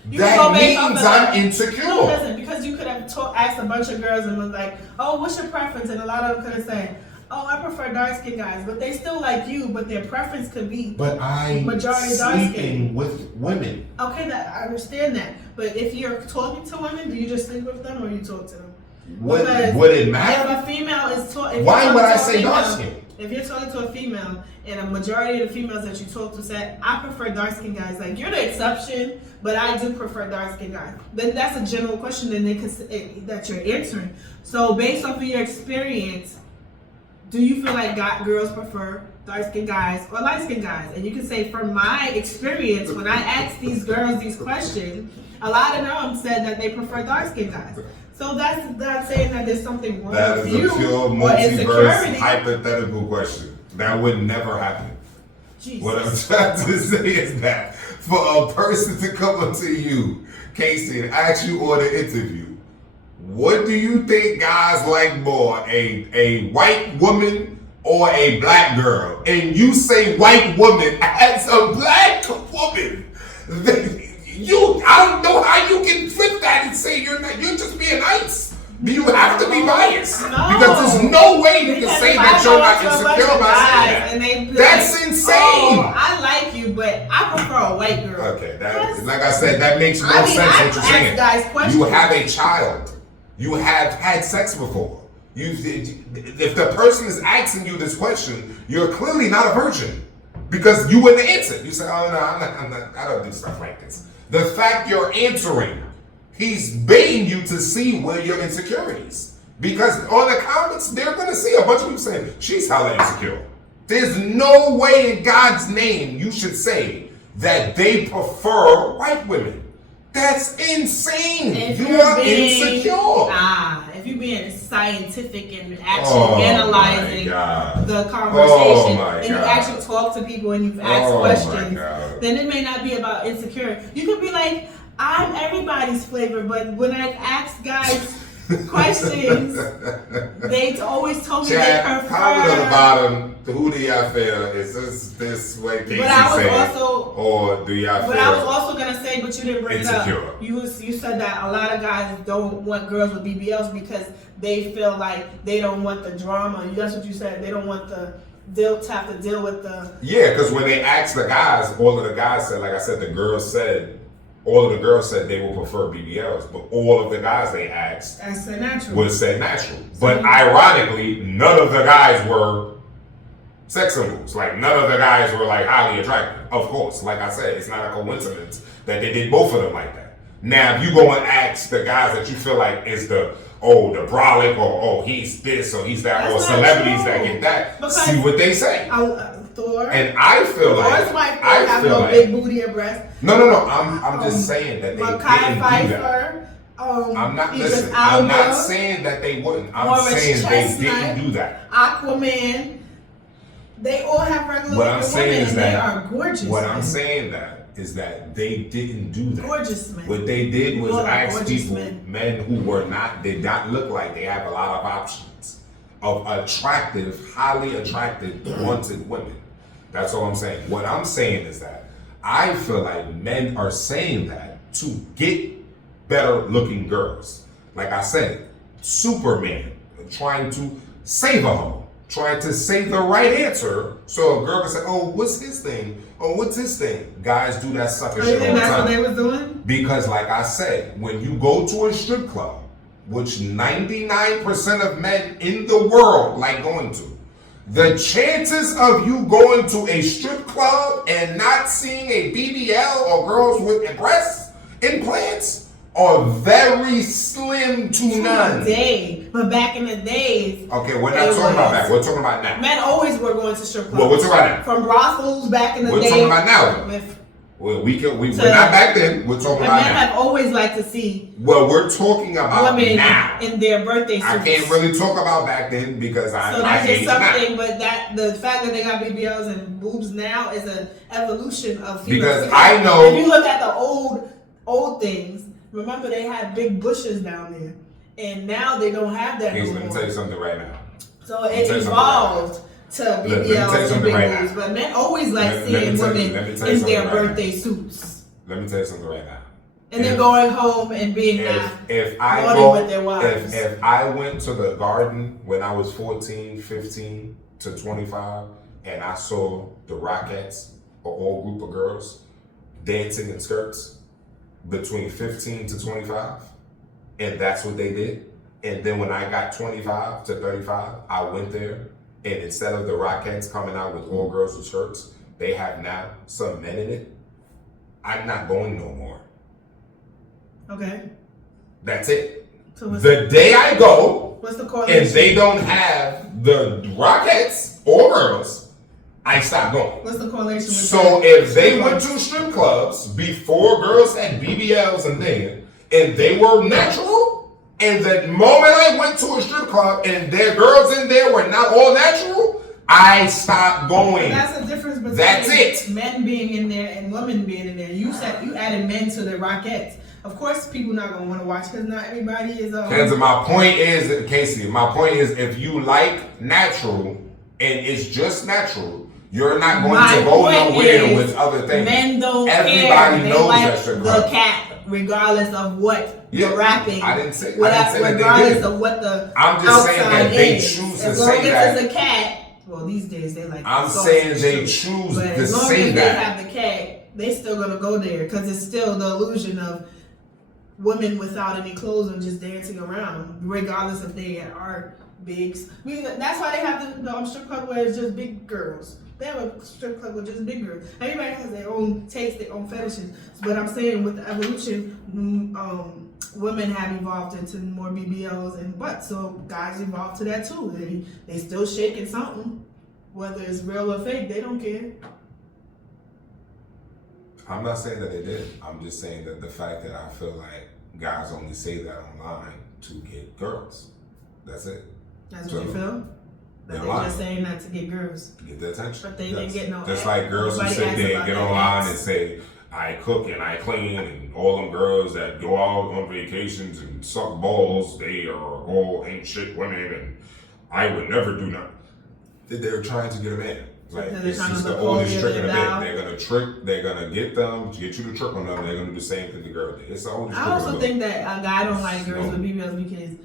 that means I'm insecure. No, it doesn't, because you could have asked a bunch of girls and was like, oh, what's your preference? And a lot of them could have said, oh, I prefer dark-skinned guys, but they still like you, but their preference could be majority dark-skinned. Sleeping with women. Okay, I understand that. But if you're talking to women, do you just sleep with them or you talk to them? Would it matter? If a female is talking, why would I say dark-skinned? If you're talking to a female and a majority of the females that you talk to said, I prefer dark-skinned guys, like you're the exception, but I do prefer dark-skinned guys. Then that's a general question that you're answering. So based off of your experience, do you feel like girls prefer dark-skinned guys or light-skinned guys? And you can say, from my experience, when I asked these girls these questions, a lot of them said that they prefer dark-skinned guys. So that's not saying that there's something wrong with you. That is a pure multiverse hypothetical question. That would never happen. Jesus. What I'm trying to say is that for a person to come up to you, Casey, and ask you on an interview, what do you think guys like more, a white woman or a black girl? And you say white woman as a black woman. I don't know how you can flip that and say you're just being nice. You have to be biased. No. Because there's no way you can say that you're not insecure by saying that. That's insane. Oh, I like you, but I prefer a white girl. Okay, like I said, that makes no sense what you're saying. You have a child. You have had sex before. If the person is asking you this question, you're clearly not a virgin because you wouldn't answer. You say, "Oh no, I'm not. I don't do stuff like this." The fact you're answering, he's baiting you to see where your insecurities. Because on the comments, they're gonna see a bunch of people saying, "She's hella insecure." There's no way in God's name you should say that they prefer white women. That's insane. You are insecure. If you're being scientific and actually analyzing the conversation, and you actually talk to people and you've asked questions, then it may not be about insecurity. You could be like, I'm everybody's flavor, but when I ask guys questions, they always told me they prefer. Comment on the bottom. Who do y'all feel? Is this way Casey said? Or do y'all feel? But I was also gonna say, but you didn't bring insecure. It up. You said that a lot of guys don't want girls with BBLs because they feel like they don't want the drama. That's what you said. They don't want to have to deal with the. Yeah, because when they asked the guys, all of the guys said, like I said, all of the girls said they will prefer BBLs, but all of the guys they asked would say natural. But ironically, none of the guys were sex symbols. Like, none of the guys were like highly attractive. Of course, like I said, it's not a coincidence that they did both of them like that. Now, if you go and ask the guys that you feel like is the brolic, or he's this or he's that, or celebrities that get that, because see what they say. Thor. And I feel like Thor's wife don't have no big booty or breast. No. I'm just saying that they didn't do that. I'm not saying that they wouldn't. I'm saying they didn't do that. Aquaman. They all have regular What I'm looking saying women, is and that they are gorgeous. What men. I'm saying that is that they didn't do that. Gorgeous men. What they did was All are ask gorgeous people, men who did not look like they have a lot of options of attractive, highly attractive, wanted women. That's all I'm saying. What I'm saying is that I feel like men are saying that to get better looking girls. Like I said, Superman trying to save a hoe, trying to say the right answer so a girl can say, oh, what's his thing? Oh, what's his thing? Guys do that sucker shit all the time. That's what they was doing? Because like I said, when you go to a strip club, which 99% of men in the world like going to, the chances of you going to a strip club and not seeing a BBL or girls with breast implants are very slim to none. Today, but back in the days. Okay, we're not talking about that. We're talking about now. Men always were going to strip clubs. Well, we're talking about now. From brothels back in the day. We're talking about now. We're not back then. We're talking about men now. have always liked to see. Well, we're talking about women now. In their birthday suits. I can't really talk about back then because I hate something. But the fact that they got BBLs and boobs now is an evolution of females. Because I know. If you look at the old things, remember they had big bushes down there, and now they don't have that no more. Let me tell you something right now. So it evolved to BBLs and big boobs, but men always like seeing women in their birthday suits. Let me tell you something right now. And they're going home and being if I went to the garden when I was 14, 15 to 25, and I saw the Rockettes, a whole group of girls, dancing in skirts between 15 to 25, and that's what they did. And then when I got 25 to 35, I went there, and instead of the Rockettes coming out with all girls with shirts, they have now some men in it. I'm not going no more. Okay. That's it. So the day I go, what's the correlation? And they don't have the Rockettes or girls, I stop going. What's the correlation with So if they went to strip clubs before girls had BBLs and things, and they were natural, and the moment I went to a strip club and their girls in there were not all natural, I stopped going. That's the difference between That's it. Men being in there and women being in there. You said you added men to the Rockettes. Of course, people not gonna want to watch because not everybody is. My point is, Casey. My point is, if you like natural and it's just natural, you're not going to go nowhere with other things. Men don't Everybody care. They knows like that strip the cat, regardless of what the rapping. I didn't say. Regardless of what the I'm just saying that they is. choose to as say long that. as it's a cat. Well, these days they like. I'm saying they choose but to as long say as that. they have the cat, they still gonna go there because it's still the illusion of women without any clothes and just dancing around, regardless if they are bigs. I mean, that's why they have the strip club where it's just big girls. They have a strip club with just big girls. Everybody has their own taste, their own fetishes. But I'm saying with the evolution, women have evolved into more BBLs and butts, so guys evolved to that too. They still shaking something, whether it's real or fake. They don't care. I'm not saying that they did. I'm just saying that the fact that I feel like guys only say that online to get girls. That's it. That's what you feel? That they're just saying that to get girls. Get the attention. But they didn't get no. Just like girls who say they get online and say, I cook and I clean, and all them girls that go out on vacations and suck balls, they are all ain't shit women, and I would never do nothing. They're trying to get a man. Like, it's just the oldest trick in the bit. They're gonna trick, they're gonna get you to trick on them, they're gonna do the same thing the girl did. It's the oldest trick. I also think that a guy don't like girls with BBLs because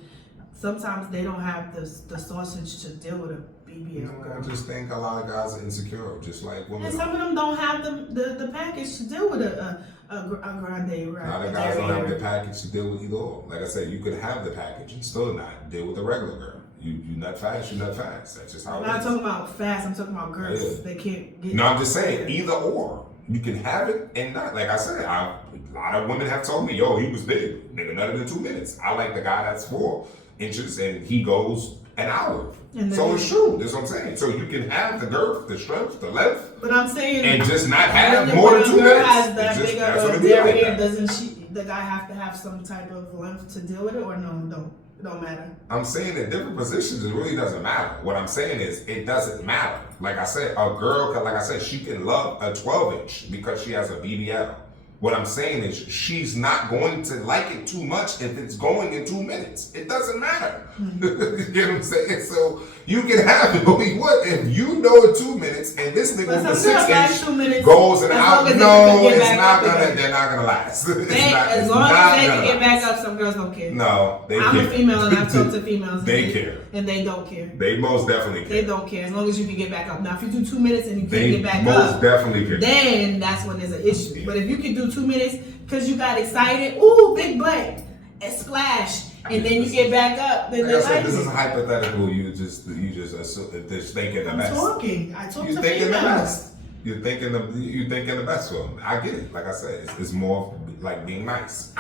sometimes they don't have the sausage to deal with a BBL girl. I just think a lot of guys are insecure, just like women. And some of them don't have the package to deal with a grande, right? A lot of guys don't have the package to deal with either or. Like I said, you could have the package and still not deal with a regular girl. You nut fast, you nut fast. That's just how it is. I'm not talking about fast, I'm talking about girls. Yeah. They can't get. No, I'm just saying either or. You can have it and not. Like I said, a lot of women have told me, yo, he was big. Nigga, nutted in 2 minutes. I like the guy that's 4 inches and he goes an hour. So it's true. That's what I'm saying. So you can have the girth, the strength, the length. But I'm saying, and just not have more than 2 minutes. Has that big of a derriere, doesn't the guy have to have some type of length to deal with it, or no? It don't matter. I'm saying in different positions, it really doesn't matter. What I'm saying is, it doesn't matter. Like I said, a girl can, like I said, she can love a 12-inch because she has a BBL. What I'm saying is she's not going to like it too much if it's going in 2 minutes. It doesn't matter. You get what I'm saying? So you can have it, but if you know in 2 minutes and this nigga with a 6-inch goes and out, no, it's not gonna. They're not gonna last. As long as they can get back up, some girls don't care. No, they care. I'm a female and I've talked to females. They care. And they don't care. They most definitely care. They don't care as long as you can get back up. Now, if you do 2 minutes and you can't get back up, most definitely care. Then that's when there's an issue. But if you can do 2 minutes because you got excited, ooh, big butt, and splash, and then you get back up, then like I said, this is hypothetical. You just assume, just thinking the best. I talk to thinking females. the best. You're thinking the best for them. I get it. Like I said, it's more like being nice.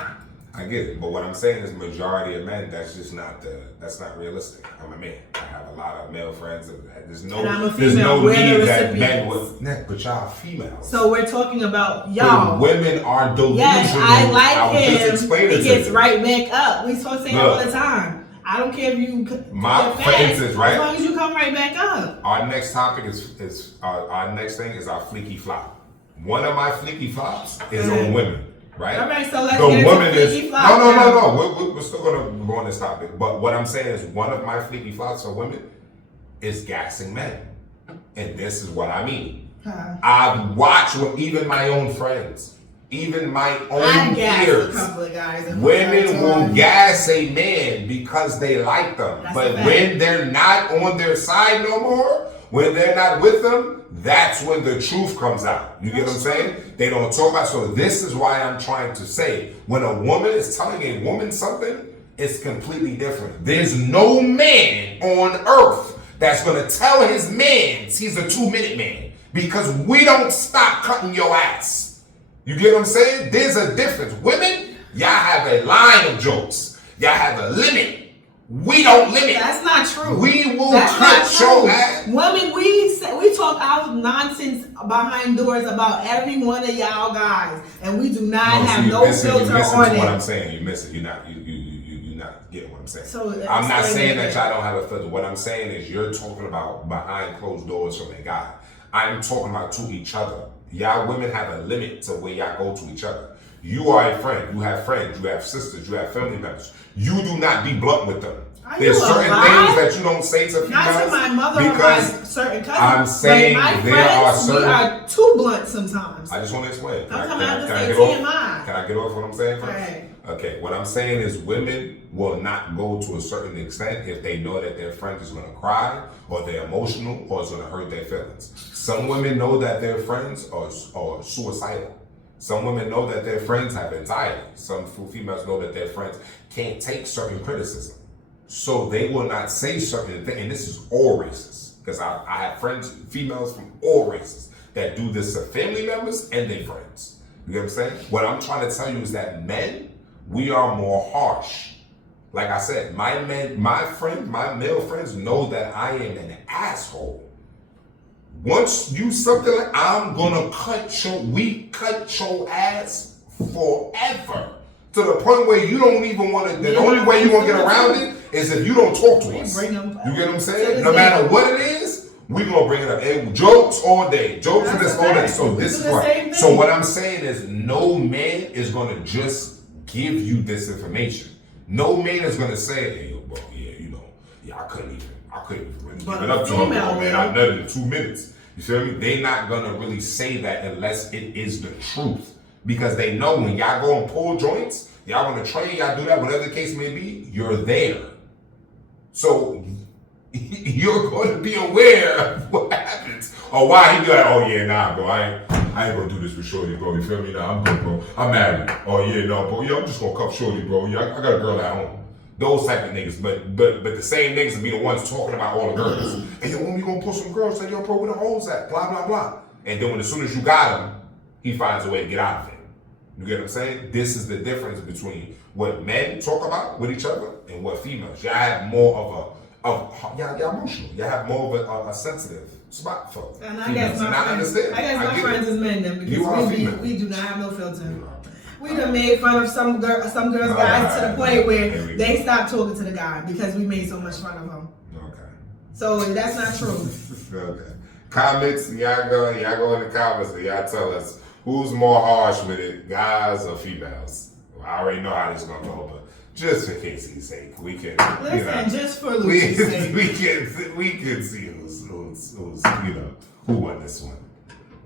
I get it, but what I'm saying is, majority of men, that's not realistic. I'm a man. I have a lot of male friends. There's no need that men would. But y'all females. So we're talking about y'all. Women are delusional. Yes, I like him. He gets him. right back up. We talk to him all the time. I don't care if you. For instance, right? As long as you come right back up. Our next topic is our next thing is our fleeky flop. One of my fleeky flops is on women. Right? All right, so let's get into fleeky flops. No. We're still gonna go on this topic. But what I'm saying is, one of my fleeky flops for women is gassing men, and this is what I mean. I've watched even my own friends, even my own peers. A couple of guys women will gas a man because they like them, but when they're not on their side no more, when they're not with them, that's when the truth comes out. You get what I'm saying? They don't talk about. So this is why I'm trying to say, when a woman is telling a woman something, it's completely different. There's no man on earth that's gonna tell his man he's a 2-minute man, because we don't stop cutting your ass. You get what I'm saying? There's a difference. Women, y'all have a line of jokes. Y'all have a limit. We don't limit. That's not true. We will cut your ass. Women, we talk our nonsense behind doors about every one of y'all guys, and we do not have no filter on it. What I'm saying, you miss it. You're not getting what I'm saying. So I'm not saying that y'all don't have a filter. What I'm saying is, you're talking about behind closed doors from a guy. I'm talking about to each other. Y'all women have a limit to where y'all go to each other. You are a friend. You have friends. You have sisters. You have family members. You do not be blunt with them. There's certain things that you don't say to females. Not to my mother or my certain cousins. I'm saying there are certain. We are too blunt sometimes. I just want to explain. Can I get off what I'm saying first? Right. Okay, what I'm saying is, women will not go to a certain extent if they know that their friend is going to cry, or they're emotional, or it's going to hurt their feelings. Some women know that their friends are suicidal. Some women know that their friends have anxiety. Some females know that their friends can't take certain criticism. So they will not say certain things. And this is all races. Because I have friends, females from all races, that do this to family members and their friends. You get what I'm saying? What I'm trying to tell you is that men, we are more harsh. Like I said, my male friends know that I am an asshole. Once you something like, I'm gonna cut your ass forever. To the point where you don't even want to, the only way you're gonna get around it is if you don't talk to us. You get what I'm saying? No matter what it is, we're gonna bring it up. And jokes all day. Jokes for this all day. So this is right. So what I'm saying is, no man is gonna just give you this information. No man is gonna say, hey, yo, bro, I couldn't even really give it up to him, man. I done it in 2 minutes. You feel me? They're not gonna really say that unless it is the truth. Because they know when y'all go and pull joints, y'all want to train, y'all do that, whatever the case may be, you're there. So you're going to be aware of what happens. Or why he be like, oh yeah, nah, bro, I ain't gonna do this with Shorty, bro. You feel me? Nah, I'm good, bro. I'm married. Oh yeah, no, bro. Yeah, I'm just gonna cuff Shorty, bro. Yeah, I got a girl at home. Those type of niggas, but the same niggas will be the ones talking about all the girls. And yo, when we gonna pull some girls? Say, yo, bro, where the hoes at? Blah blah blah. And then as soon as you got them, he finds a way to get out of it. You get what I'm saying? This is the difference between what men talk about with each other and what females. Y'all have more of y'all emotional. Y'all have more of a sensitive spot for. And I guess my friends is men then, because we do not have no filter. We done made fun of some girls guys to the point where they stopped talking to the guy because we made so much fun of him. Okay. So that's not true. Okay. Comments, y'all go in the comments and y'all tell us who's more harsh with it, guys or females. Well, I already know how this is gonna go, but just for Casey's sake, we can. Listen, just for Lucy's sake, we can see who's who won this one.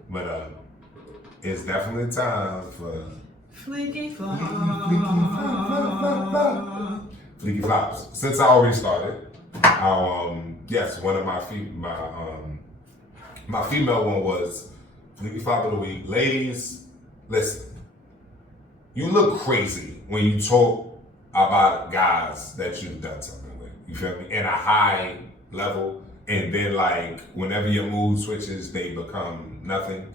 But it's definitely time for Fleeky Flop. Fleeky Flops. Since I already started, yes, one of my female one was Fleeky Flop of the week. Ladies, listen. You look crazy when you talk about guys that you've done something with. You feel me? In a high level, and then like whenever your mood switches, they become nothing.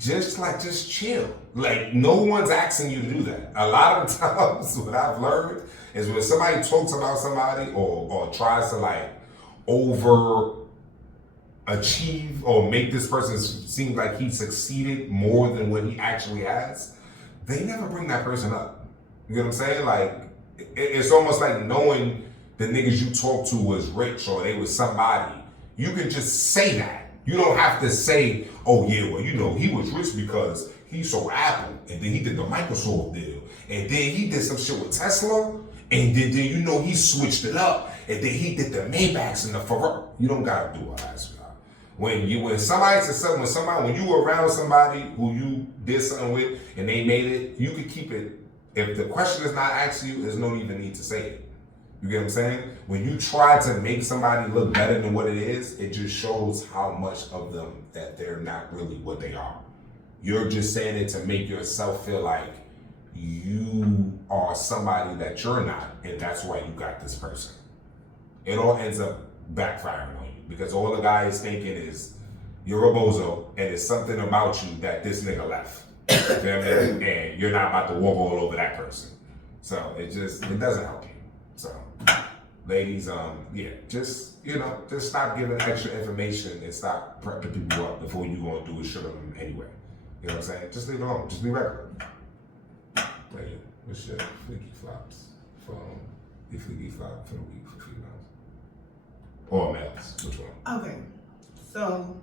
Just chill. Like no one's asking you to do that. A lot of times, what I've learned is when somebody talks about somebody or tries to like over achieve or make this person seem like he succeeded more than what he actually has, they never bring that person up. You know what I'm saying? Like it's almost like knowing the niggas you talk to was rich or they was somebody. You can just say that. You don't have to say, oh yeah, well, he was rich because he sold Apple, and then he did the Microsoft deal, and then he did some shit with Tesla, and then he switched it up, and then he did the Maybachs and the Ferrari. You don't gotta do all that stuff. When you were around somebody who you did something with and they made it, you could keep it. If the question is not asked you, there's no even need to say it. You get what I'm saying? When you try to make somebody look better than what it is, it just shows how much of them that they're not really what they are. You're just saying it to make yourself feel like you are somebody that you're not, and that's why you got this person. It all ends up backfiring on you because all the guy is thinking is you're a bozo and it's something about you that this nigga left. You feel me? And you're not about to walk all over that person. So it doesn't help you. So ladies, just stop giving extra information and stop prepping people up before you gonna do a shit on them anyway. You know what I'm saying? Just leave it alone. Just be regular. Wait, what's your fleeky flops from the fleeky flop for the week for females or males? Which one? Okay, so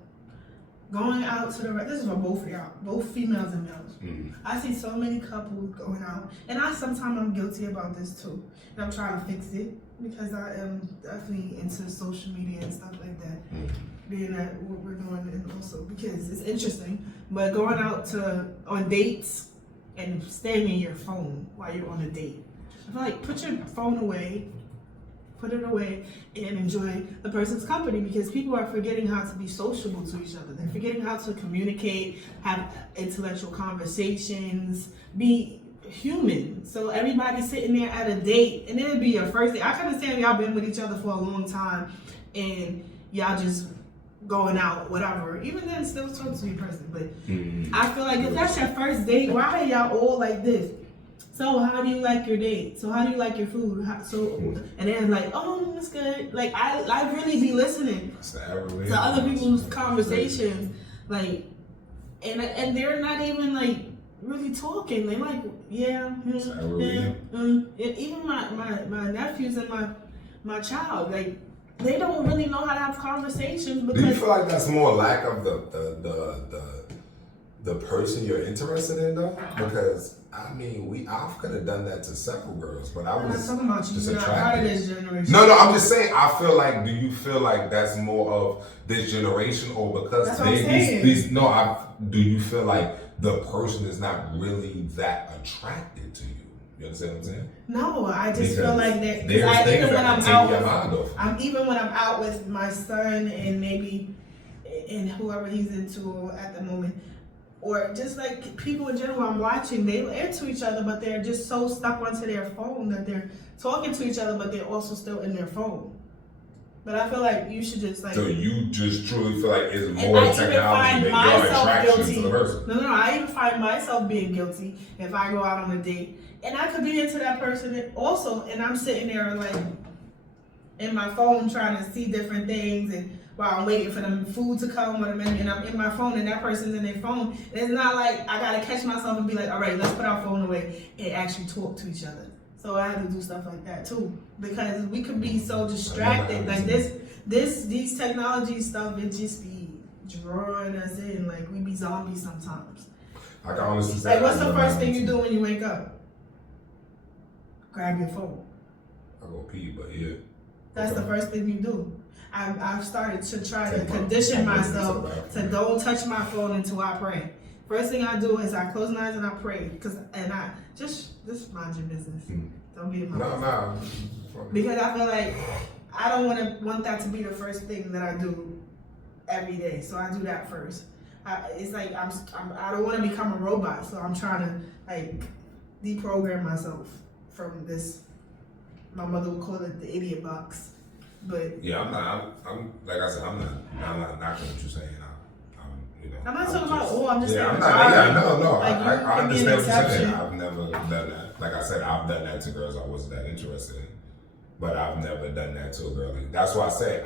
going out to this is for both of y'all, both females and males. Mm-hmm. I see so many couples going out, and sometimes I'm guilty about this too. And I'm trying to fix it because I am definitely into social media and stuff like that. Mm-hmm. Being that what we're doing, and also because it's interesting, but going out on dates and staying in your phone while you're on a date. I feel like put your phone away, put it away, and enjoy the person's company because people are forgetting how to be sociable to each other. They're forgetting how to communicate, have intellectual conversations, be human. So everybody's sitting there at a date, and it'll be your first date. I can understand y'all been with each other for a long time, and y'all just going out, whatever. Even then, still talk to your person. But I feel like if that's your first date, why are y'all all like this? So how do you like your date? So how do you like your food? And then like, oh, that's good. Like I really be listening to other people's conversations, like, and they're not even like really talking. They like, even my nephews and my child, like, they don't really know how to have conversations because. Do you feel like that's more lack of the person you're interested in though? Because I mean, I could have done that to several girls, but I was talking about you. just You're not part of this generation. No, I'm just saying. I feel like. Do you feel like that's more of this generation, or because that's what I'm saying. Do you feel like the person is not really that attracted to you? You understand what I'm saying? No, I just feel like that. Even when I'm out with my son and maybe and whoever he's into at the moment, or just like people in general I'm watching, they're into each other, but they're just so stuck onto their phone that they're talking to each other, but they're also still in their phone. But I feel like you should just like. So you just truly feel like it's more technology than your attraction to the person. No. I even find myself being guilty if I go out on a date and I could be into that person also, and I'm sitting there like in my phone trying to see different things and. While I'm waiting for the food to come, and I'm in my phone, and that person's in their phone. It's not like I gotta catch myself and be like, all right, let's put our phone away and actually talk to each other. So I have to do stuff like that too, because we could be so distracted. Like these technology stuff, it just be drawing us in. Like, we be zombies sometimes. I can honestly say. Like, what's the first thing you do when you wake up? Grab your phone. I go pee, but yeah. That's the first thing you do. I've started to try to Take my condition phone myself to the to don't touch my phone until I pray. First thing I do is I close my eyes and I pray. And I just mind your business. Don't be in my business. No. Because I feel like I don't want that to be the first thing that I do every day. So I do that first. It's like I don't want to become a robot. So I'm trying to like deprogram myself from this. My mother would call it the idiot box. But yeah, I'm like I said, I'm not knocking what you're saying. I'm not talking about, I'm just saying. No. Like, I understand what you're saying. exception. I've never done that. Like I said, I've done that to girls I wasn't that interested in. But I've never done that to a girl. That's why I say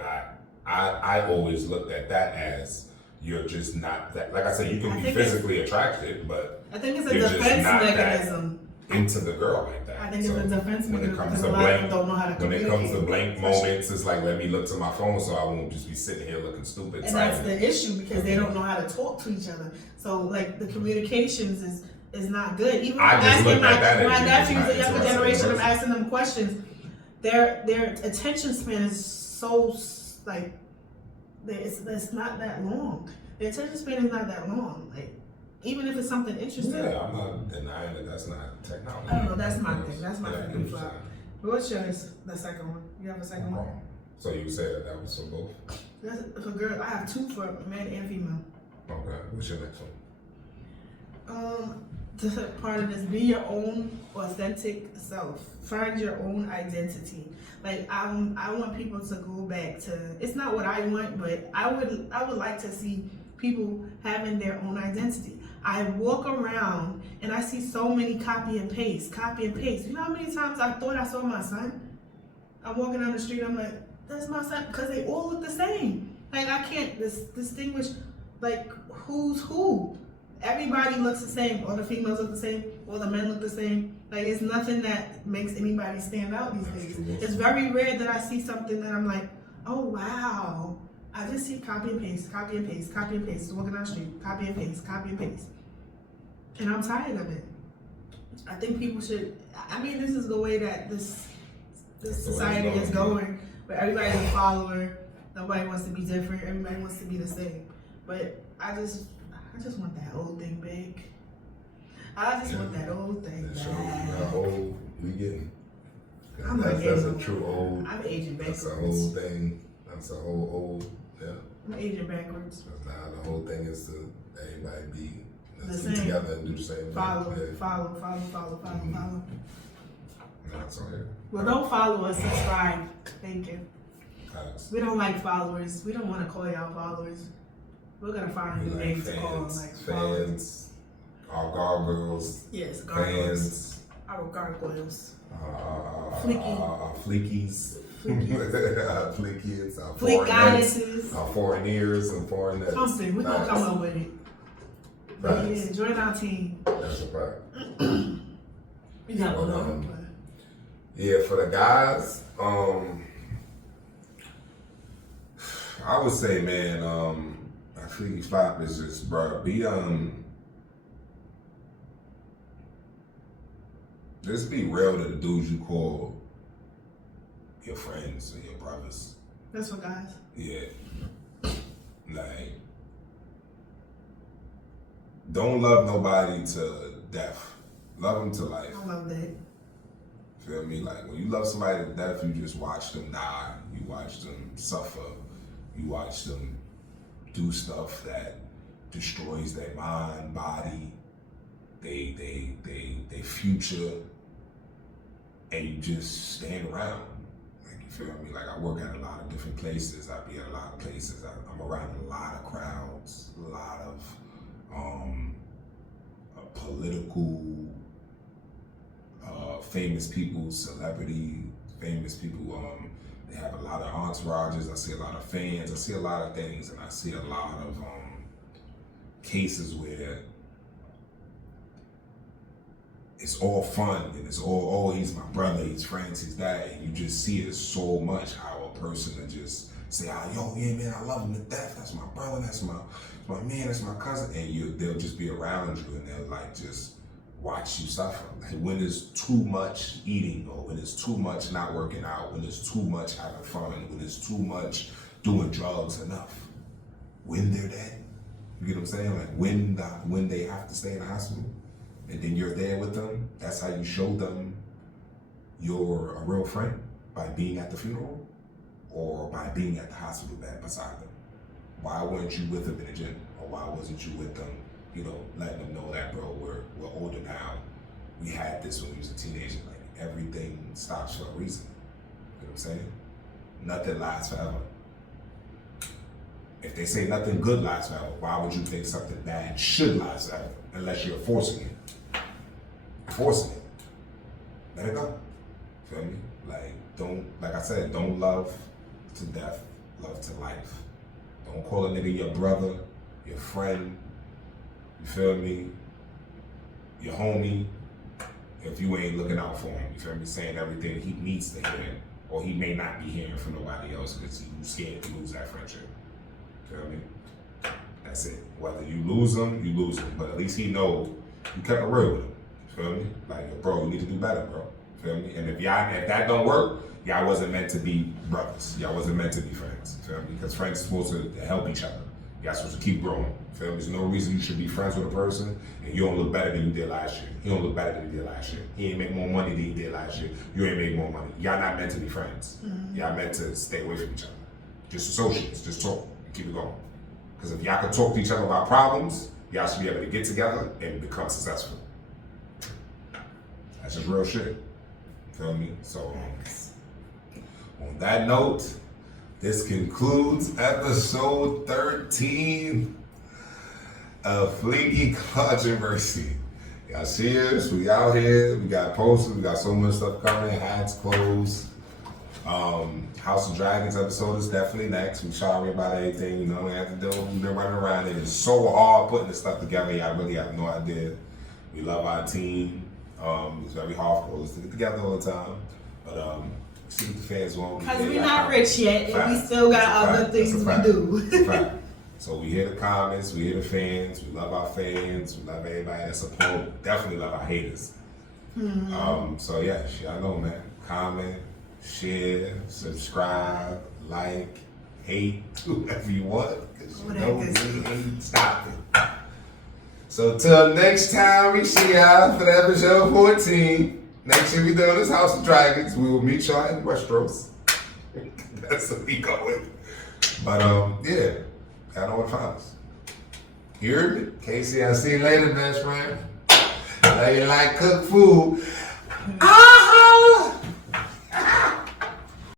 I always looked at that as you're just not that. Like I said, you can be physically attracted, but I think it's a defense mechanism. Into the girl like that. I think it's a defense mechanism because a lot of people don't know how to communicate. When it comes to blank moments, it's like, let me look to my phone so I won't just be sitting here looking stupid. And that's the issue because they don't know how to talk to each other. So like the communications is not good. Even I just looked at that my as nephews, the younger generation, I'm asking them questions. Their attention span is so like it's not that long. Their attention span is not that long. Like even if it's something interesting. Yeah, I'm not denying that that's not technology. I don't know, that's my thing. That's my thing. What's yours? The second one. You have a second one? So you said that was for both? That's for girls. I have two for men and female. Okay. What's your next one? The part of this, be your own authentic self. Find your own identity. Like I want people to go back to. It's not what I want, but I would like to see people having their own identity. I walk around and I see so many copy and paste. You know how many times I thought I saw my son? I'm walking down the street, I'm like, that's my son, because they all look the same. Like I can't distinguish like who's who. Everybody looks the same. All the females look the same. All the men look the same. Like it's nothing that makes anybody stand out these days. It's very rare that I see something that I'm like, oh wow. I just see copy and paste. Walking down the street, copy and paste. And I'm tired of it. I think people should, I mean, this is the way that this society is going, where everybody's a follower, nobody wants to be different, everybody wants to be the same. But I just want that old thing back. I just want that old thing back. How old we getting? That's a true old. I'm aging backwards. That's a whole thing. That's a whole old. Yeah. I'm aging backwards. Now the whole thing is to everybody be the same. Together and do the same follow. thing. Follow. That's all here. Well, don't follow us. Subscribe. Thank you. Thanks. We don't like followers. We don't want to call y'all followers. We're gonna find a new name to call them, like fans. Our gargoyles. Yes, gargoyles. Fans. Our gargoyles. Fleekies. Fleekies. Fleek goddesses. Our foreigners and foreigners. Something. We're gonna come up with it. But yeah, join our team. That's a fact. You got one on. Yeah, for the guys, I would say, man, I think Flop is just, bro, just be real to the dudes you call your friends or your brothers. That's for guys. Yeah. Like, don't love nobody to death. Love them to life. I love that. Feel me? Like, when you love somebody to death, you just watch them die. You watch them suffer. You watch them do stuff that destroys their mind, body, they future, and you just stand around. Like, you feel me? Like, I work at a lot of different places. I be at a lot of places. I'm around a lot of crowds, a lot of political, famous people, famous people. They have a lot of entourages. I see a lot of fans. I see a lot of things, and I see a lot of cases where it's all fun and it's all, oh, he's my brother, he's friends, he's that, and you just see it so much how a person will just say, oh, yo, yeah, man, I love him to death. That's my brother, that's my man, that's my cousin. And they'll just be around you and they'll like just watch you suffer. Like when there's too much eating or when there's too much not working out, when there's too much having fun, when there's too much doing drugs enough, when they're dead. You get what I'm saying? Like when they have to stay in the hospital and then you're there with them, that's how you show them you're a real friend, by being at the funeral or by being at the hospital bed beside them. Why weren't you with them in the gym? Or why wasn't you with them, you know, letting them know that, bro, we're older now. We had this when we was a teenager. Like everything stops for a reason. You know what I'm saying? Nothing lasts forever. If they say nothing good lasts forever, why would you think something bad should last forever? Unless you're forcing it. Forcing it. Let it go. Feel me? Like I said, don't love to death, love to life. Don't call a nigga your brother, your friend, you feel me? Your homie, if you ain't looking out for him, you feel me? Saying everything he needs to hear, or he may not be hearing from nobody else because you scared to lose that friendship. Feel me? That's it. Whether you lose him, you lose him. But at least he know you kept it real with him. Feel me? Like, bro, you need to do better, bro. Feel me? And if that don't work, y'all wasn't meant to be brothers. Y'all wasn't meant to be friends. Feel me? Because friends are supposed to help each other. Y'all supposed to keep growing. Feel me? There's no reason you should be friends with a person and you don't look better than you did last year. He don't look better than he did last year. He ain't make more money than he did last year. You ain't make more money. Y'all not meant to be friends. Mm-hmm. Y'all meant to stay away from each other. Just associates. Just talk and keep it going. Because if y'all can talk to each other about problems, y'all should be able to get together and become successful. That's just real shit. Feel me? So, on that note, this concludes episode 13 of Flinky Controversy. Y'all see us? We out here. We got posters. We got so much stuff coming. Hats, clothes. House of Dragons episode is definitely next. We sorry about everything. You know, we have to do. We've been running around. It is so hard putting this stuff together. Y'all really have no idea. We love our team. It's very hard for us to get together all the time. But see what the fans want. Because we're not rich yet, and we still got other things we do. That's a fact. So we hear the comments, we hear the fans, we love our fans, we love everybody that support, definitely love our haters. Mm-hmm. So yeah, y'all know, man. Comment, share, subscribe, like, hate, whoever you want. Because you know we ain't stopping. So till next time we see y'all for episode 14. Next year we doing this House of Dragons. We will meet y'all in Westeros. That's what we going. But yeah, y'all know what time is. You heard me? Casey, I'll see you later, best friend. I know you like cooked food.